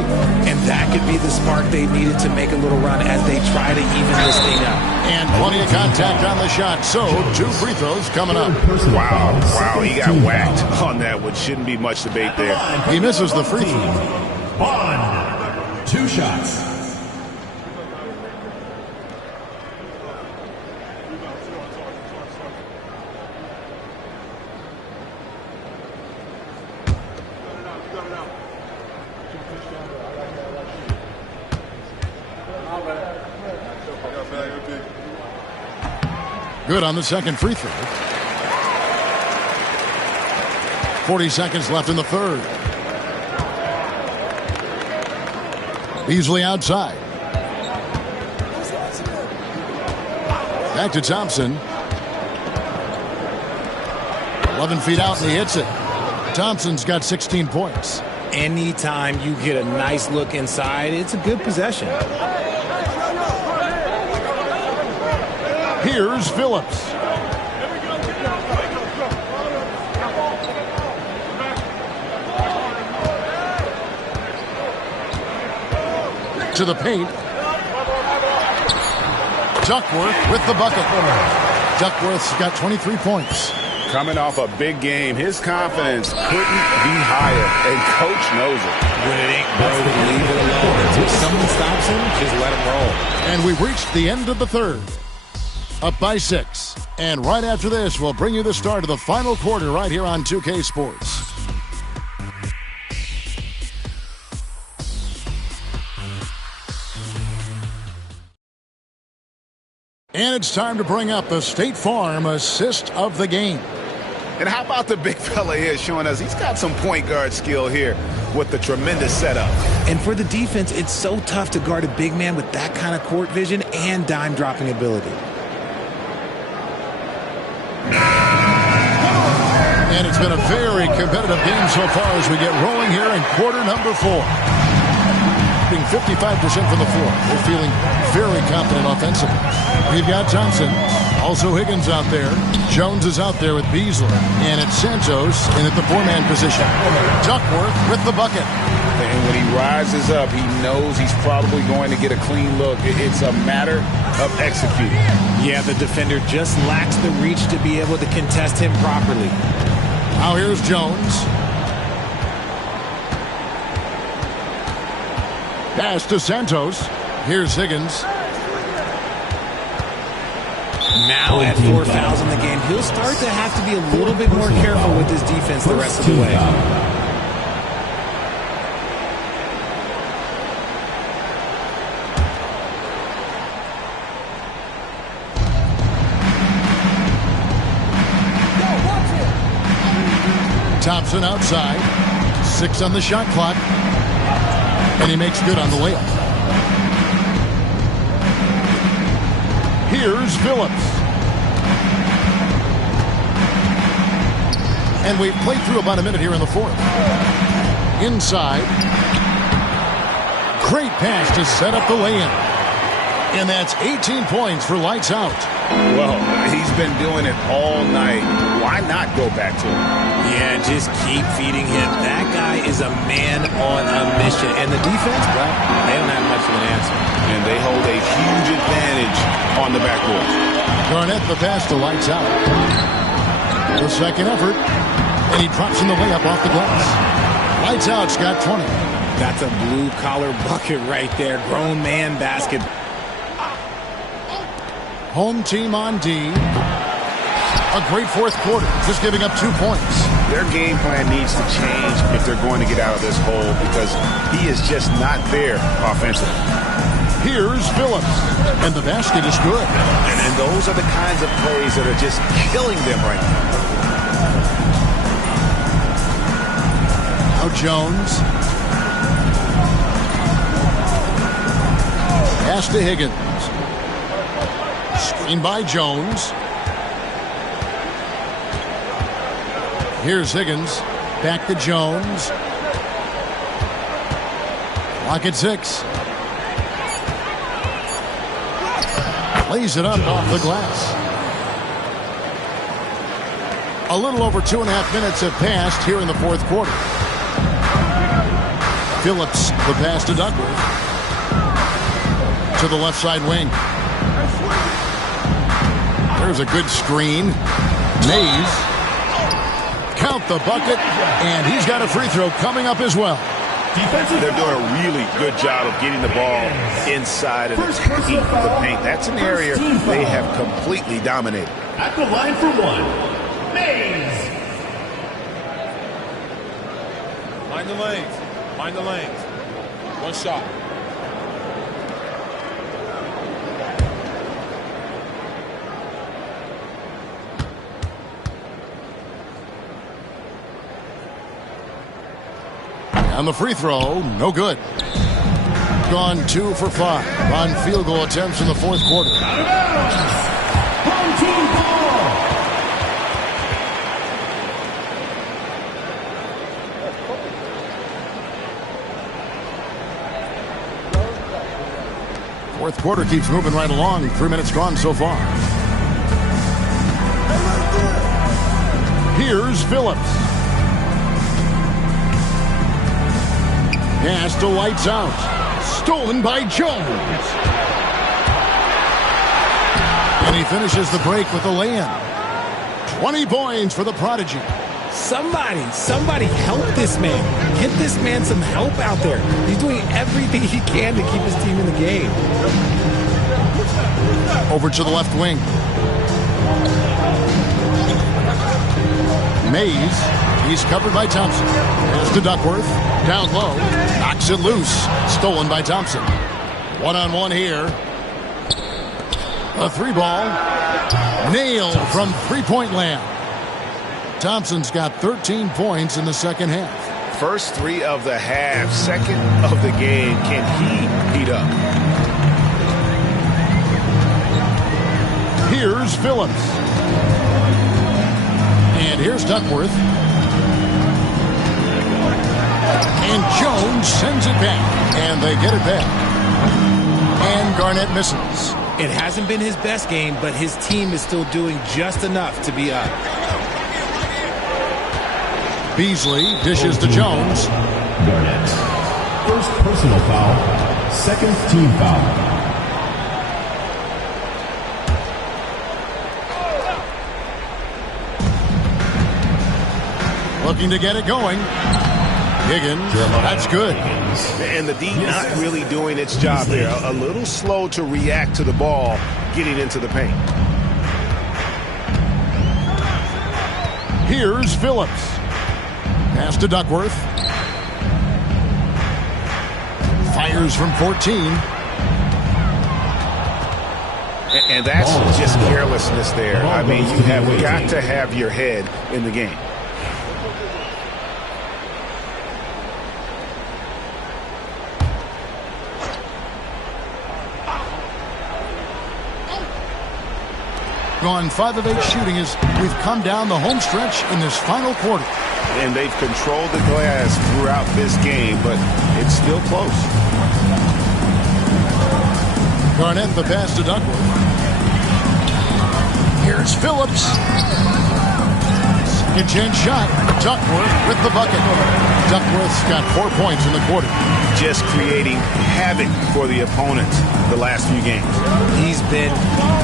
And that could be the spark they needed to make a little run as they try to even this thing up. And plenty of contact on the shot, so 2 free throws coming up. Wow, he got whacked on that one. Shouldn't be much debate there. He misses the free throw. Bond. 2 shots. Good on the second free throw. 40 seconds left in the third. Beasley outside. Back to Thompson. 11 feet out and he hits it. Thompson's got 16 points. Anytime you get a nice look inside, it's a good possession. Here's Phillips. To the paint. Duckworth with the bucket. Duckworth's got 23 points. Coming off a big game, his confidence couldn't be higher, and Coach knows it. When it ain't broke, leave it alone. Until someone stops him, just let him roll. And we've reached the end of the third. Up by 6. And right after this, we'll bring you the start of the final quarter right here on 2K Sports. And it's time to bring up the State Farm assist of the game. And how about the big fella here showing us he's got some point guard skill here with the tremendous setup. And for the defense, it's so tough to guard a big man with that kind of court vision and dime dropping ability. And it's been a very competitive game so far as we get rolling here in quarter number 4. Being 55% from the floor. They're feeling very confident offensively. We've got Thompson. Also Higgins out there. Jones is out there with Beasley. And it's Santos in at the 4-man position. Duckworth with the bucket. And when he rises up, he knows he's probably going to get a clean look. It's a matter of executing. Yeah, the defender just lacks the reach to be able to contest him properly. Now here's Jones. Pass to Santos. Here's Higgins. Now at 4 fouls in the game, he'll start to have to be a little bit more careful with his defense the rest of the way. Thompson outside. 6 on the shot clock. And he makes good on the layup. Here's Phillips. And we've played through about a minute here in the fourth. Inside. Great pass to set up the lay-in. And that's 18 points for Lights Out. Well, he's been doing it all night. Why not go back to him? Yeah, just keep feeding him. That guy is a man on a mission. And the defense, well, they don't have much of an answer. And they hold a huge advantage on the backboard. Garnett the pass to Lights Out. The second effort. And he drops in the layup off the glass. Lights Out's got 20. That's a blue-collar bucket right there. Grown man basket. Home team on D. A great fourth quarter, just giving up 2 points. Their game plan needs to change if they're going to get out of this hole because he is just not there offensively. Here's Phillips, and the basket is good. And those are the kinds of plays that are just killing them right now. Now Jones. Pass to Higgins. Screen by Jones. Here's Higgins. Back to Jones. Clock at 6. Lays it up off the glass. A little over 2.5 minutes have passed here in the fourth quarter. Phillips, the pass to Duckworth. To the left side wing. There's a good screen. Mays. Count the bucket, and he's got a free throw coming up as well. They're doing a really good job of getting the ball inside and attacking the paint. That's an area they have completely dominated. At the line for one, Mays. Mind the lanes. Mind the lanes. One shot. On the free throw, no good. Gone 2 for 5 on field goal attempts in the fourth quarter. Out of bounds. Home team ball. Fourth quarter keeps moving right along. 3 minutes gone so far. Here's Phillips. Pass to lights out. Stolen by Jones. And he finishes the break with a lay-in. 20 points for the Prodigy. Somebody help this man. Get this man some help out there. He's doing everything he can to keep his team in the game. Over to the left wing. Mays. He's covered by Thompson. Pass to Duckworth. Down low. Knocks it loose. Stolen by Thompson. One-on-one here. A 3-ball. Nailed from three-point land. Thompson's got 13 points in the second half. First 3 of the half. Second of the game. Can he heat up? Here's Phillips. And here's Duckworth. And Jones sends it back. And they get it back. And Garnett misses. It hasn't been his best game, but his team is still doing just enough to be up. Beasley dishes to Jones. Garnett. First personal foul. Second team foul. Looking to get it going. Higgins, that's good. And the D not really doing its job there. A little slow to react to the ball getting into the paint. Here's Phillips. Pass to Duckworth. Fires from 14. And that's just carelessness there. I mean, you have got to have your head in the game. Gone 5 of 8 shooting as we've come down the home stretch in this final quarter. And they've controlled the glass throughout this game, but it's still close. Garnett the pass to Duckworth. Here's Phillips. Second chance shot. Duckworth with the bucket. Duckworth's got 4 points in the quarter. Just creating havoc for the opponents the last few games. He's been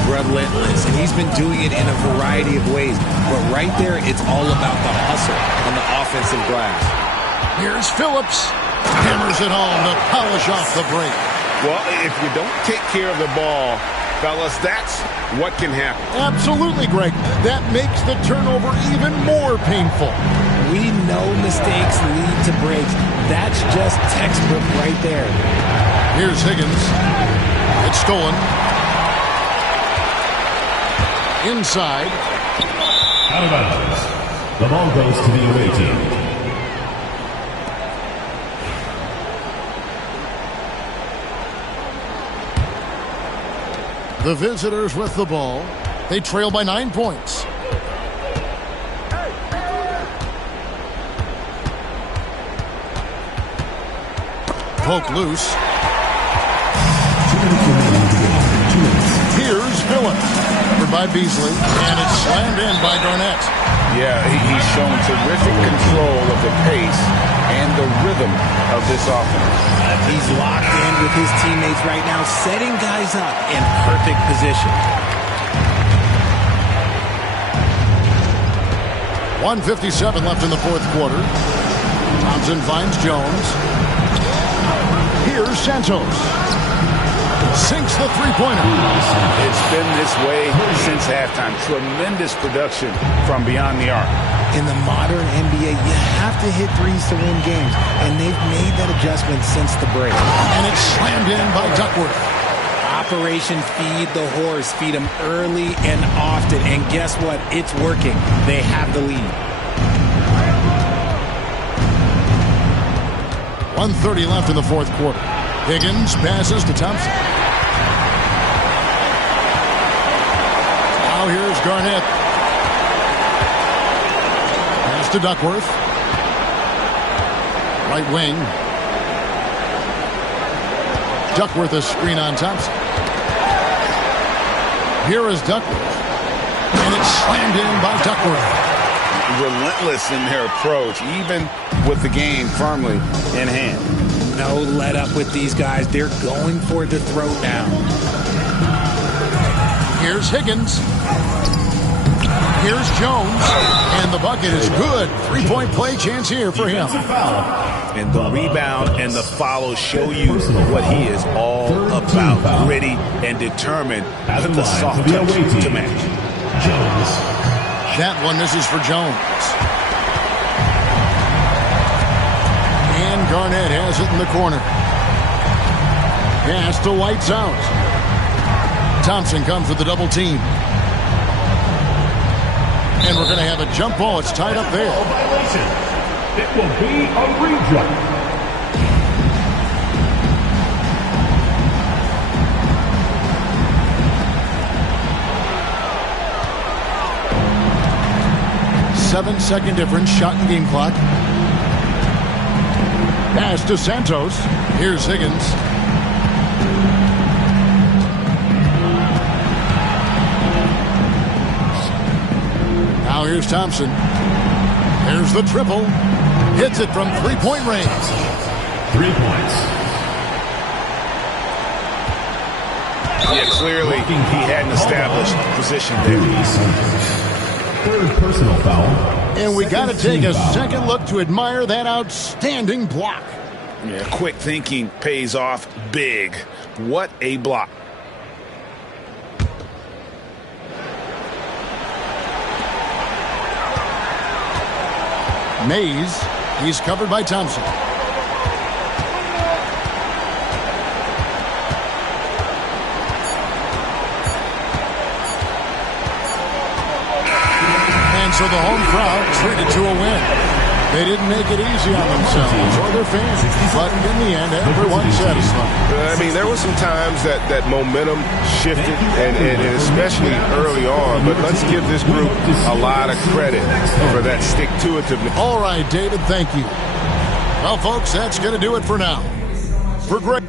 relentless, and he's been doing it in a variety of ways. But right there, it's all about the hustle on the offensive glass. Here's Phillips. Hammers it home to polish off the break. Well, if you don't take care of the ball, fellas, that's what can happen. Absolutely, Greg. That makes the turnover even more painful. We know mistakes lead to breaks. That's just textbook right there. Here's Higgins. It's stolen. Inside. Out of bounds. The ball goes to the away team. The visitors with the ball. They trail by 9 points. Poke loose. Here's Phillips. Covered by Beasley. And it's slammed in by Garnett. Yeah, he's shown terrific control of the pace and the rhythm of this offense. He's locked in with his teammates right now, setting guys up in perfect position. 1:57 left in the fourth quarter. Thompson finds Jones. Here's Santos. Sinks the three-pointer. It's been this way since halftime. Tremendous production from beyond the arc. In the modern NBA, you have to hit threes to win games, and they've made that adjustment since the break. And it's slammed in by Duckworth. Operation Feed the Horse. Feed them early and often, and guess what? It's working. They have the lead. 1:30 left in the fourth quarter. Higgins passes to Thompson. Now here's Garnett. Pass to Duckworth. Right wing. Duckworth a screen on Thompson. Here is Duckworth. And it's slammed in by Duckworth. Relentless in their approach, even with the game firmly in hand. No let up with these guys. They're going for the throat now. Here's Higgins. Here's Jones. And the bucket is good. Three-point play chance here for him. And the rebound and the follow show you what he is all about. Gritty and determined with the soft touch to match. That one, this is for Jones. And Garnett has it in the corner. Pass to White's out. Thompson comes with the double team. And we're going to have a jump ball. It's tied up there. It will be a reject. Seven-second difference, shot and game clock. Pass to Santos. Here's Higgins. Now here's Thompson. There's the triple. Hits it from three-point range. 3 points. Yeah, clearly he hadn't established position there. Third personal foul. And we got to take a second look to admire that outstanding block. Yeah, quick thinking pays off big. What a block. Mays, he's covered by Thompson. And so the home crowd treated to a win. They didn't make it easy on themselves or their fans, but in the end, everyone's satisfied. I mean, there were some times that momentum shifted, and especially early on, but let's give this group a lot of credit for that stick-to-itiveness. All right, David, thank you. Well, folks, that's going to do it for now. For Greg.